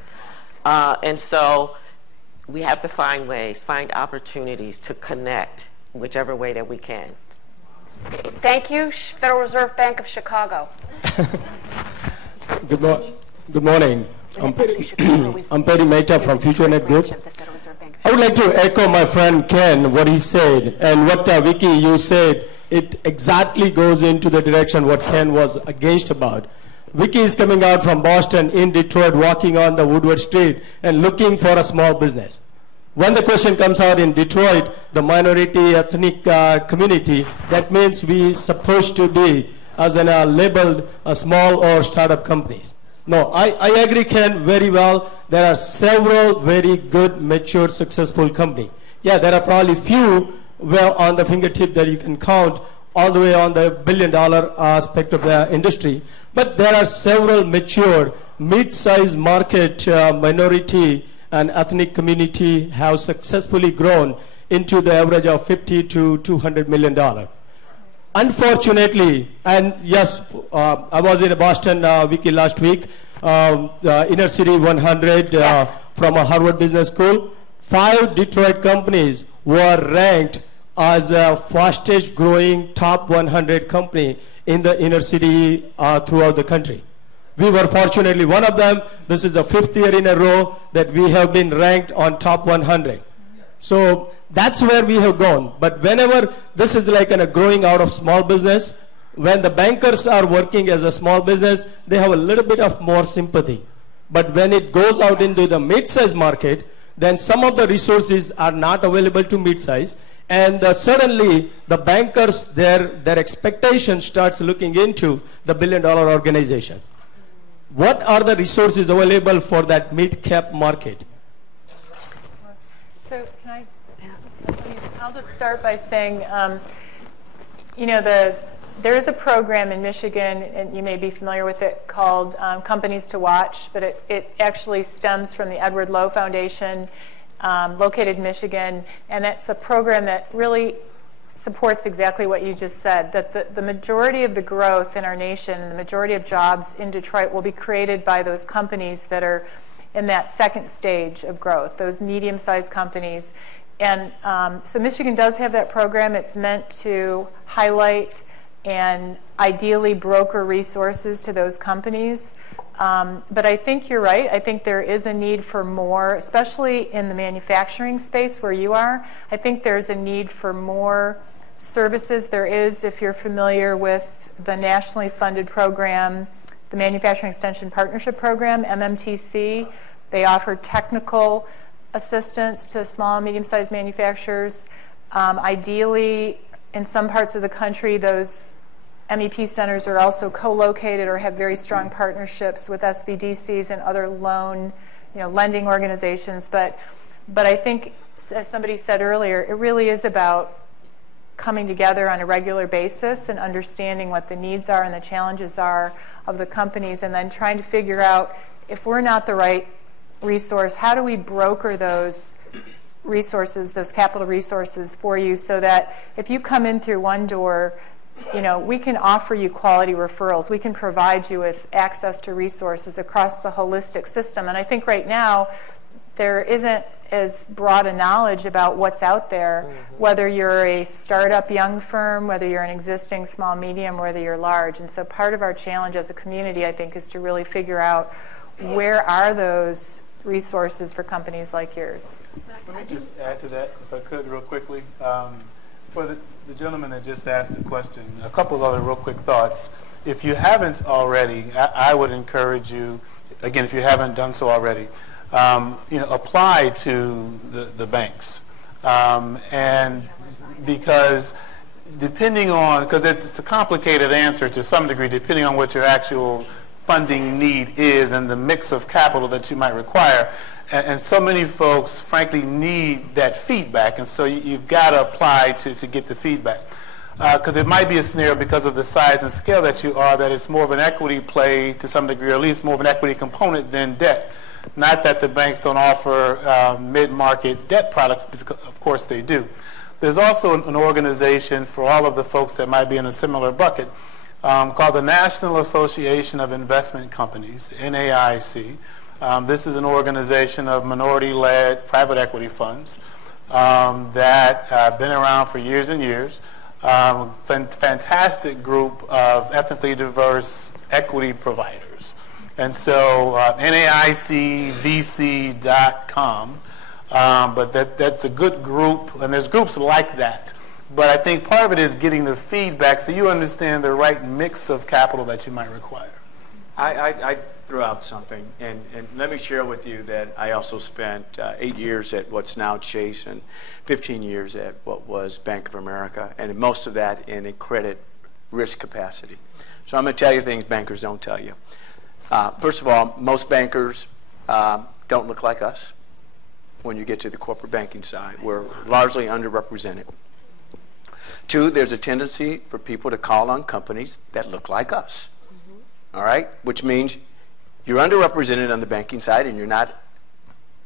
And so we have to find ways, find opportunities to connect whichever way that we can. Thank you, Federal Reserve Bank of Chicago. Good morning. I'm Perry Mehta from FutureNet Group. I would like to echo my friend Ken, what he said, and what Vicky, you said, it exactly goes into the direction what Ken was against about. Vicky is coming out from Boston in Detroit, walking on the Woodward Street and looking for a small business. When the question comes out in Detroit, the minority ethnic community, that means we supposed to be as labeled small or startup companies. No, I agree, Ken, very well. There are several very good, mature, successful companies. Yeah, there are probably few well on the fingertip that you can count all the way on the billion-dollar aspect of the industry. But there are several mature, mid-sized market minority and ethnic community have successfully grown into the average of $50 to $200 million. Unfortunately, and yes, I was in Boston, Vicky, last week, Inner City 100 yes. From a Harvard Business School. 5 Detroit companies were ranked as the fastest growing top 100 company in the inner city throughout the country. We were fortunately one of them. This is the 5th year in a row that we have been ranked on top 100. So that's where we have gone. But whenever this is like a growing out of small business, when the bankers are working as a small business, they have a little bit of more sympathy. But when it goes out into the mid-size market, then some of the resources are not available to mid-size. And suddenly the bankers, their expectation starts looking into the billion-dollar organization. What are the resources available for that mid-cap market? So can I'll just start by saying, there is a program in Michigan, and you may be familiar with it, called Companies to Watch, but it actually stems from the Edward Lowe Foundation, located in Michigan, and that's a program that really supports exactly what you just said, that the majority of the growth in our nation and the majority of jobs in Detroit will be created by those companies that are in that second stage of growth, those medium-sized companies. And so Michigan does have that program. It's meant to highlight and ideally broker resources to those companies. But I think you're right. I think there is a need for more, especially in the manufacturing space where you are. I think there's a need for more services. There is, if you're familiar with the nationally funded program, the Manufacturing Extension Partnership Program, MMTC. They offer technical assistance to small and medium-sized manufacturers. Ideally, in some parts of the country, those MEP centers are also co-located or have very strong partnerships with SBDCs and other lending organizations. But I think, as somebody said earlier, it really is about coming together on a regular basis and understanding what the needs are and the challenges are of the companies, and then trying to figure out, if we're not the right resource, how do we broker those resources, those capital resources for you, so that if you come in through one door, we can offer you quality referrals. We can provide you with access to resources across the holistic system. And I think right now there isn't as broad a knowledge about what's out there, whether you're a startup young firm, whether you're an existing small medium, whether you're large. And so part of our challenge as a community, I think, is to really figure out where are those resources for companies like yours. Let me just add to that, if I could, real quickly. For the gentleman that just asked the question, a couple of other real quick thoughts. If you haven't already, I would encourage you, again, if you haven't done so already, apply to the banks. And because depending on, because it's a complicated answer to some degree, depending on what your actual funding need is and the mix of capital that you might require. And so many folks, frankly, need that feedback. And so you've got to apply to get the feedback. Because it might be a scenario because of the size and scale that you are, that it's more of an equity play to some degree, or at least more of an equity component than debt. Not that the banks don't offer mid-market debt products, because of course they do. There's also an organization for all of the folks that might be in a similar bucket called the National Association of Investment Companies, NAIC. This is an organization of minority-led private equity funds that have been around for years and years. Fantastic group of ethnically diverse equity providers. And so NAICVC.com, but that's a good group, and there's groups like that. But I think part of it is getting the feedback so you understand the right mix of capital that you might require. I threw out something, and let me share with you that I also spent 8 years at what's now Chase and 15 years at what was Bank of America, and most of that in a credit risk capacity. So I'm going to tell you things bankers don't tell you. First of all, most bankers don't look like us when you get to the corporate banking side. We're largely underrepresented. Two, there's a tendency for people to call on companies that look like us. All right? Which means you're underrepresented on the banking side and you're not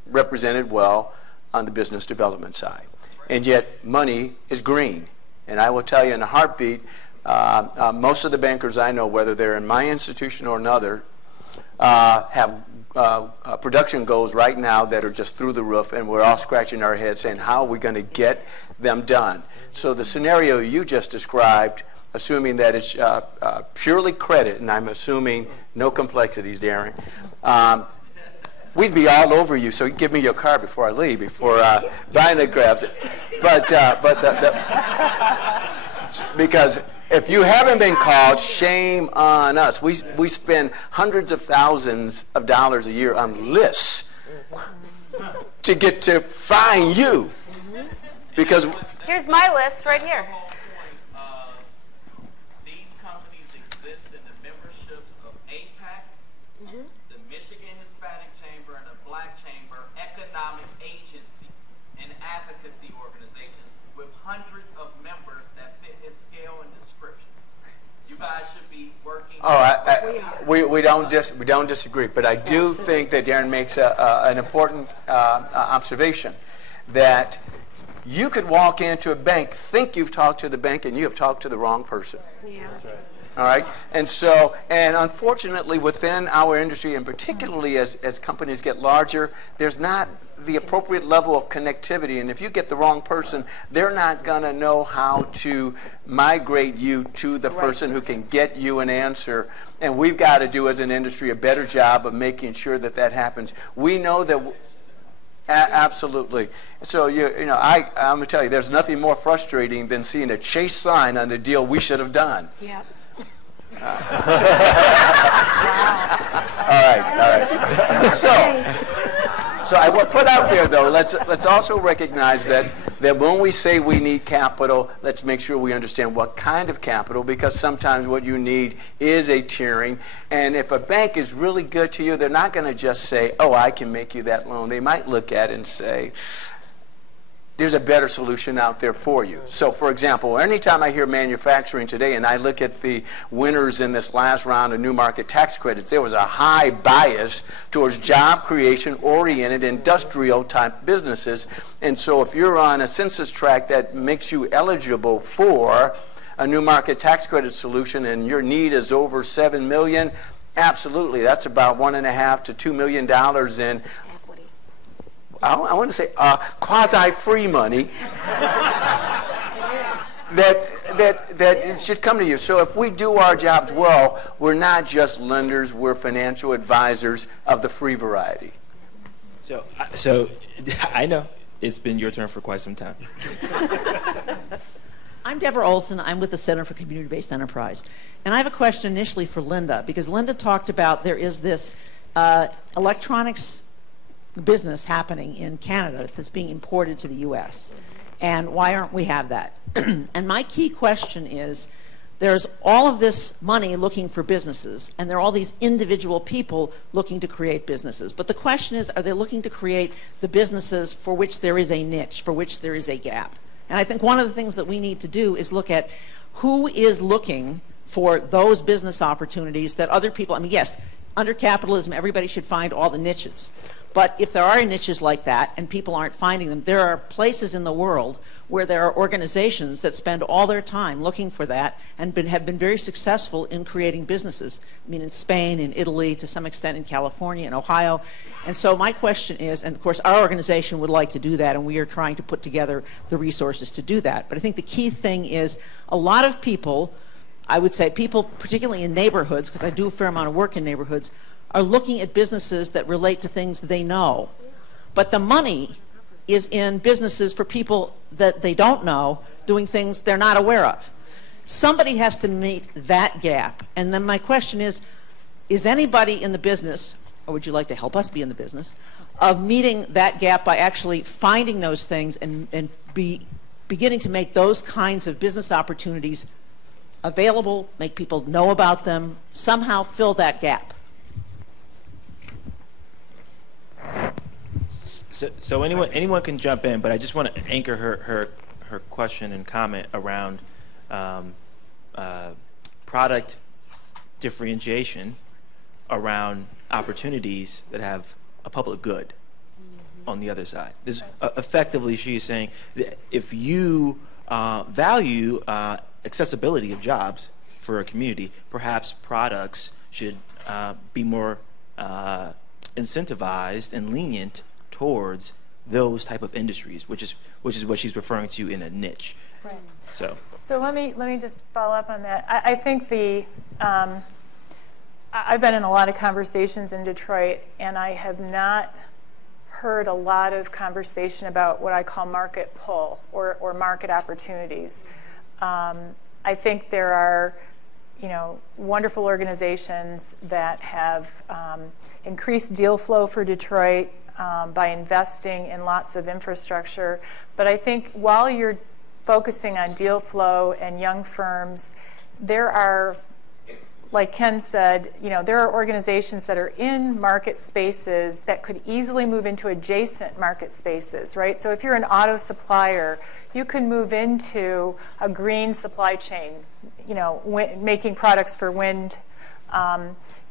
represented well on the business development side. And yet money is green. And I will tell you in a heartbeat, most of the bankers I know, whether they're in my institution or another, have production goals right now that are just through the roof, and we're all scratching our heads saying, how are we going to get them done? So the scenario you just described, assuming that it's purely credit, and I'm assuming no complexities, Darren, we'd be all over you, so give me your card before I leave, before Dinah grabs it. Because if you haven't been called, shame on us. We spend hundreds of thousands of dollars a year on lists to get to find you. Because here's my list right here. These companies exist in the memberships of APAC, the Michigan Hispanic Chamber, and the Black Chamber, economic agencies and advocacy organizations with hundreds of members that fit his scale and description. You guys should be working. We don't disagree, but I do think that Darren makes an important observation that you could walk into a bank, think you've talked to the bank, and you have talked to the wrong person. Yeah. That's right. All right? And so, and unfortunately within our industry, and particularly as companies get larger, there's not the appropriate level of connectivity. And if you get the wrong person, they're not going to know how to migrate you to the person who can get you an answer. And we've got to do as an industry a better job of making sure that that happens. We know that absolutely. So I'm going to tell you, there's nothing more frustrating than seeing a Chase sign on the deal we should have done. Yep. All right. So I will put out there though. Let's also recognize that when we say we need capital, let's make sure we understand what kind of capital, because sometimes what you need is a tiering. And if a bank is really good to you, they're not going to just say, "Oh, I can make you that loan." They might look at it and say, there's a better solution out there for you. So, for example, anytime I hear manufacturing today and I look at the winners in this last round of new market tax credits, there was a high bias towards job creation-oriented industrial-type businesses. And so if you're on a census tract that makes you eligible for a new market tax credit solution and your need is over $7 million, absolutely, that's about $1.5 to $2 million in I want to say quasi-free money that should come to you. So if we do our jobs well, we're not just lenders, we're financial advisors of the free variety. So I know it's been your turn for quite some time. I'm Deborah Olson. I'm with the Center for Community-Based Enterprise. And I have a question initially for Linda, because Linda talked about there is this electronics business happening in Canada that's being imported to the U.S. And why aren't we have that? And my key question is, there's all of this money looking for businesses, and there are all these individual people looking to create businesses. But the question is, are they looking to create the businesses for which there is a niche, for which there is a gap? And I think one of the things that we need to do is look at who is looking for those business opportunities that other people, I mean, yes, under capitalism, everybody should find all the niches. But if there are niches like that and people aren't finding them, there are places in the world where there are organizations that spend all their time looking for that and have been very successful in creating businesses. I mean, in Spain, in Italy, to some extent in California, in Ohio. And so my question is, and of course our organization would like to do that, and we are trying to put together the resources to do that. But I think the key thing is a lot of people, I would say people particularly in neighborhoods, because I do a fair amount of work in neighborhoods, are looking at businesses that relate to things they know. But the money is in businesses for people that they don't know, doing things they're not aware of. Somebody has to meet that gap. And then my question is anybody in the business, or would you like to help us be in the business, of meeting that gap by actually finding those things and beginning to make those kinds of business opportunities available, make people know about them, somehow fill that gap? So anyone can jump in, but I just want to anchor her question and comment around product differentiation around opportunities that have a public good on the other side. This, effectively, she is saying that if you value accessibility of jobs for a community, perhaps products should be more incentivized and lenient towards those type of industries, which is what she's referring to in a niche. Right. So let me just follow up on that. I think I've been in a lot of conversations in Detroit, and I have not heard a lot of conversation about what I call market pull or market opportunities. I think there are wonderful organizations that have increased deal flow for Detroit by investing in lots of infrastructure. But I think while you're focusing on deal flow and young firms, there are, like Ken said, there are organizations that are in market spaces that could easily move into adjacent market spaces, right? So if you're an auto supplier, you can move into a green supply chain, making products for wind.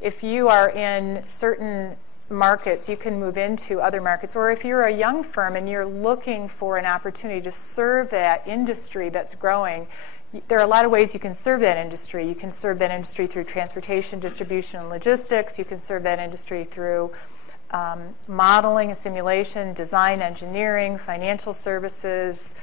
If you are in certain markets, you can move into other markets. Or if you're a young firm and you're looking for an opportunity to serve that industry that's growing, there are a lot of ways you can serve that industry. You can serve that industry through transportation, distribution, and logistics. You can serve that industry through modeling and simulation, design, engineering, financial services,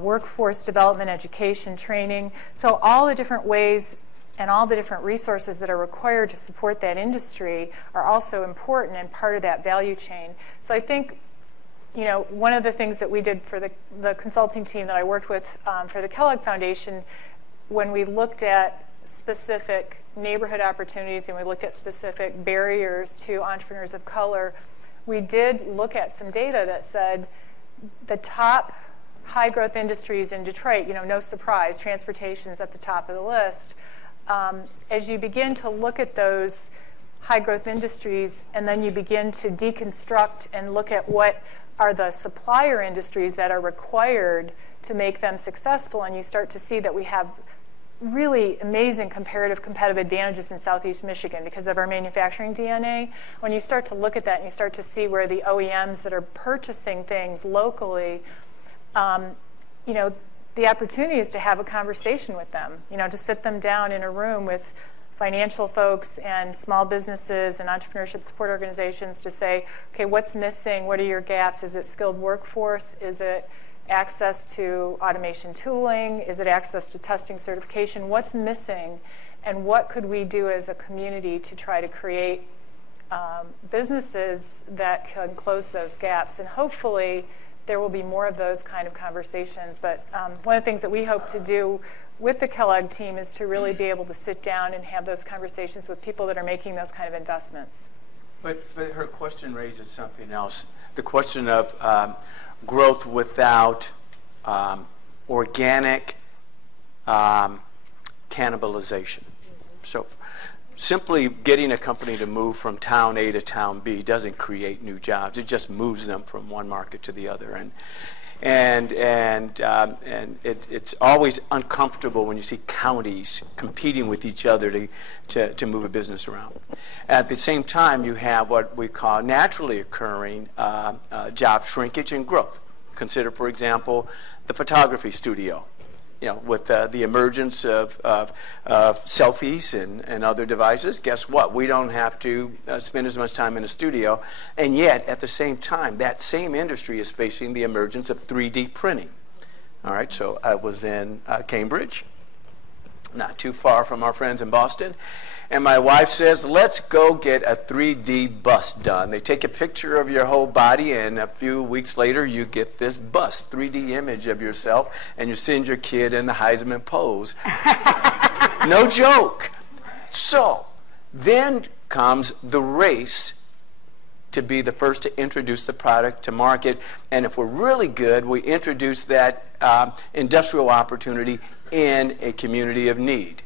workforce development, education, training. So all the different ways and all the different resources that are required to support that industry are also important and part of that value chain. So I think, one of the things that we did for the consulting team that I worked with for the Kellogg Foundation, when we looked at specific neighborhood opportunities and we looked at specific barriers to entrepreneurs of color, we did look at some data that said the top high growth industries in Detroit, no surprise, transportation is at the top of the list. As you begin to look at those high growth industries and then you begin to deconstruct and look at what are the supplier industries that are required to make them successful, and you start to see that we have really amazing competitive advantages in Southeast Michigan because of our manufacturing DNA. When you start to look at that and you start to see where the OEMs that are purchasing things locally, you know, the opportunity is to have a conversation with them, you know, to sit them down in a room with financial folks and small businesses and entrepreneurship support organizations to say, okay, what's missing? What are your gaps? Is it skilled workforce? Is it access to automation tooling? Is it access to testing certification? What's missing? And what could we do as a community to try to create businesses that can close those gaps? And hopefully there will be more of those kind of conversations. But one of the things that we hope to do with the Kellogg team is to really be able to sit down and have those conversations with people that are making those kind of investments. But her question raises something else. The question of growth without organic cannibalization. So simply getting a company to move from town A to town B doesn't create new jobs. It just moves them from one market to the other. And it's always uncomfortable when you see counties competing with each other to move a business around. At the same time, you have what we call naturally occurring job shrinkage and growth. Consider, for example, the photography studio. You know, with the emergence of selfies and other devices, guess what? We don't have to spend as much time in a studio. And yet, at the same time, that same industry is facing the emergence of 3D printing. All right, so I was in Cambridge, not too far from our friends in Boston. And my wife says, let's go get a 3D bust done. They take a picture of your whole body, and a few weeks later, you get this bust, 3D image of yourself, and you send your kid in the Heisman pose. No joke. So then comes the race to be the first to introduce the product to market. And if we're really good, we introduce that industrial opportunity in a community of need.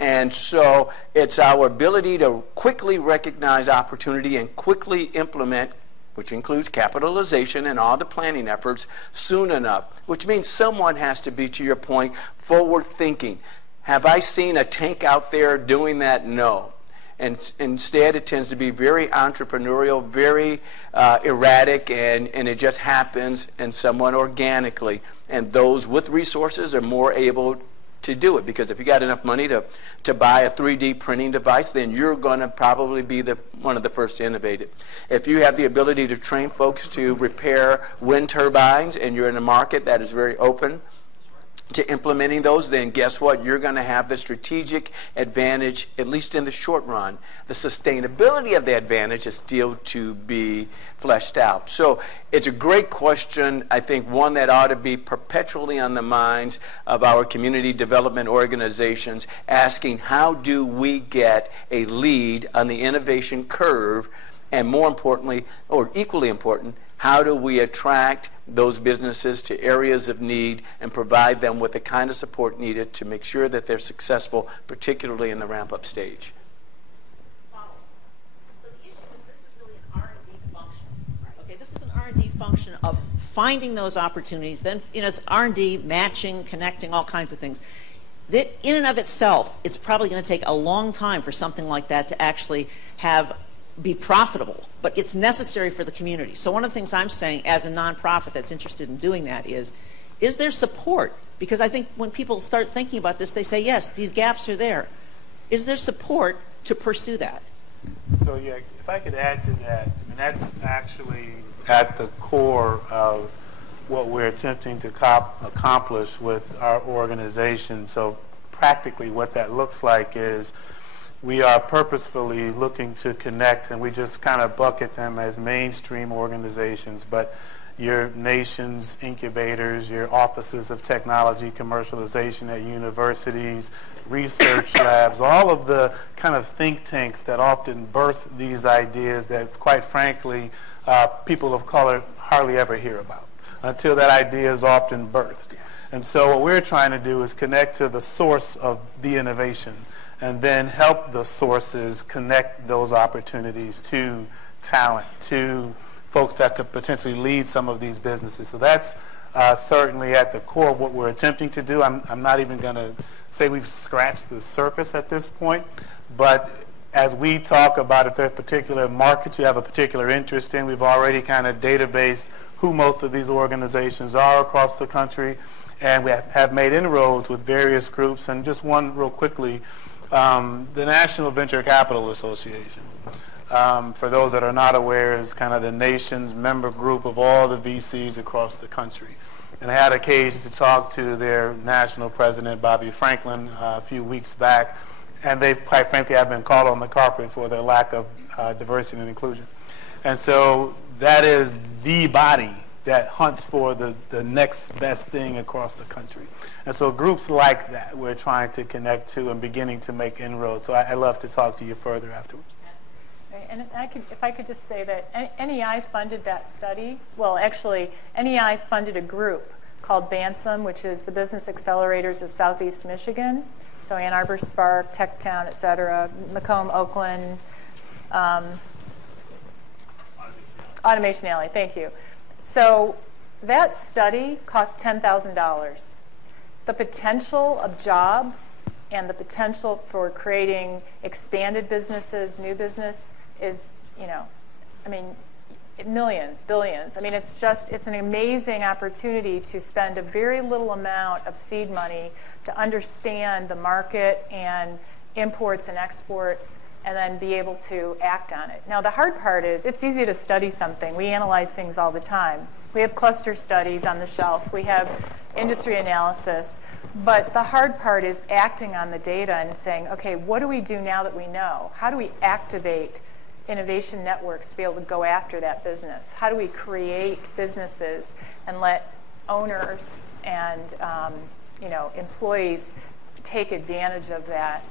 And so it's our ability to quickly recognize opportunity and quickly implement, which includes capitalization and all the planning efforts, soon enough, which means someone has to be, to your point, forward thinking. Have I seen a tank out there doing that? No. And instead, it tends to be very entrepreneurial, very erratic, and it just happens and somewhat organically. And those with resources are more able to do it, because if you got enough money to buy a 3D printing device, then you're going to probably be one of the first to innovate it. If you have the ability to train folks to repair wind turbines and you're in a market that is very open to implementing those, then guess what? You're going to have the strategic advantage, at least in the short run. The sustainability of the advantage is still to be fleshed out. So it's a great question, I think one that ought to be perpetually on the minds of our community development organizations, asking how do we get a lead on the innovation curve, and more importantly, or equally important, how do we attract those businesses to areas of need and provide them with the kind of support needed to make sure that they're successful, particularly in the ramp-up stage? So the issue is this is really an R&D function. Okay, this is an R&D function of finding those opportunities. Then, you know, it's R&D, matching, connecting, all kinds of things. That in and of itself, it's probably going to take a long time for something like that to actually be profitable, but it's necessary for the community. So one of the things I'm saying as a nonprofit that's interested in doing that is there support? Because I think when people start thinking about this, they say, yes, these gaps are there. Is there support to pursue that? So yeah, if I could add to that, I mean, that's actually at the core of what we're attempting to accomplish with our organization. So practically what that looks like is we are purposefully looking to connect, and we just kind of bucket them as mainstream organizations, but your nation's incubators, your offices of technology commercialization at universities, research labs, all of the kind of think tanks that often birth these ideas that, quite frankly, people of color hardly ever hear about until that idea is often birthed. And so what we're trying to do is connect to the source of the innovation, and then help the sources connect those opportunities to talent, to folks that could potentially lead some of these businesses. So that's certainly at the core of what we're attempting to do. I'm not even going to say we've scratched the surface at this point, but as we talk about if there's particular markets you have a particular interest in, we've already kind of databased who most of these organizations are across the country, and we have made inroads with various groups. And just one real quickly, the National Venture Capital Association, for those that are not aware, is kind of the nation's member group of all the VCs across the country. And I had occasion to talk to their national president, Bobby Franklin, a few weeks back, and they, quite frankly, have been called on the carpet for their lack of diversity and inclusion. And so that is the body that hunts for the next best thing across the country. And so groups like that we're trying to connect to and beginning to make inroads. So I'd love to talk to you further afterwards. And if I could just say that NEI funded that study. Well, actually, NEI funded a group called BANSM, which is the Business Accelerators of Southeast Michigan. So Ann Arbor, Spark, Techtown, et cetera, Macomb, Oakland, Automation Alley, thank you. So that study cost $10,000. The potential of jobs and the potential for creating expanded businesses, new business is, I mean, millions, billions. I mean, it's an amazing opportunity to spend a very little amount of seed money to understand the market and imports and exports, and then be able to act on it. Now, the hard part is it's easy to study something. We analyze things all the time. We have cluster studies on the shelf. We have industry analysis. But the hard part is acting on the data and saying, okay, what do we do now that we know? How do we activate innovation networks to be able to go after that business? How do we create businesses and let owners and employees take advantage of that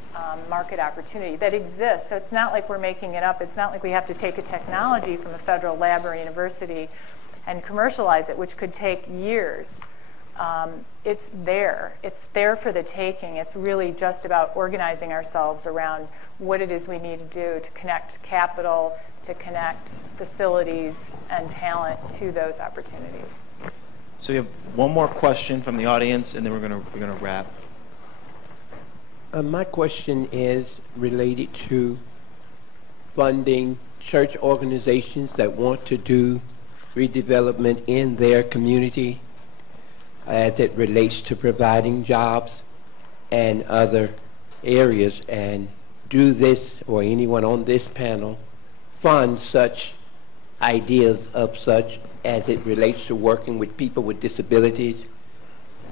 market opportunity that exists? So it's not like we're making it up. It's not like we have to take a technology from a federal lab or university and commercialize it, which could take years. It's there. It's there for the taking. It's really just about organizing ourselves around what it is we need to do to connect capital, to connect facilities and talent to those opportunities. So we have one more question from the audience, and then we're gonna wrap. My question is related to funding church organizations that want to do redevelopment in their community as it relates to providing jobs and other areas. And do this, or anyone on this panel, fund such ideas of such as it relates to working with people with disabilities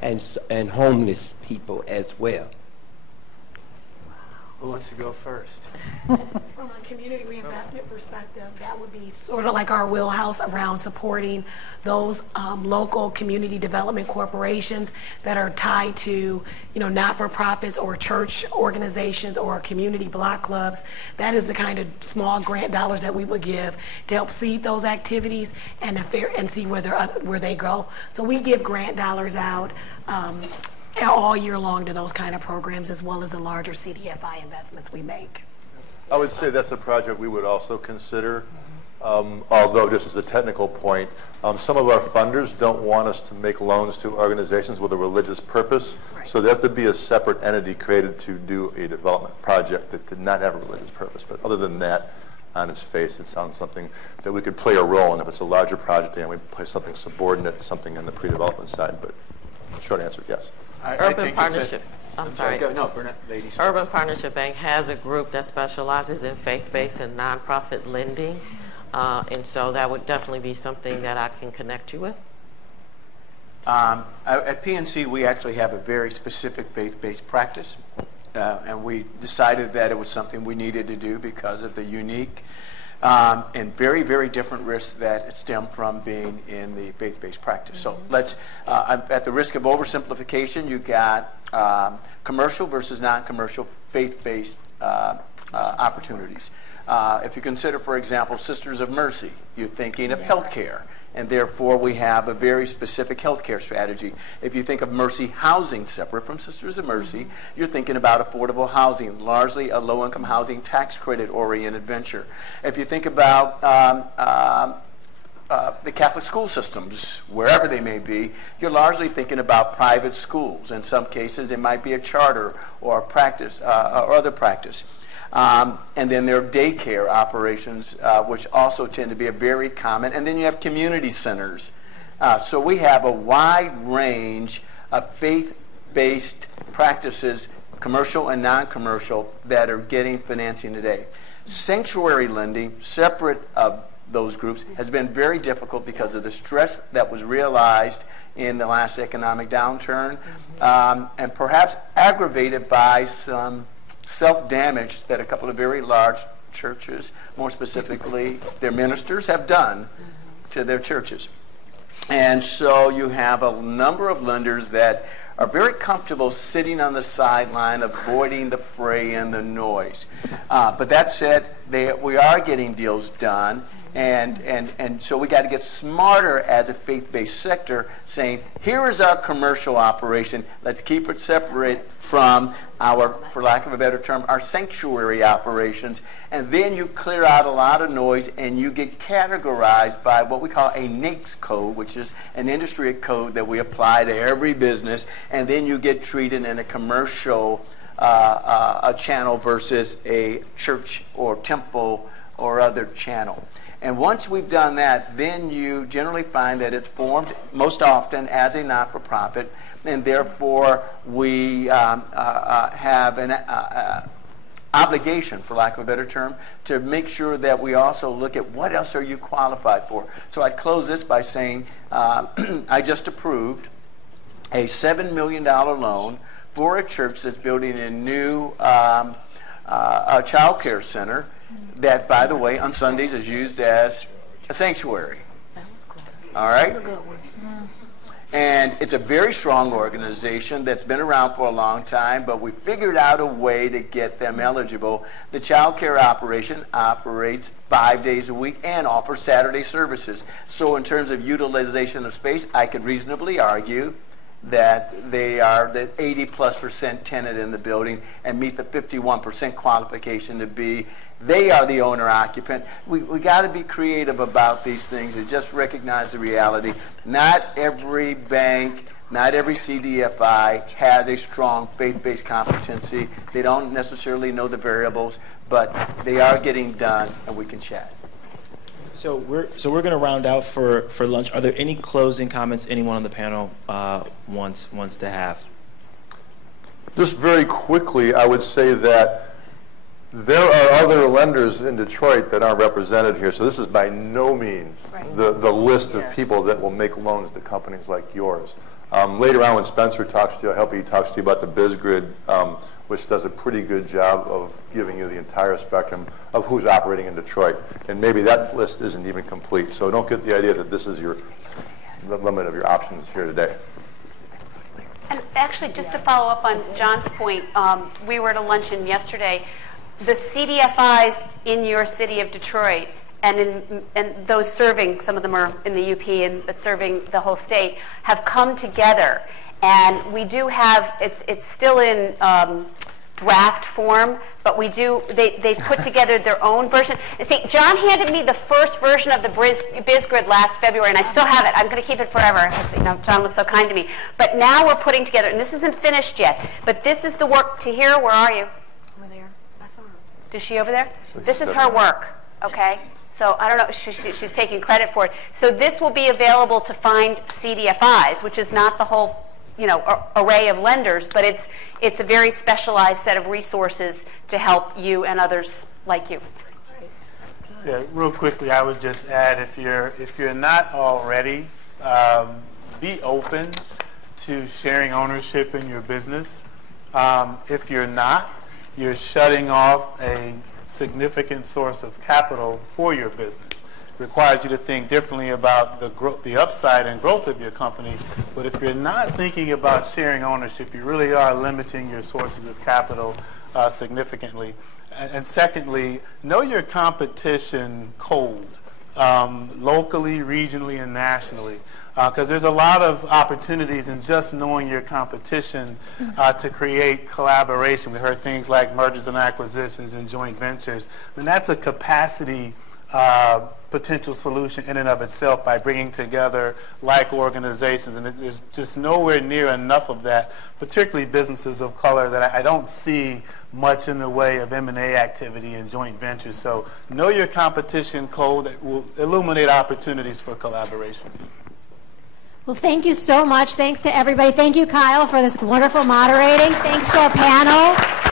and homeless people as well? Who wants to go first? From a community reinvestment perspective, that would be sort of like our wheelhouse around supporting those local community development corporations that are tied to, not-for-profits or church organizations or community block clubs. That is the kind of small grant dollars that we would give to help seed those activities and see where they go. So we give grant dollars out all year long to those kind of programs, as well as the larger CDFI investments we make. I would say that's a project we would also consider, although just as a technical point, some of our funders don't want us to make loans to organizations with a religious purpose, right. So there have to be a separate entity created to do a development project that did not have a religious purpose. But other than that, on its face, it sounds something that we could play a role in. If it's a larger project, then we play something subordinate, something in the pre-development side. But short answer, yes. Urban Partnership. I'm sorry. No, Burnett, ladies Urban first. Partnership Bank has a group that specializes in faith-based and nonprofit lending, and so that would definitely be something that I can connect you with. At PNC, we actually have a very specific faith-based practice, and we decided that it was something we needed to do because of the unique and very, very different risks that stem from being in the faith-based practice. So let's, at the risk of oversimplification, you got commercial versus non-commercial faith-based opportunities. If you consider, for example, Sisters of Mercy, you're thinking of healthcare. And therefore, we have a very specific healthcare strategy. If you think of Mercy Housing, separate from Sisters of Mercy, you're thinking about affordable housing, largely a low-income housing tax credit-oriented venture. If you think about the Catholic school systems, wherever they may be, you're largely thinking about private schools. In some cases, it might be a charter or a practice or other practice. And then there are daycare operations, which also tend to be a very common. And then you have community centers. So we have a wide range of faith-based practices, commercial and non-commercial, that are getting financing today. Sanctuary lending, separate of those groups, has been very difficult because of the stress that was realized in the last economic downturn, and perhaps aggravated by some self-damage that a couple of very large churches, more specifically their ministers, have done to their churches. And so you have a number of lenders that are very comfortable sitting on the sideline, avoiding the fray and the noise. But that said, we are getting deals done. And so we got to get smarter as a faith-based sector, saying, here is our commercial operation. Let's keep it separate from our, for lack of a better term, our sanctuary operations. And then you clear out a lot of noise, and you get categorized by what we call a NAICS code, which is an industry code that we apply to every business. And then you get treated in a commercial a channel versus a church or temple or other channel. And once we've done that, then you generally find that it's formed most often as a not-for-profit, and therefore we have an obligation, for lack of a better term, to make sure that we also look at what else are you qualified for. So I'd close this by saying I just approved a $7 million loan for a church that's building a new child care center that, by the way, on Sundays is used as a sanctuary. All right? And it's a very strong organization that's been around for a long time, but we figured out a way to get them eligible. The child care operation operates 5 days a week and offers Saturday services. So in terms of utilization of space, I could reasonably argue that they are the 80+% tenant in the building and meet the 51% qualification to be. They are the owner-occupant. We got to be creative about these things and just recognize the reality. Not every bank, not every CDFI has a strong faith-based competency. They don't necessarily know the variables, but they are getting done, and we can chat. So we're going to round out for lunch. Are there any closing comments anyone on the panel wants to have? Just very quickly, I would say that there are other lenders in Detroit that aren't represented here, so this is by no means the list of people that will make loans to companies like yours. Later on, when Spencer talks to you, I hope he talks to you about the BizGrid, which does a pretty good job of giving you the entire spectrum of who's operating in Detroit. And maybe that list isn't even complete, so don't get the idea that this is the limit of your options here today. And actually, just to follow up on John's point, we were at a luncheon yesterday. The CDFIs in your city of Detroit and those serving, some of them are in the UP but serving the whole state, have come together. And we do have, it's still in draft form, but they've put together their own version. See, John handed me the first version of the BizGrid last February, and I still have it. I'm going to keep it forever. You know, John was so kind to me. But now we're putting together, and this isn't finished yet, but this is the work. Tahir, where are you? Over there. I saw her. Is she over there? This is her work, okay? So I don't know, she's taking credit for it. So this will be available to find CDFIs, which is not the whole array of lenders, but it's a very specialized set of resources to help you and others like you. Yeah, real quickly, I would just add, if you're not already, be open to sharing ownership in your business. If you're not, you're shutting off a significant source of capital for your business. It requires you to think differently about the upside and growth of your company. But if you're not thinking about sharing ownership, you really are limiting your sources of capital significantly. And secondly, know your competition cold, locally, regionally, and nationally. Because there's a lot of opportunities in just knowing your competition to create collaboration. We heard things like mergers and acquisitions and joint ventures. I mean, that's a capacity potential solution in and of itself by bringing together like organizations, and there's just nowhere near enough of that, particularly businesses of color, that I don't see much in the way of M&A activity and joint ventures. So know your competition code that will illuminate opportunities for collaboration. Well, thank you so much. Thanks to everybody. Thank you, Kyle, for this wonderful moderating. Thanks to our panel.